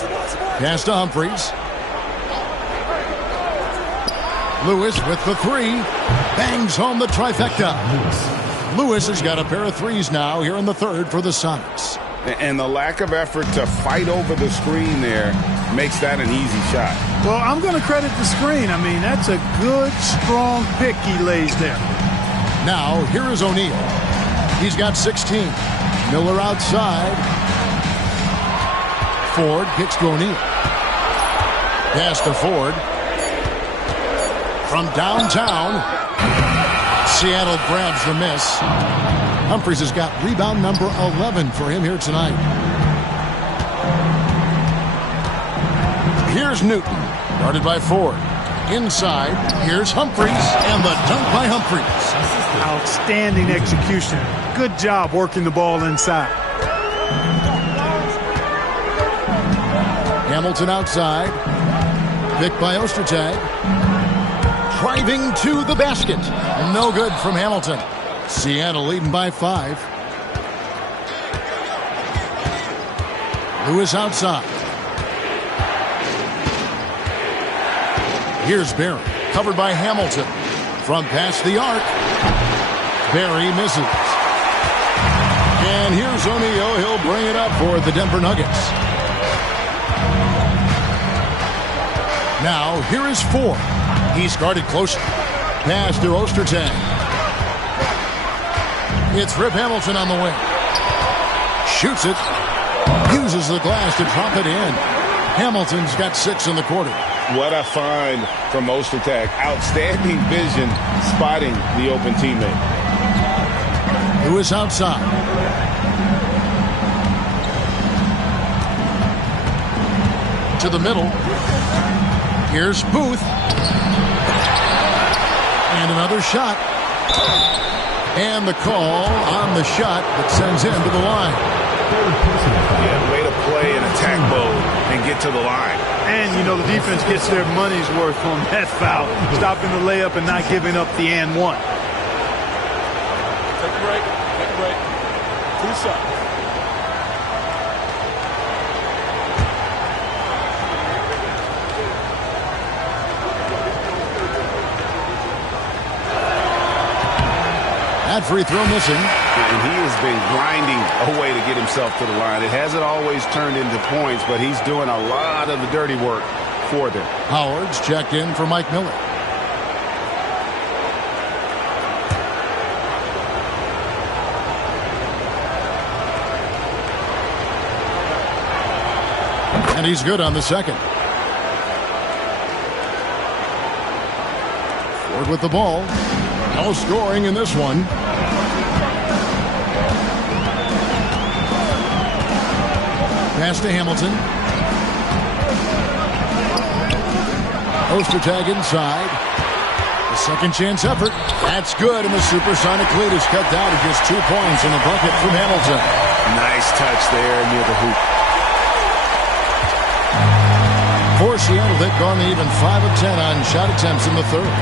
Pass to Humphries. Lewis with the 3. Bangs home the trifecta. Lewis has got a pair of 3s now here in the third for the Sonics. And the lack of effort to fight over the screen there makes that an easy shot. Well, I'm going to credit the screen. I mean, that's a good, strong pick he lays there. Now, here is O'Neal. He's got 16. Miller outside. Ford kicks to O'Neal. Pass to Ford. From downtown, Seattle grabs the miss. Humphries has got rebound number 11 for him here tonight. Here's Newton, guarded by Ford. Inside, here's Humphries, and the dunk by Humphries. Outstanding execution. Good job working the ball inside. Hamilton outside. Picked by Ostertag. Driving to the basket. No good from Hamilton. Seattle leading by 5. Lewis outside. Here's Berry, covered by Hamilton. From past the arc, Berry misses. And here's O'Neal. He'll bring it up for the Denver Nuggets. Now, here is Ford. He's guarded closer. Pass to Ostertag. It's Rip Hamilton on the wing. Shoots it. Uses the glass to drop it in. Hamilton's got 6 in the quarter. What a find from Ostertag. Outstanding vision spotting the open teammate. Lewis outside. To the middle. Here's Booth. And another shot. And the call on the shot that sends him to the line. Yeah, way to play in attack mode and get to the line. And, you know, the defense gets their money's worth on that foul. Stopping the layup and not giving up the and one. Take a break. Take a break. 2 shots. That free throw missing. And he has been grinding away to get himself to the line. It hasn't always turned into points, but he's doing a lot of the dirty work for them. Howard's checked in for Mike Miller. And he's good on the second. Ford with the ball. No scoring in this one. Pass to Hamilton. Ostertag inside. The second chance effort. That's good, and the Supersonic lead is cut down to just 2 points in the bucket from Hamilton. Nice touch there near the hoop. For Seattle, they've gone even 5 of 10 on shot attempts in the third.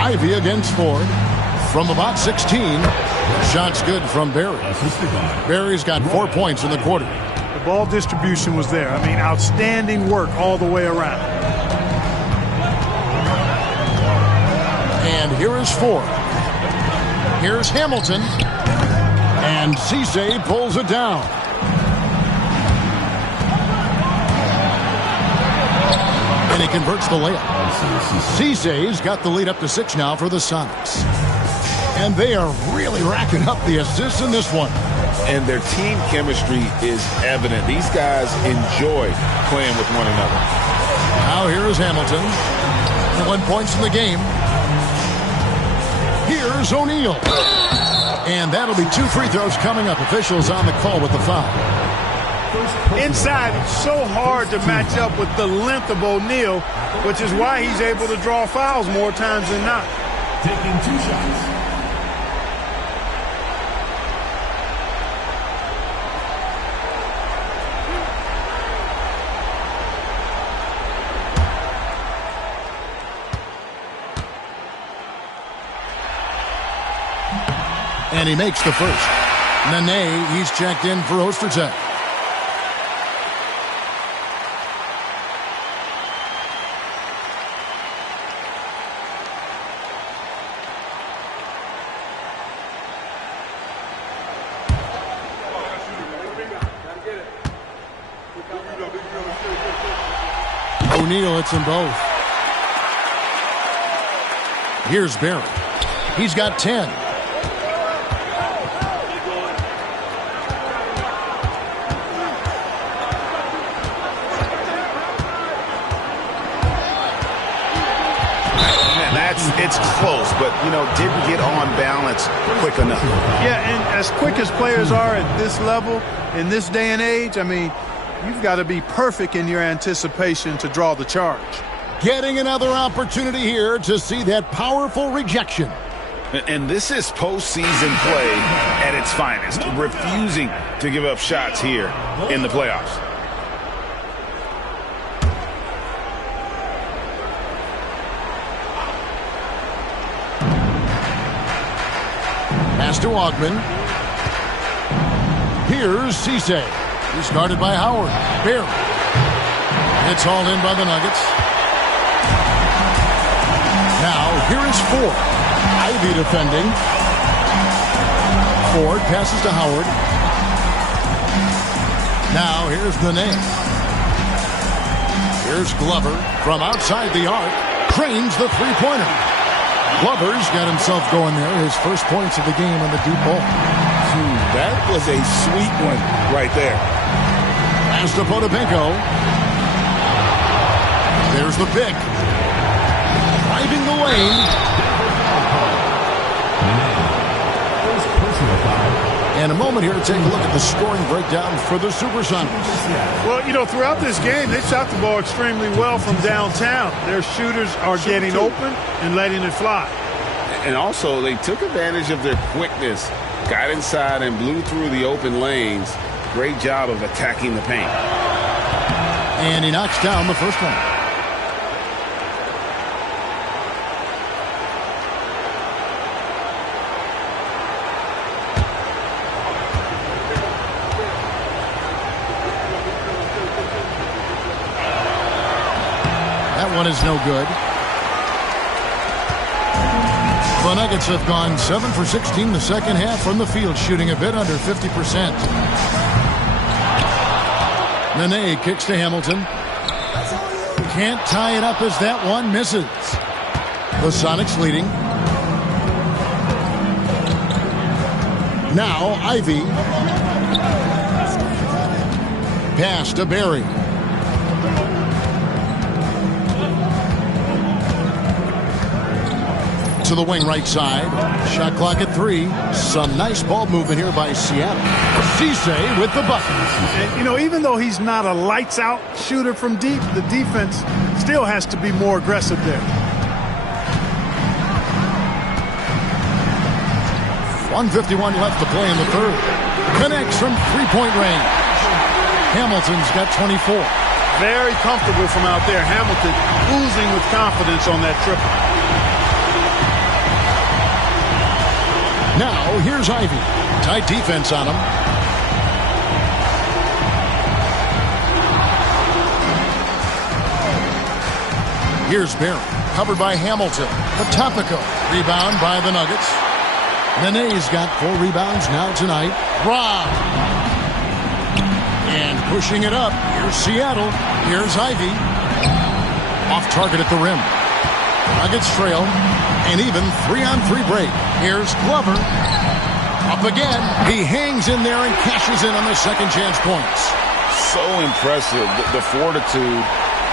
Ivy against Ford from about 16. Shots good from Barry. Barry's got 4 points in the quarter. The ball distribution was there. I mean, outstanding work all the way around. And here is Ford. Here's Hamilton. And Cisse pulls it down. And he converts the layup. Cisse's got the lead up to 6 now for the Sonics. And they are really racking up the assists in this one. And their team chemistry is evident. These guys enjoy playing with one another. Now here is Hamilton. 1 point in the game. Here's O'Neal. And that'll be 2 free throws coming up. Officials on the call with the foul. Inside, it's so hard to match up with the length of O'Neal, which is why he's able to draw fouls more times than not. Taking 2 shots. And he makes the first. Nene, he's checked in for Ostertag. O'Neal hits them both. Here's Barry. He's got 10. It's close, but, you know, didn't get on balance quick enough. Yeah, and as quick as players are at this level, in this day and age, I mean, you've got to be perfect in your anticipation to draw the charge. Getting another opportunity here to see that powerful rejection. And this is postseason play at its finest, refusing to give up shots here in the playoffs. Pass to Ogman. Here's Cisse. He's guarded by Howard. Barry. It's hauled in by the Nuggets. Now, here is Ford. Ivy defending. Ford passes to Howard. Now, here's Nene. Here's Glover from outside the arc. Cranes the three-pointer. Glover's got himself going there. His first points of the game on the deep ball. That was a sweet one right there. Pass to Potapenko. There's the pick. Driving the lane. First personal foul And a moment here to take a look at the scoring breakdown for the Supersonics. Well, you know, throughout this game, they shot the ball extremely well from downtown. Their shooters are getting open and letting it fly. And also, they took advantage of their quickness, got inside and blew through the open lanes. Great job of attacking the paint. And he knocks down the first one. That one is no good. The Nuggets have gone 7 for 16 the second half from the field, shooting a bit under 50%. Nene kicks to Hamilton. Can't tie it up as that one misses. The Sonics leading. Now Ivy. Pass to Barry. To the wing right side. Shot clock at 3. Some nice ball movement here by Seattle. Cisse with the bucket. And, you know, even though he's not a lights-out shooter from deep, the defense still has to be more aggressive there. 1:51 left to play in the third. Connects from three-point range. Hamilton's got 24. Very comfortable from out there. Hamilton oozing with confidence on that triple. Now, here's Ivy. Tight defense on him. Here's Barry. Covered by Hamilton. Potapico. Rebound by the Nuggets. Nene's got 4 rebounds now tonight. Rob. And pushing it up. Here's Seattle. Here's Ivy. Off target at the rim. Nuggets trail. An even 3-on-3 break. Here's Glover. Up again. He hangs in there and cashes in on the second chance points. So impressive. The fortitude,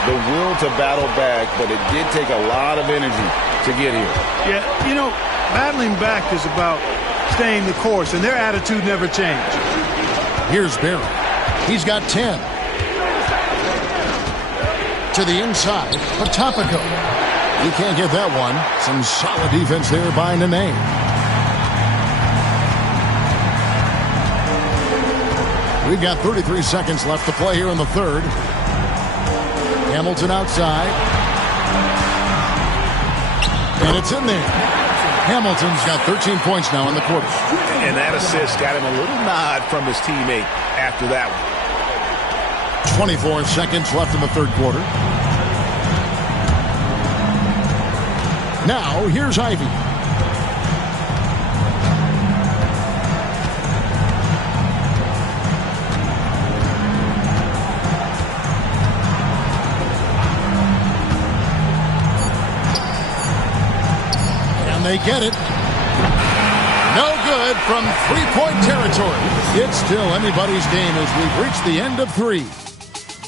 the will to battle back, but it did take a lot of energy to get here. Yeah, you know, battling back is about staying the course, and their attitude never changed. Here's Barry. He's got 10. To the inside. Potapico. He can't get that one. Some solid defense there by Nene. We've got 33 seconds left to play here in the third. Hamilton outside. And it's in there. Hamilton's got 13 points now in the quarter. And that assist got him a little nod from his teammate after that one. 24 seconds left in the third quarter. Now, here's Ivy. And they get it. No good from three-point territory. It's still anybody's game as we've reached the end of 3.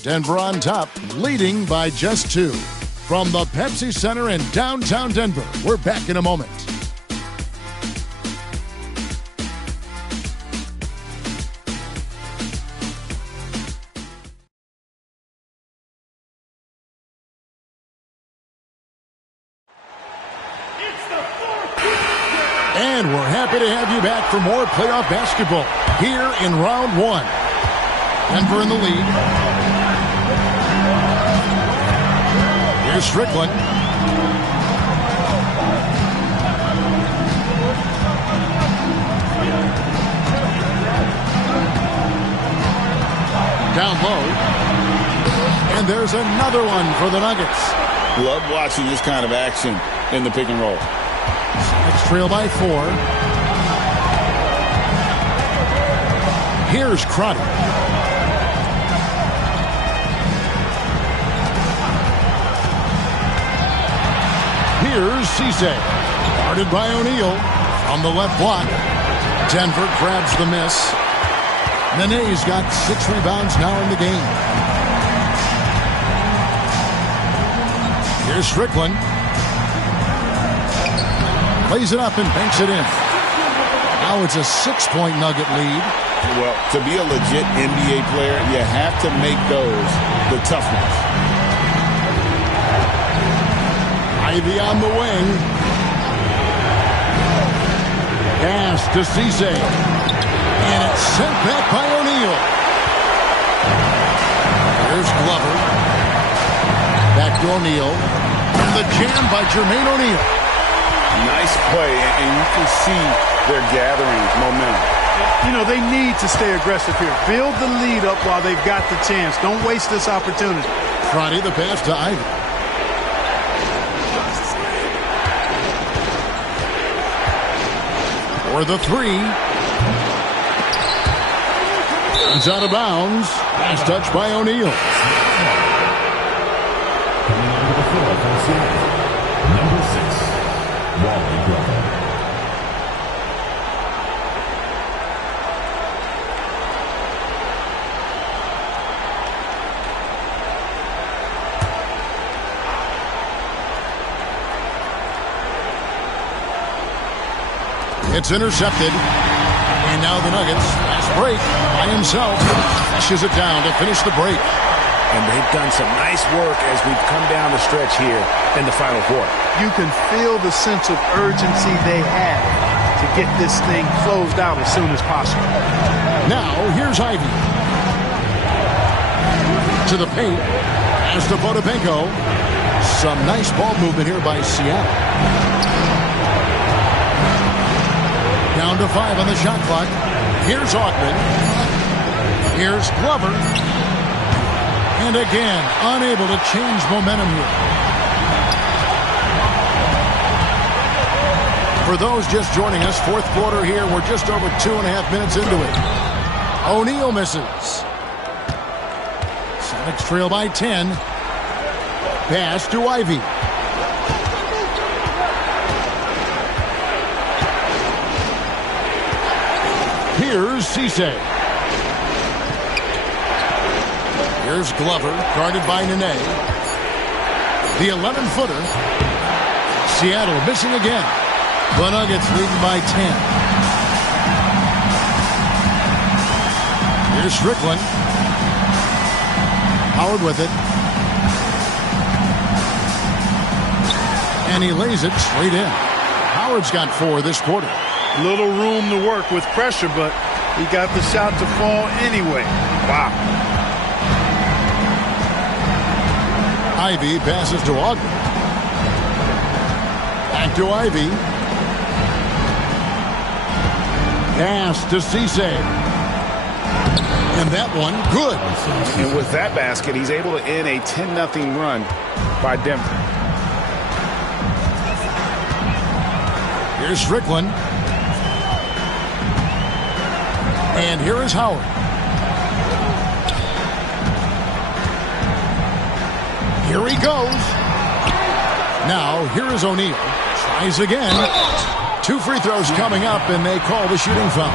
Denver on top, leading by just 2. From the Pepsi Center in downtown Denver, we're back in a moment. And we're happy to have you back for more playoff basketball here in round 1. Denver in the lead. Here's Strickland. Down low. And there's another one for the Nuggets. Love watching this kind of action in the pick and roll. Sonics trail by 4. Here's Crotty. Here's Cisse. Guarded by O'Neal. From the left block. Denver grabs the miss. Nene's got 6 rebounds now in the game. Here's Strickland. Plays it up and banks it in. Now it's a 6-point Nugget lead. Well, to be a legit NBA player, you have to make those the tough ones. Ivy on the wing. Pass to Cisse. And it's sent back by O'Neal. Here's Glover. Back to O'Neal. And the jam by Jermaine O'Neal. Nice play, and you can see they're gathering momentum. You know, they need to stay aggressive here. Build the lead up while they've got the chance. Don't waste this opportunity. Friday the pass to Ivy. For the three. It's out of bounds. Pass touch by O'Neal. Number 6, Wally Glover. It's intercepted. And now the Nuggets, fast break by himself, flushes it down to finish the break. And they've done some nice work as we've come down the stretch here in the final quarter. You can feel the sense of urgency they have to get this thing closed out as soon as possible. Now, here's Ivy. To the paint. As to Potapenko. Some nice ball movement here by Seattle. Down to 5 on the shot clock. Here's Augman. Here's Glover. And again, unable to change momentum here. For those just joining us, fourth quarter here. We're just over 2.5 minutes into it. O'Neal misses. Sonics trail by 10. Pass to Ivy. Here's Cisse. Here's Glover, guarded by Nene. The 11-footer. Seattle missing again. The Nuggets leading by 10. Here's Strickland. Howard with it. And he lays it straight in. Howard's got 4 this quarter. Little room to work with pressure, but he got the shot to fall anyway. Wow. Ivy passes to Augman. Back to Ivy. Pass to Cisse. And that one, good. And with that basket, he's able to end a 10-0 run by Denver. Here's Strickland. And here is Howard. Here he goes. Now, here is O'Neal. Tries again. 2 free throws coming up, and they call the shooting foul.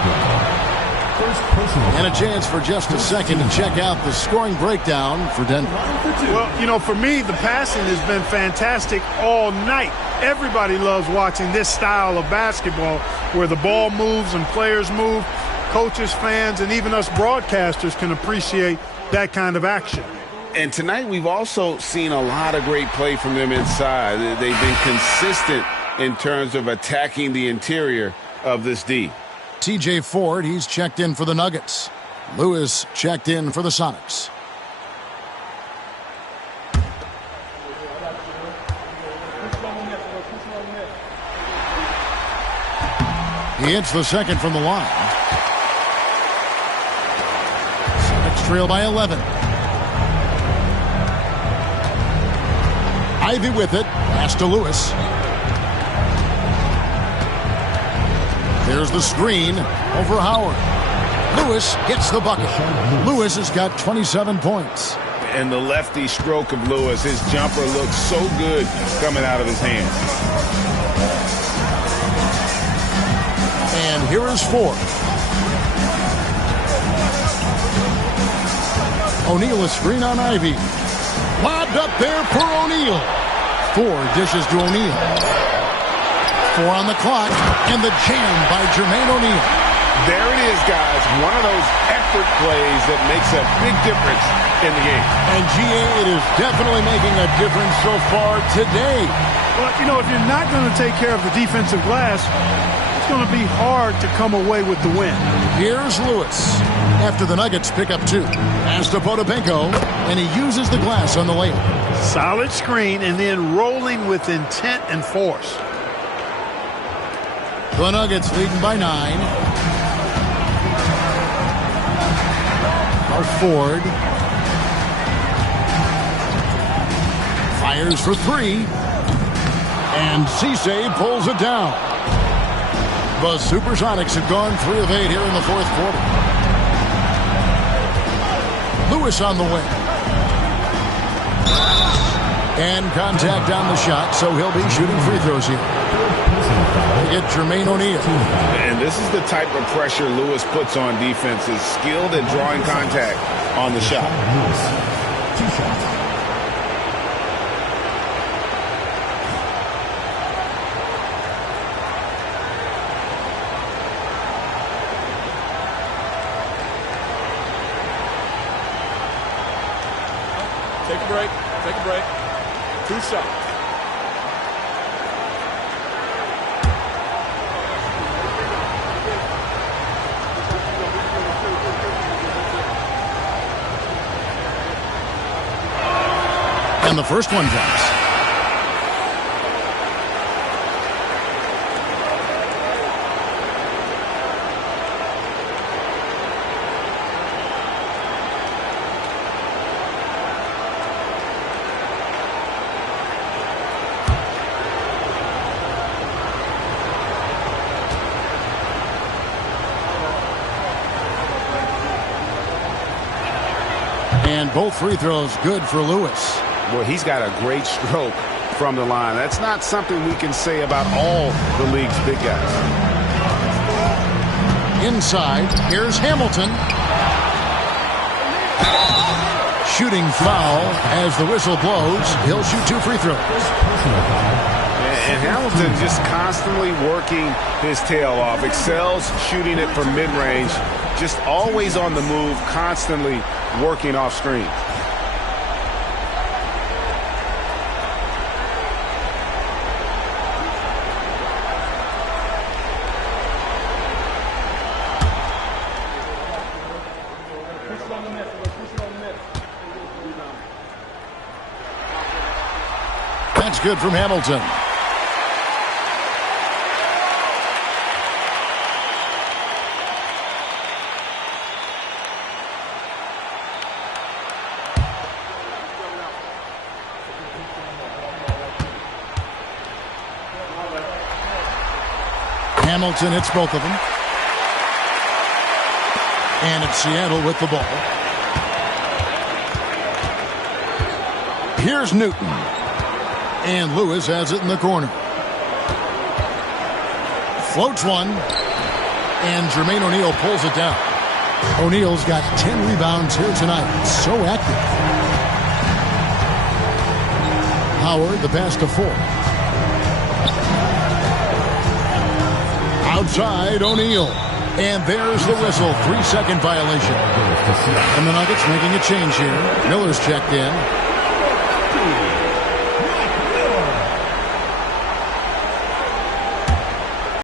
And a chance for just a second to check out the scoring breakdown for Denver. Well, you know, for me, the passing has been fantastic all night. Everybody loves watching this style of basketball where the ball moves and players move. Coaches, fans, and even us broadcasters can appreciate that kind of action. And tonight we've also seen a lot of great play from them inside. They've been consistent in terms of attacking the interior of this D. TJ Ford, he's checked in for the Nuggets. Lewis checked in for the Sonics. He hits the second from the line. Sonics trail by 11. Ivy with it. Pass to Lewis. There's the screen over Howard. Lewis gets the bucket. Lewis has got 27 points. And the lefty stroke of Lewis, his jumper looks so good coming out of his hands. And here is Ford. O'Neal a screen on Ivy. Lobbed up there for O'Neal. Ford dishes to O'Neal. 4 on the clock, and the jam by Jermaine O'Neal. There it is, guys. One of those effort plays that makes a big difference in the game. And GA, it is definitely making a difference so far today. Well, you know, if you're not going to take care of the defensive glass, it's going to be hard to come away with the win. Here's Lewis. After the Nuggets pick up 2. Pass to Potapenko, and he uses the glass on the layup. Solid screen and then rolling with intent and force. The Nuggets leading by 9. Mark Ford. Fires for 3. And Cisse pulls it down. The Supersonics have gone 3 of 8 here in the fourth quarter. Lewis on the wing. And contact on the shot, so he'll be shooting free throws here. Get Jermaine O'Neal. And this is the type of pressure Lewis puts on defense, is skilled at drawing contact on the shot. Lewis, 2 shots. Take a break. Take a break. 2 shots. And the first one drops. And both free throws good for Lewis. Well, he's got a great stroke from the line. That's not something we can say about all the league's big guys. Inside, here's Hamilton. Shooting foul as the whistle blows. He'll shoot 2 free throws. And Hamilton just constantly working his tail off. Excels shooting it from mid-range. Just always on the move, constantly working off screen. That's good from Hamilton. Hamilton hits both of them. And it's Seattle with the ball. Here's Newton. And Lewis has it in the corner. Floats one. And Jermaine O'Neal pulls it down. O'Neal's got 10 rebounds here tonight. So active. Howard, the pass to Ford. Outside, O'Neal. And there's the whistle. 3-second violation. And the Nuggets making a change here. Miller's checked in.